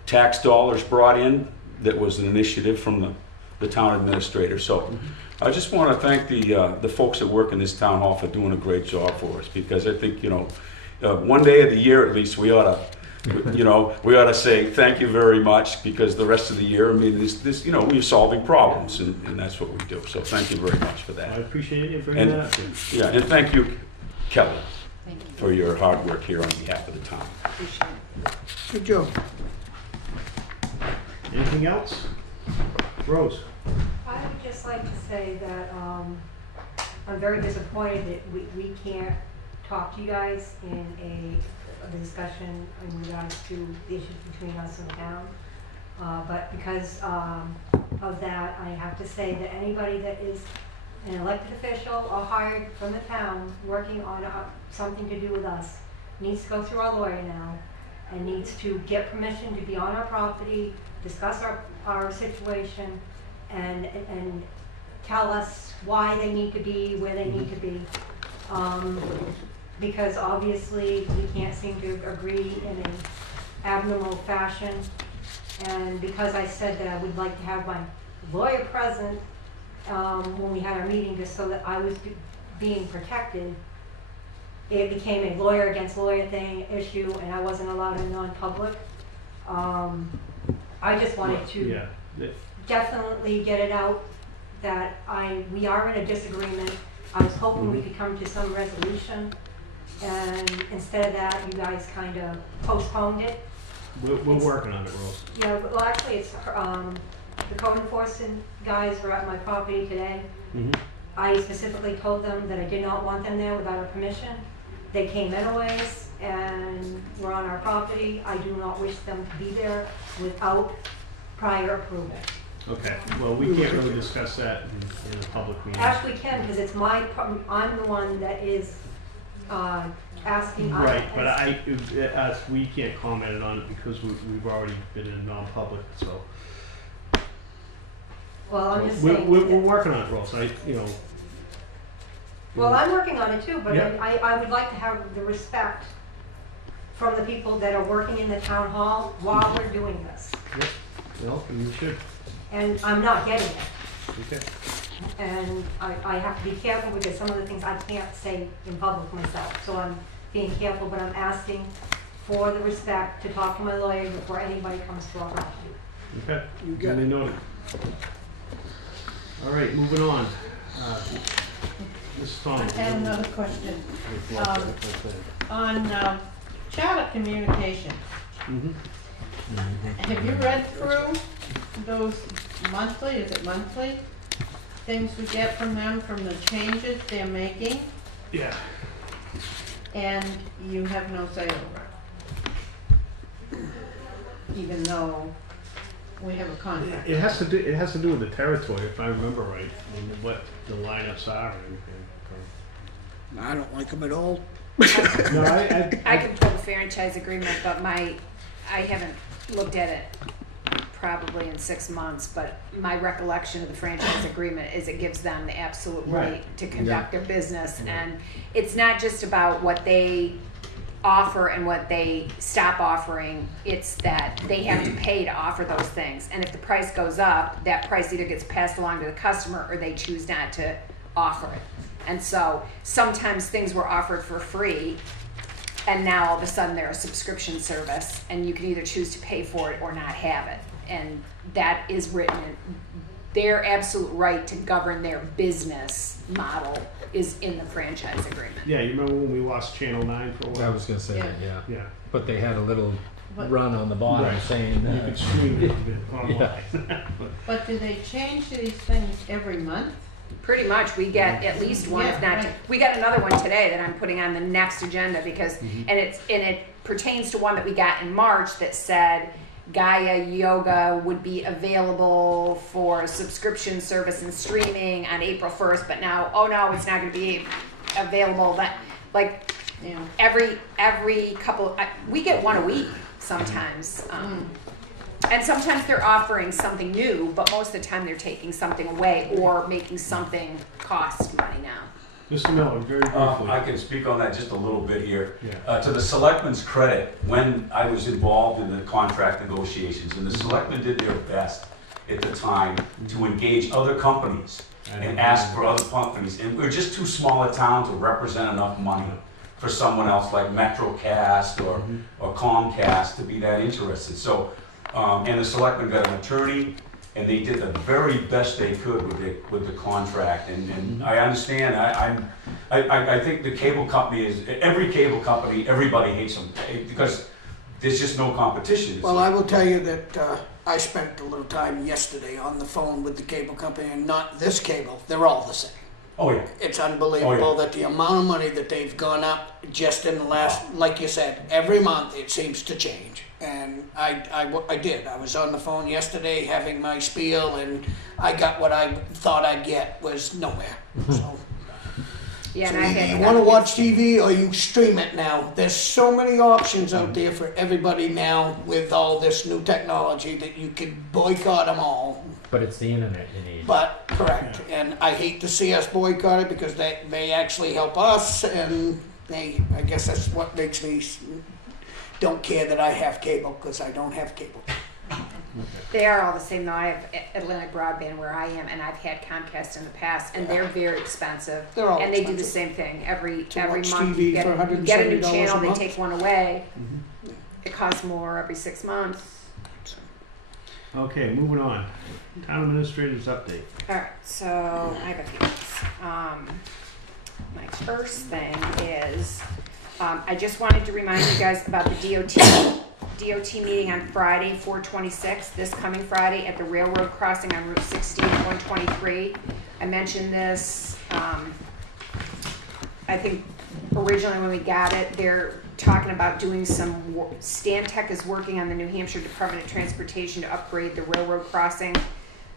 tax dollars brought in that was an initiative from the town administrator. So I just want to thank the folks that work in this town hall for doing a great job for us, because I think, you know, one day of the year at least we ought to, you know, we ought to say thank you very much, because the rest of the year, I mean, this you know, we're solving problems, and that's what we do. So thank you very much for I that. appreciate you bringing And, that up. yeah, and thank you, Kelly, Thank you. for your hard work here on behalf of the town. Appreciate it. Good job. Anything else? Rose? I would just like to say that I'm very disappointed that we can't talk to you guys in a discussion in regards to the issues between us and the town. But because of that, I have to say that anybody that is an elected official or hired from the town working on something to do with us needs to go through our lawyer now and needs to get permission to be on our property, discuss our situation, and tell us why they need to be where they need to be. Because obviously we can't seem to agree in an abnormal fashion. And because I said that I would like to have my lawyer present when we had our meeting, just so that I was being protected, it became a lawyer against lawyer issue, and I wasn't allowed in non-public. I just wanted to definitely get it out that we are in a disagreement. I was hoping we could come to some resolution, and instead of that, you guys kind of postponed it. We're working on it, Rose. Yeah, well, actually, it's the code enforcement guys were at my property today. I specifically told them that I did not want them there without our permission. They came anyways and were on our property. I do not wish them to be there without prior approval. Okay, well, we can't really discuss that in a public meeting. Actually, can, because it's my problem. I'm the one that is asking. Right, but we can't comment on it because we've already been in non-public, so. Well, I'm just We're saying. working on it, Rose, you know. Well, I'm working on it too, but Yeah. I would like to have the respect from the people that are working in the town hall while we're doing this. Yep, well, you should. And I'm not getting it. Okay. And I have to be careful because some of the things I can't say in public myself. So I'm being careful, but I'm asking for the respect to talk to my lawyer before anybody comes to our property. Okay, You got duly it. noted. All right, moving on. Ms. I Thomas. have another question. On charter communication, have you read through those monthly, is it monthly, things we get from them, from the changes they're making, Yeah. and you have no say over it? Even though we have a contract. It has to do with the territory, if I remember right, and what the lineups are and everything. I don't like them at all. No, I can pull the franchise agreement, but I haven't looked at it probably in 6 months, but my recollection of the franchise agreement is it gives them the absolute right to conduct their business. And it's not just about what they offer and what they stop offering, it's that they have to pay to offer those things. And if the price goes up, that price either gets passed along to the customer or they choose not to offer it. And so sometimes things were offered for free, and now all of a sudden they're a subscription service, and you can either choose to pay for it or not have it. And that is written in their absolute right to govern their business model is in the franchise agreement. Yeah, you remember when we lost Channel 9 for a while? I was gonna say Yeah. that, yeah. Yeah. But they had a little But- run on the bottom Right. saying You that. could stream it online. But do they change these things every month? Pretty much, we get at least one, if Yeah, not, right. we got another one today that I'm putting on the next agenda because, and it pertains to one that we got in March that said Gaia Yoga would be available for subscription service and streaming on April 1st, but now, oh no, it's not gonna be available. That, like, Yeah. every couple, we get one a week sometimes. And sometimes they're offering something new, but most of the time they're taking something away or making something cost money now. Mr. Miller, very briefly. I can speak on that just a little bit here. Yeah. To the selectmen's credit, when I was involved in the contract negotiations, and the selectmen did their best at the time to engage other companies and ask for other companies. And we're just too small a town to represent enough money for someone else like MetroCast or Comcast to be that interested. So, and the selectmen got an attorney, and they did the very best they could with the contract. And I understand. I think the cable company every cable company. Everybody hates them because there's just no competition. Well, I will tell you that I spent a little time yesterday on the phone with the cable company, and not this cable. They're all the same. Oh yeah. It's unbelievable that the amount of money that they've gone up just in the last, like you said, every month it seems to change. And I did. I was on the phone yesterday having my spiel, and I got what I thought I'd get was nowhere. So, Yeah, so and you want to watch TV or you stream it now. There's so many options out there for everybody now with all this new technology that you could boycott them all. But it's the internet you need. But, correct, and I hate to see us boycott it because they actually help us, and I guess that's what makes me don't care that I have cable, because I don't have cable. They are all the same though. I have Atlantic Broadband where I am, and I've had Comcast in the past, and they're very expensive. They're all and they do the expensive. same thing every To month. watch TV You get for you get a new $170 channel, a they month. take one away. It costs more every 6 months. Okay, moving on. Town administrator's update. All right, so I have a few things. My first thing is I just wanted to remind you guys about the DOT meeting on Friday, 4/26, this coming Friday at the railroad crossing on Route 60 and 123. I mentioned this, I think originally when we got it, they're talking about doing some, Stantec is working on the New Hampshire Department of Transportation to upgrade the railroad crossing.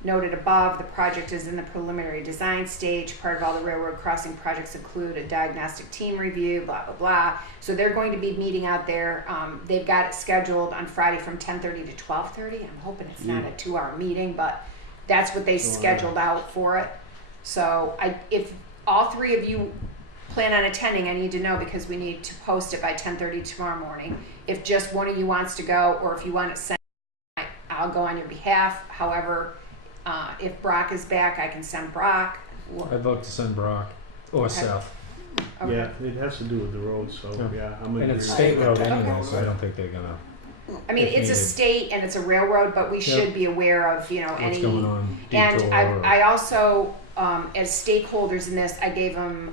Noted above, the project is in the preliminary design stage. Part of all the railroad crossing projects include a diagnostic team review, blah, blah, blah. So they're going to be meeting out there. They've got it scheduled on Friday from 10:30 to 12:30. I'm hoping it's not a 2-hour meeting, but that's what they scheduled out for it. So if all three of you plan on attending, I need to know because we need to post it by 10:30 tomorrow morning. If just one of you wants to go, or if you want it sent, I'll go on your behalf. However, if Brock is back, I can send Brock. I vote to send Brock or Seth. Okay. Yeah, it has to do with the road, so yeah, I'm And gonna it's agree. state road Okay. anyway, so I don't think they're gonna. I mean, if it's a needed. state and it's a railroad, but we should be aware of, What's any. going on? And Detour I also, as stakeholders in this, I gave them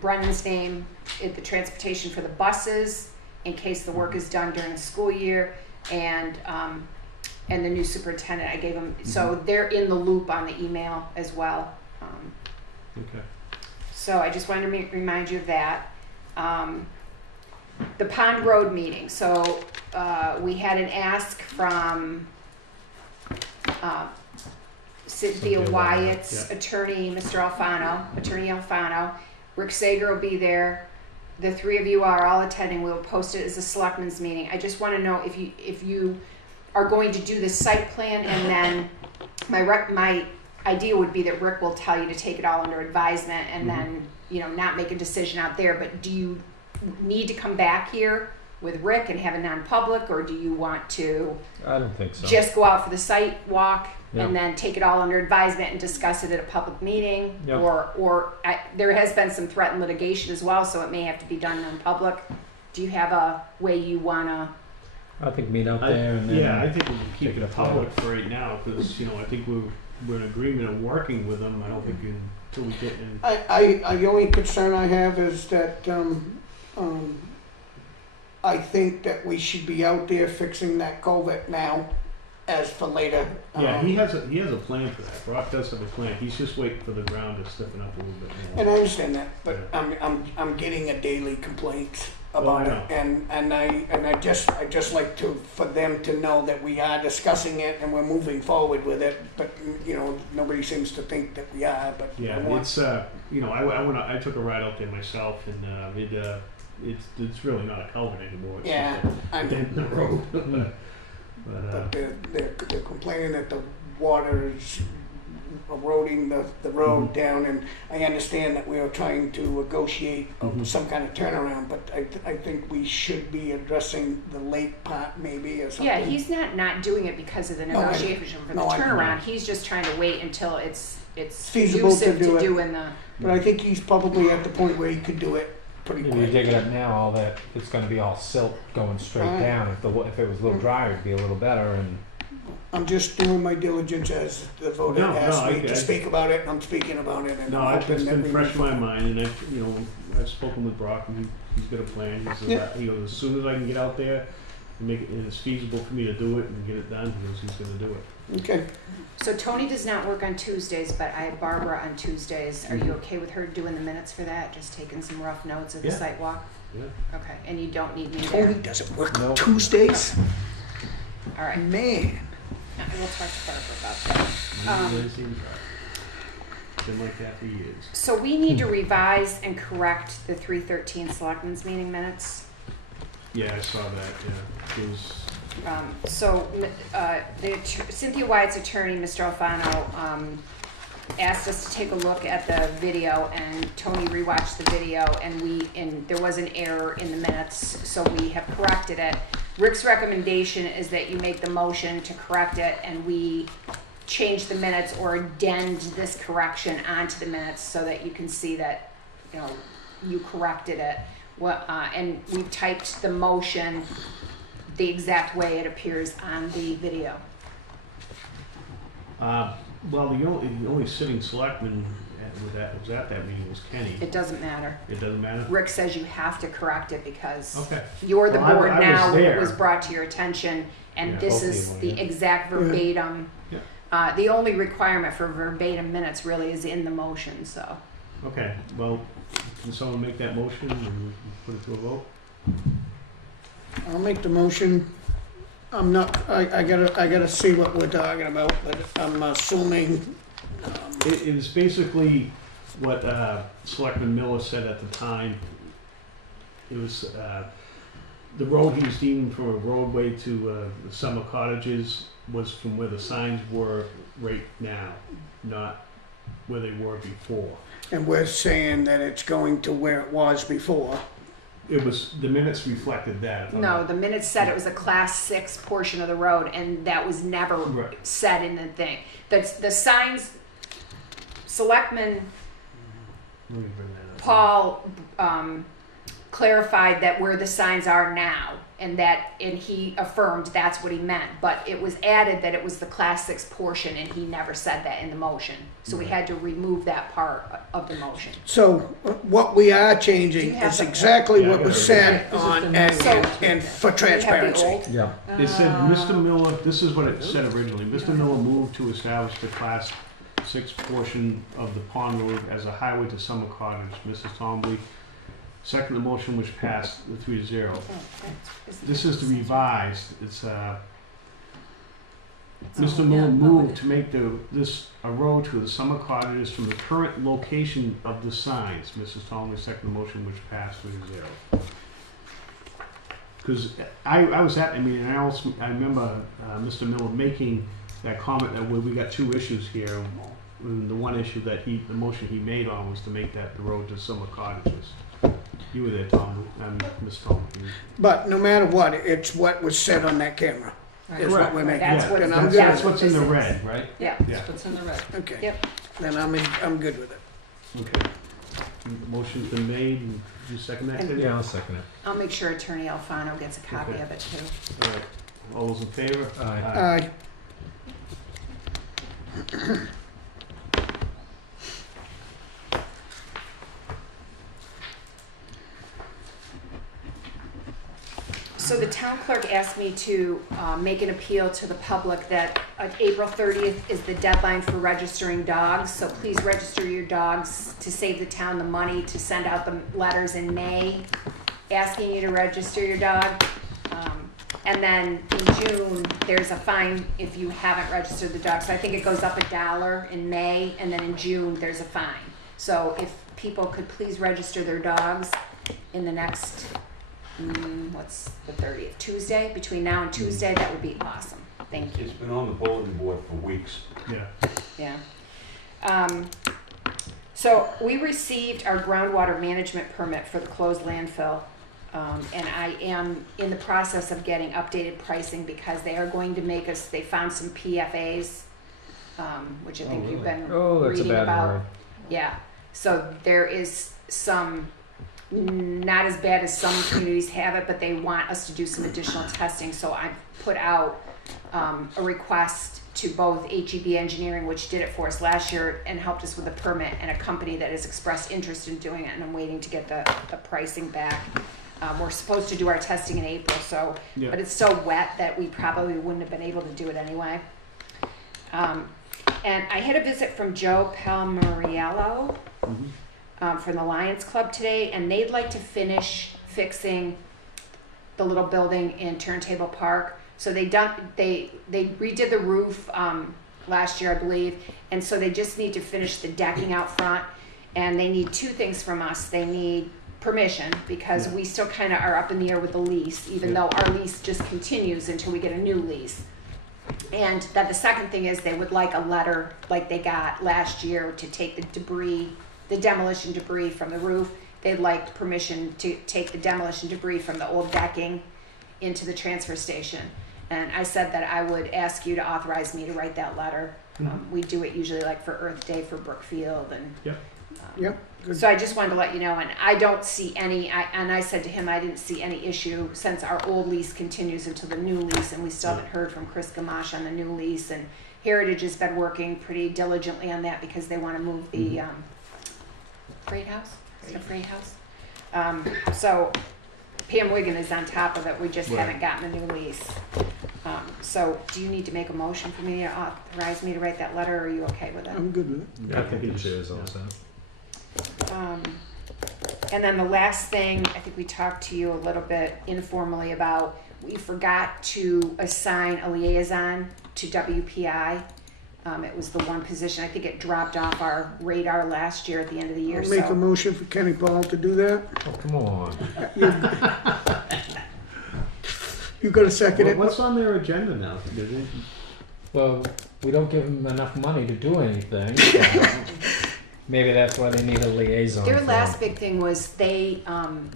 Brendan's name at the transportation for the buses in case the work is done during the school year, and the new superintendent, I gave them, so they're in the loop on the email as well. Okay. So I just wanted to remind you of that. The Pond Road meeting, so we had an ask from Cynthia Wyatt's attorney, Mr. Attorney Alfano. Rick Sager will be there. The three of you are all attending. We'll post it as a selectmen's meeting. I just want to know if you are going to do the site plan, and then my idea would be that Rick will tell you to take it all under advisement, and then not make a decision out there. But do you need to come back here with Rick and have a non-public, or do you want to I don't think so. just go out for the site walk Yep. and then take it all under advisement and discuss it at a public meeting? Yep. Or there has been some threatened litigation as well, so it may have to be done non-public. Do you have a way you wanna? I think meet out there and then. Yeah, I think we can keep take it it up public for right now, because, I think we're in agreement of working with them. I don't think until we get in. The only concern I have is that, I think that we should be out there fixing that culvert now, as for later. Yeah, he has a plan for that. Brock does have a plan. He's just waiting for the ground to stiffen up a little bit more. And I understand that, but Yeah. I'm getting a daily complaint I about know. it, and I just like for them to know that we are discussing it and we're moving forward with it, but nobody seems to think that we are. But Yeah, I want, it's I took a ride out there myself, and it's really not a culvert anymore. It's Yeah, just I a know. dent in the road. But they're complaining that the water is eroding the road down, and I understand that we are trying to negotiate some kind of turnaround, but I think we should be addressing the lake part maybe or something. Yeah, he's not doing it because of the No, I- negotiation for the no, I- turnaround. He's just trying to wait until it's Feasible to conducive do to it. doing the. But I think he's probably at the point where he could do it pretty If you quick. dig it up now, all that, it's gonna be all silt going straight Right. down. If it was a little drier, it'd be a little better, and I'm just doing my diligence as the voter No, asked no, me I- to speak about it, and I'm speaking about it, and No, I'm it's hoping that been we fresh in move my mind, and I've spoken with Brock, and he's got a plan. He says, Yeah. as soon as I can get out there and make it, and it's feasible for me to do it and get it done, he's gonna do it. Okay. So Tony does not work on Tuesdays, but I have Barbara on Tuesdays. Are you okay with her doing the minutes for that? Just taking some rough notes of the Yeah. site walk? Yeah. Okay, and you don't need me Tony there? doesn't work No. on Tuesdays? All right, Man. we'll talk to Barbara about that. Really seems right. Been like that for years. So we need to revise and correct the 3/13 Selectmen's meeting minutes. Yeah, I saw that, yeah. It was, Cynthia Wyatt's attorney, Mr. Alfano, asked us to take a look at the video, and Tony rewatched the video, and there was an error in the minutes, so we have corrected it. Rick's recommendation is that you make the motion to correct it, and we change the minutes or addend this correction onto the minutes so that you can see that, you corrected it. And we typed the motion the exact way it appears on the video. well, the only sitting selectman was at that meeting was Kenny. It doesn't matter. It doesn't matter? Rick says you have to correct it because Okay. you're the Well, I board was now when it there. was brought to your attention, and Yeah, this hopefully is you won't, the yeah. exact verbatim. Yeah. The only requirement for verbatim minutes really is in the motion, so. Okay, well, can someone make that motion and put it to a vote? I'll make the motion. I'm not, I gotta see what we're talking about, but I'm assuming, It is basically what Selectman Miller said at the time. It was the road he was deeming from a roadway to the summer cottages was from where the signs were right now, not where they were before. and we're saying that it's going to where it was before. It was, the minutes reflected that. No, the minutes said it was a class 6 portion of the road, and that was never Right. said in the thing. The signs, Selectman Let me bring that up. Paul clarified that where the signs are now, and he affirmed that's what he meant, but it was added that it was the class 6 portion, and he never said that in the motion. So we had to remove that part of the motion. So what we are Do changing you have is the- exactly Yeah, I what got was it. said This is on, the and, next and for Do you have the transparency. old? Yeah. It said, Mr. Miller, this is what it said originally, Mr. Miller moved to establish the class 6 portion of the pond road as a highway to Summer Cottage. Mrs. Tomley second the motion, which passed 3-0. This is the revised, it's, Mr. Miller moved to make a road to the Summer Cottages from the current location of the signs. Mrs. Tomley second the motion, which passed 3-0. Because I was at, I remember Mr. Miller making that comment that we got two issues here. And the one issue that the motion he made on was to make the road to Summer Cottages. You were there, Tom, and Miss Tom. But no matter what, it's what was said on that camera, is what we're making. That's what- And I'm That's, good that's with what's in the red, right? Yeah. Yeah. What's in the red? it. Okay. Yep. Then I'm good with it. Okay. Motion's been made, and you second that, Tim? yeah, I'll second it. I'll make sure Attorney Alfano gets a copy Okay. of it too. All right. All those in favor? Aye. Aye. So the town clerk asked me to make an appeal to the public that April 30th is the deadline for registering dogs. So please register your dogs to save the town the money to send out the letters in May asking you to register your dog. And then in June, there's a fine if you haven't registered the dog. So I think it goes up $1 in May, and then in June, there's a fine. So if people could please register their dogs. in the next, what's the 30th, Tuesday, between now and Tuesday, that would be awesome. Thank you. It's been on the bulletin board for weeks. Yeah. Yeah. So we received our groundwater management permit for the closed landfill. And I am in the process of getting updated pricing because they are going to make us, they found some PFAs, which I think you've been Oh, that's a reading bad about. word. Yeah. So there is some, not as bad as some communities have it, but they want us to do some additional testing. So I put out a request to both HEB Engineering, which did it for us last year and helped us with the permit, and a company that has expressed interest in doing it, and I'm waiting to get the pricing back. We're supposed to do our testing in April, so, Yeah. but it's so wet that we probably wouldn't have been able to do it anyway. And I had a visit from Joe Palmariello from the Lions Club today, and they'd like to finish fixing the little building in Turntable Park. So they redid the roof last year, I believe, and so they just need to finish the decking out front. And they need two things from us. They need permission because we still kind of are up in the air with the lease, even though our lease just continues until we get a new lease. And that the second thing is they would like a letter like they got last year to take the debris, the demolition debris from the roof. They'd like permission to take the demolition debris from the old decking into the transfer station. And I said that I would ask you to authorize me to write that letter. We do it usually like for Earth Day for Brookfield and Yep. so I just wanted to let you know, and I don't see any, and I said to him I didn't see any issue since our old lease continues until the new lease, and we still haven't heard from Chris Gamache on the new lease, and Heritage has been working pretty diligently on that because they want to move the freight house, is it a freight house? So Pam Wigan is on top of it, we just haven't gotten a new lease. So do you need to make a motion for me to authorize me to write that letter, or are you okay with it? I'm good with it. I think it is also. And then the last thing, I think we talked to you a little bit informally about, we forgot to assign a liaison to WPI. It was the one position, I think it dropped off our radar last year at the end of the year. I'll make a motion for Kenny Paul to do that. Oh, come on. You got a second it? What's on their agenda now? Well, we don't give them enough money to do anything. So maybe that's why they need a liaison. Their for last them. big thing was they, on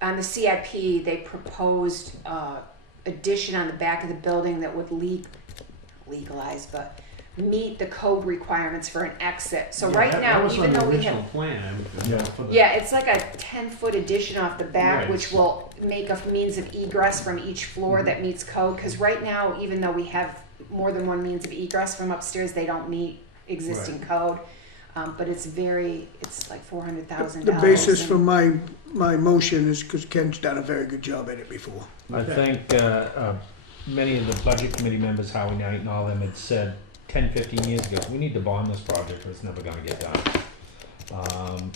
the CIP, they proposed addition on the back of the building that would legalize, but meet the code requirements for an exit. So right now, even though we have, it's like a 10-foot addition off the back, Right. which will make a means of egress from each floor that meets code. Because right now, even though we have more than one means of egress from upstairs, they don't meet existing code. But it's like $400,000. The basis for my motion is because Ken's done a very good job at it before. I think many of the budget committee members, Howie Knight and all them, had said 10, 15 years ago, we need to bond this project or it's never going to get done.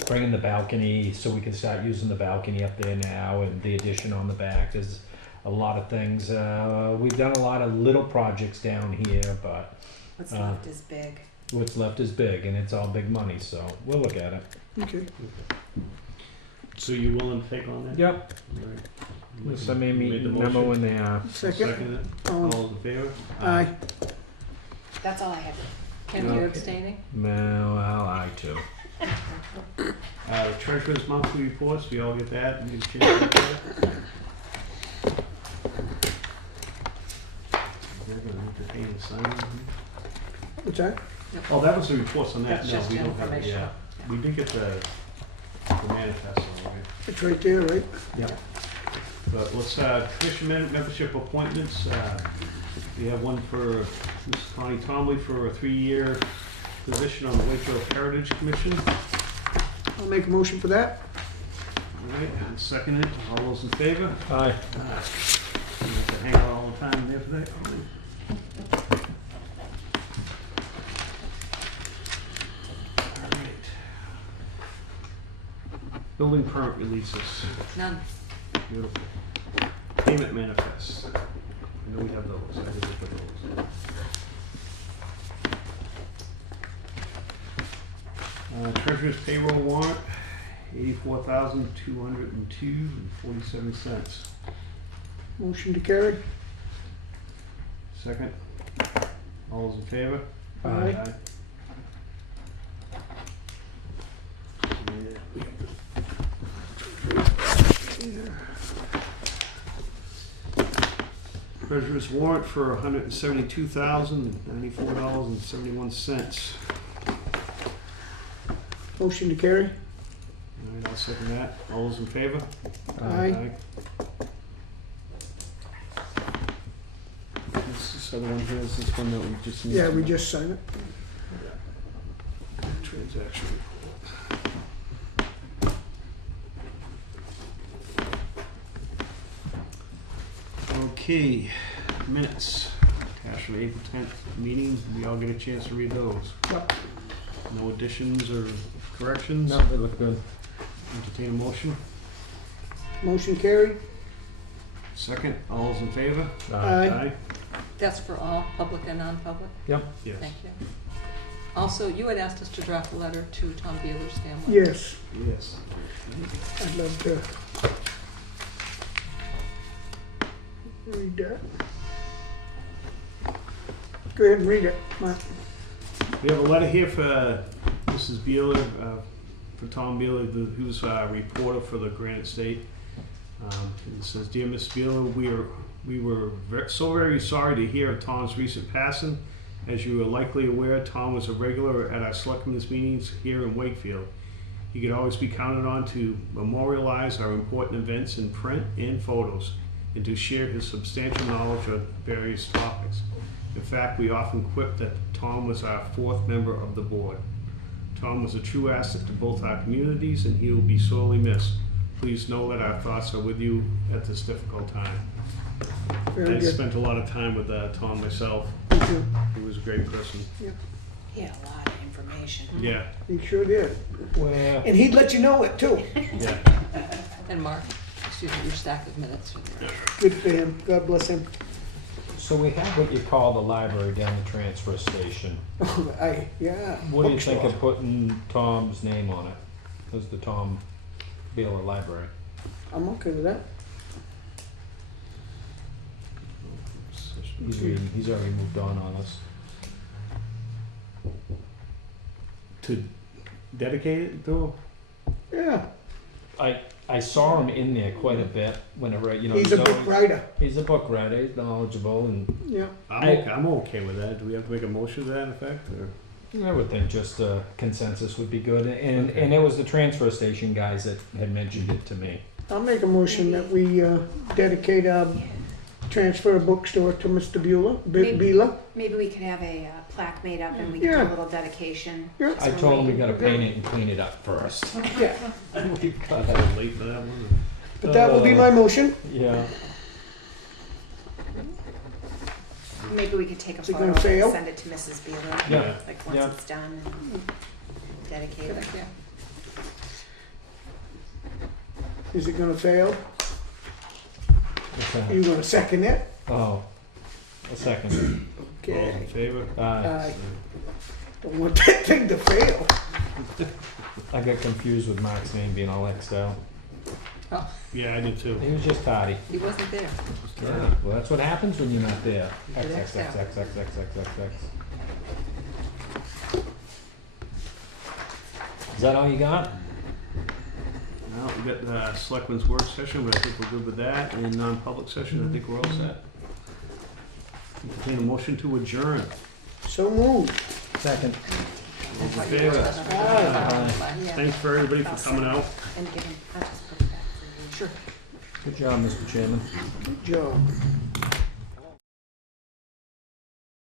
Bring in the balcony so we can start using the balcony up there now, and the addition on the back. There's a lot of things. We've done a lot of little projects down here, but what's left is big. What's left is big, and it's all big money, so we'll look at it. Okay. So you willing to take on that? Yep. All right. Send me a Made the memo motion. when they are. Second. It. All in favor? Aye. That's all I have. Ken, you Okay. abstaining? Well, I too. The treasurer's monthly reports, we all get that and get a chance to look at it. We're gonna entertain a sign. What's that? Oh, that was the reports on that. That's No, just we don't have it. information. Yeah, we did get the manifest all right. It's right there, right? Yeah. But let's, commission membership appointments, we have one for Ms. Connie Tomley for a 3-year position on the Wakefield Heritage Commission. I'll make a motion for that. All right, and second it, all those in favor? Aye. You have to hang out all the time there for that. All right. Building permit releases. None. Beautiful. Payment manifests. I know we have those. I did look at those. Treasurer's payroll warrant $84,202.47. Motion to carry. Second. All those in favor? Aye. Treasurer's warrant for $172,094.71. Motion to carry. All right, I'll second that. All those in favor? Aye. This other one here is this one that we just need. Yeah, we just signed it. Transaction report. Okay, minutes. Attached to the April 10th meeting. We all get a chance to read those. Yep. No additions or corrections? No, they look good. Entertain a motion. Motion carried. Second, all those in favor? Aye. That's for all, public and non-public? Yes. Thank you. Also, you had asked us to draft a letter to Tom Beeler's family. Yes, Yes. I'd love to read that. Go ahead and read it, Mark. We have a letter here for Mrs. Beeler, for Tom Beeler, who's a reporter for the Granite State. It says, "Dear Miss Beeler, we were so very sorry to hear of Tom's recent passing. As you are likely aware, Tom was a regular at our selectmen's meetings here in Wakefield. He could always be counted on to memorialize our important events in print and photos, and to share his substantial knowledge of various topics. In fact, we often quip that Tom was our fourth member of the board. Tom was a true asset to both our communities, and he will be sorely missed. Please know that our thoughts are with you at this difficult time." Very I good. spent a lot of time with Tom myself. Me too. He was a great person. He had a lot of information. Yeah, He sure did. Well, And he'd let you know it too. yeah. And Mark, excuse me, your stack of minutes are there. Good for him. God bless him. so we have what you call the library down the transfer station. Yeah. What do you think bookstore. of putting Tom's name on it? As the Tom Beeler Library? I'm okay with that. He's already moved on us. To dedicate it to Yeah. I saw him in there quite a bit whenever, you know. He's a book always- writer. He's a book writer, he's knowledgeable, and Yeah. I'm okay with that. Do we have to make a motion to that effect, or? I would think just a consensus would be good. And Okay. and it was the transfer station guys that had mentioned it to me. I'll make a motion that we dedicate our transfer bookstore to Mr. Beeler. Maybe we could have a plaque made up and we could do Yeah. a little dedication. Yeah. I told him we gotta paint it and clean it up first. Yeah. We got late for that one. But that will be my motion. Yeah. Maybe we could take a Is it photo gonna fail? and send it to Mrs. Beeler. Yeah. Like once Yeah. it's done and dedicate Good it. idea. Is it gonna fail? What's that? Are you gonna second it? Oh, a second. All in Okay. favor? Aye. Don't want that thing to fail. I got confused with Mark's name being all X'd out. Oh, Yeah, I did too. He was just tardy. he wasn't there. Yeah, well, that's what happens when you're not there. X, It X, X'd X, out. X, X, X, X, X, X. Is that all you got? Now, we got the selectmen's work session, but I think we're good with that. And non-public session, I think we're all set. Entertain a motion to adjourn. So moved. Second. All in favor? Thanks for everybody for coming out. And give him, I'll just put it back for you. Sure. Good job, Mr. Chairman. Good job.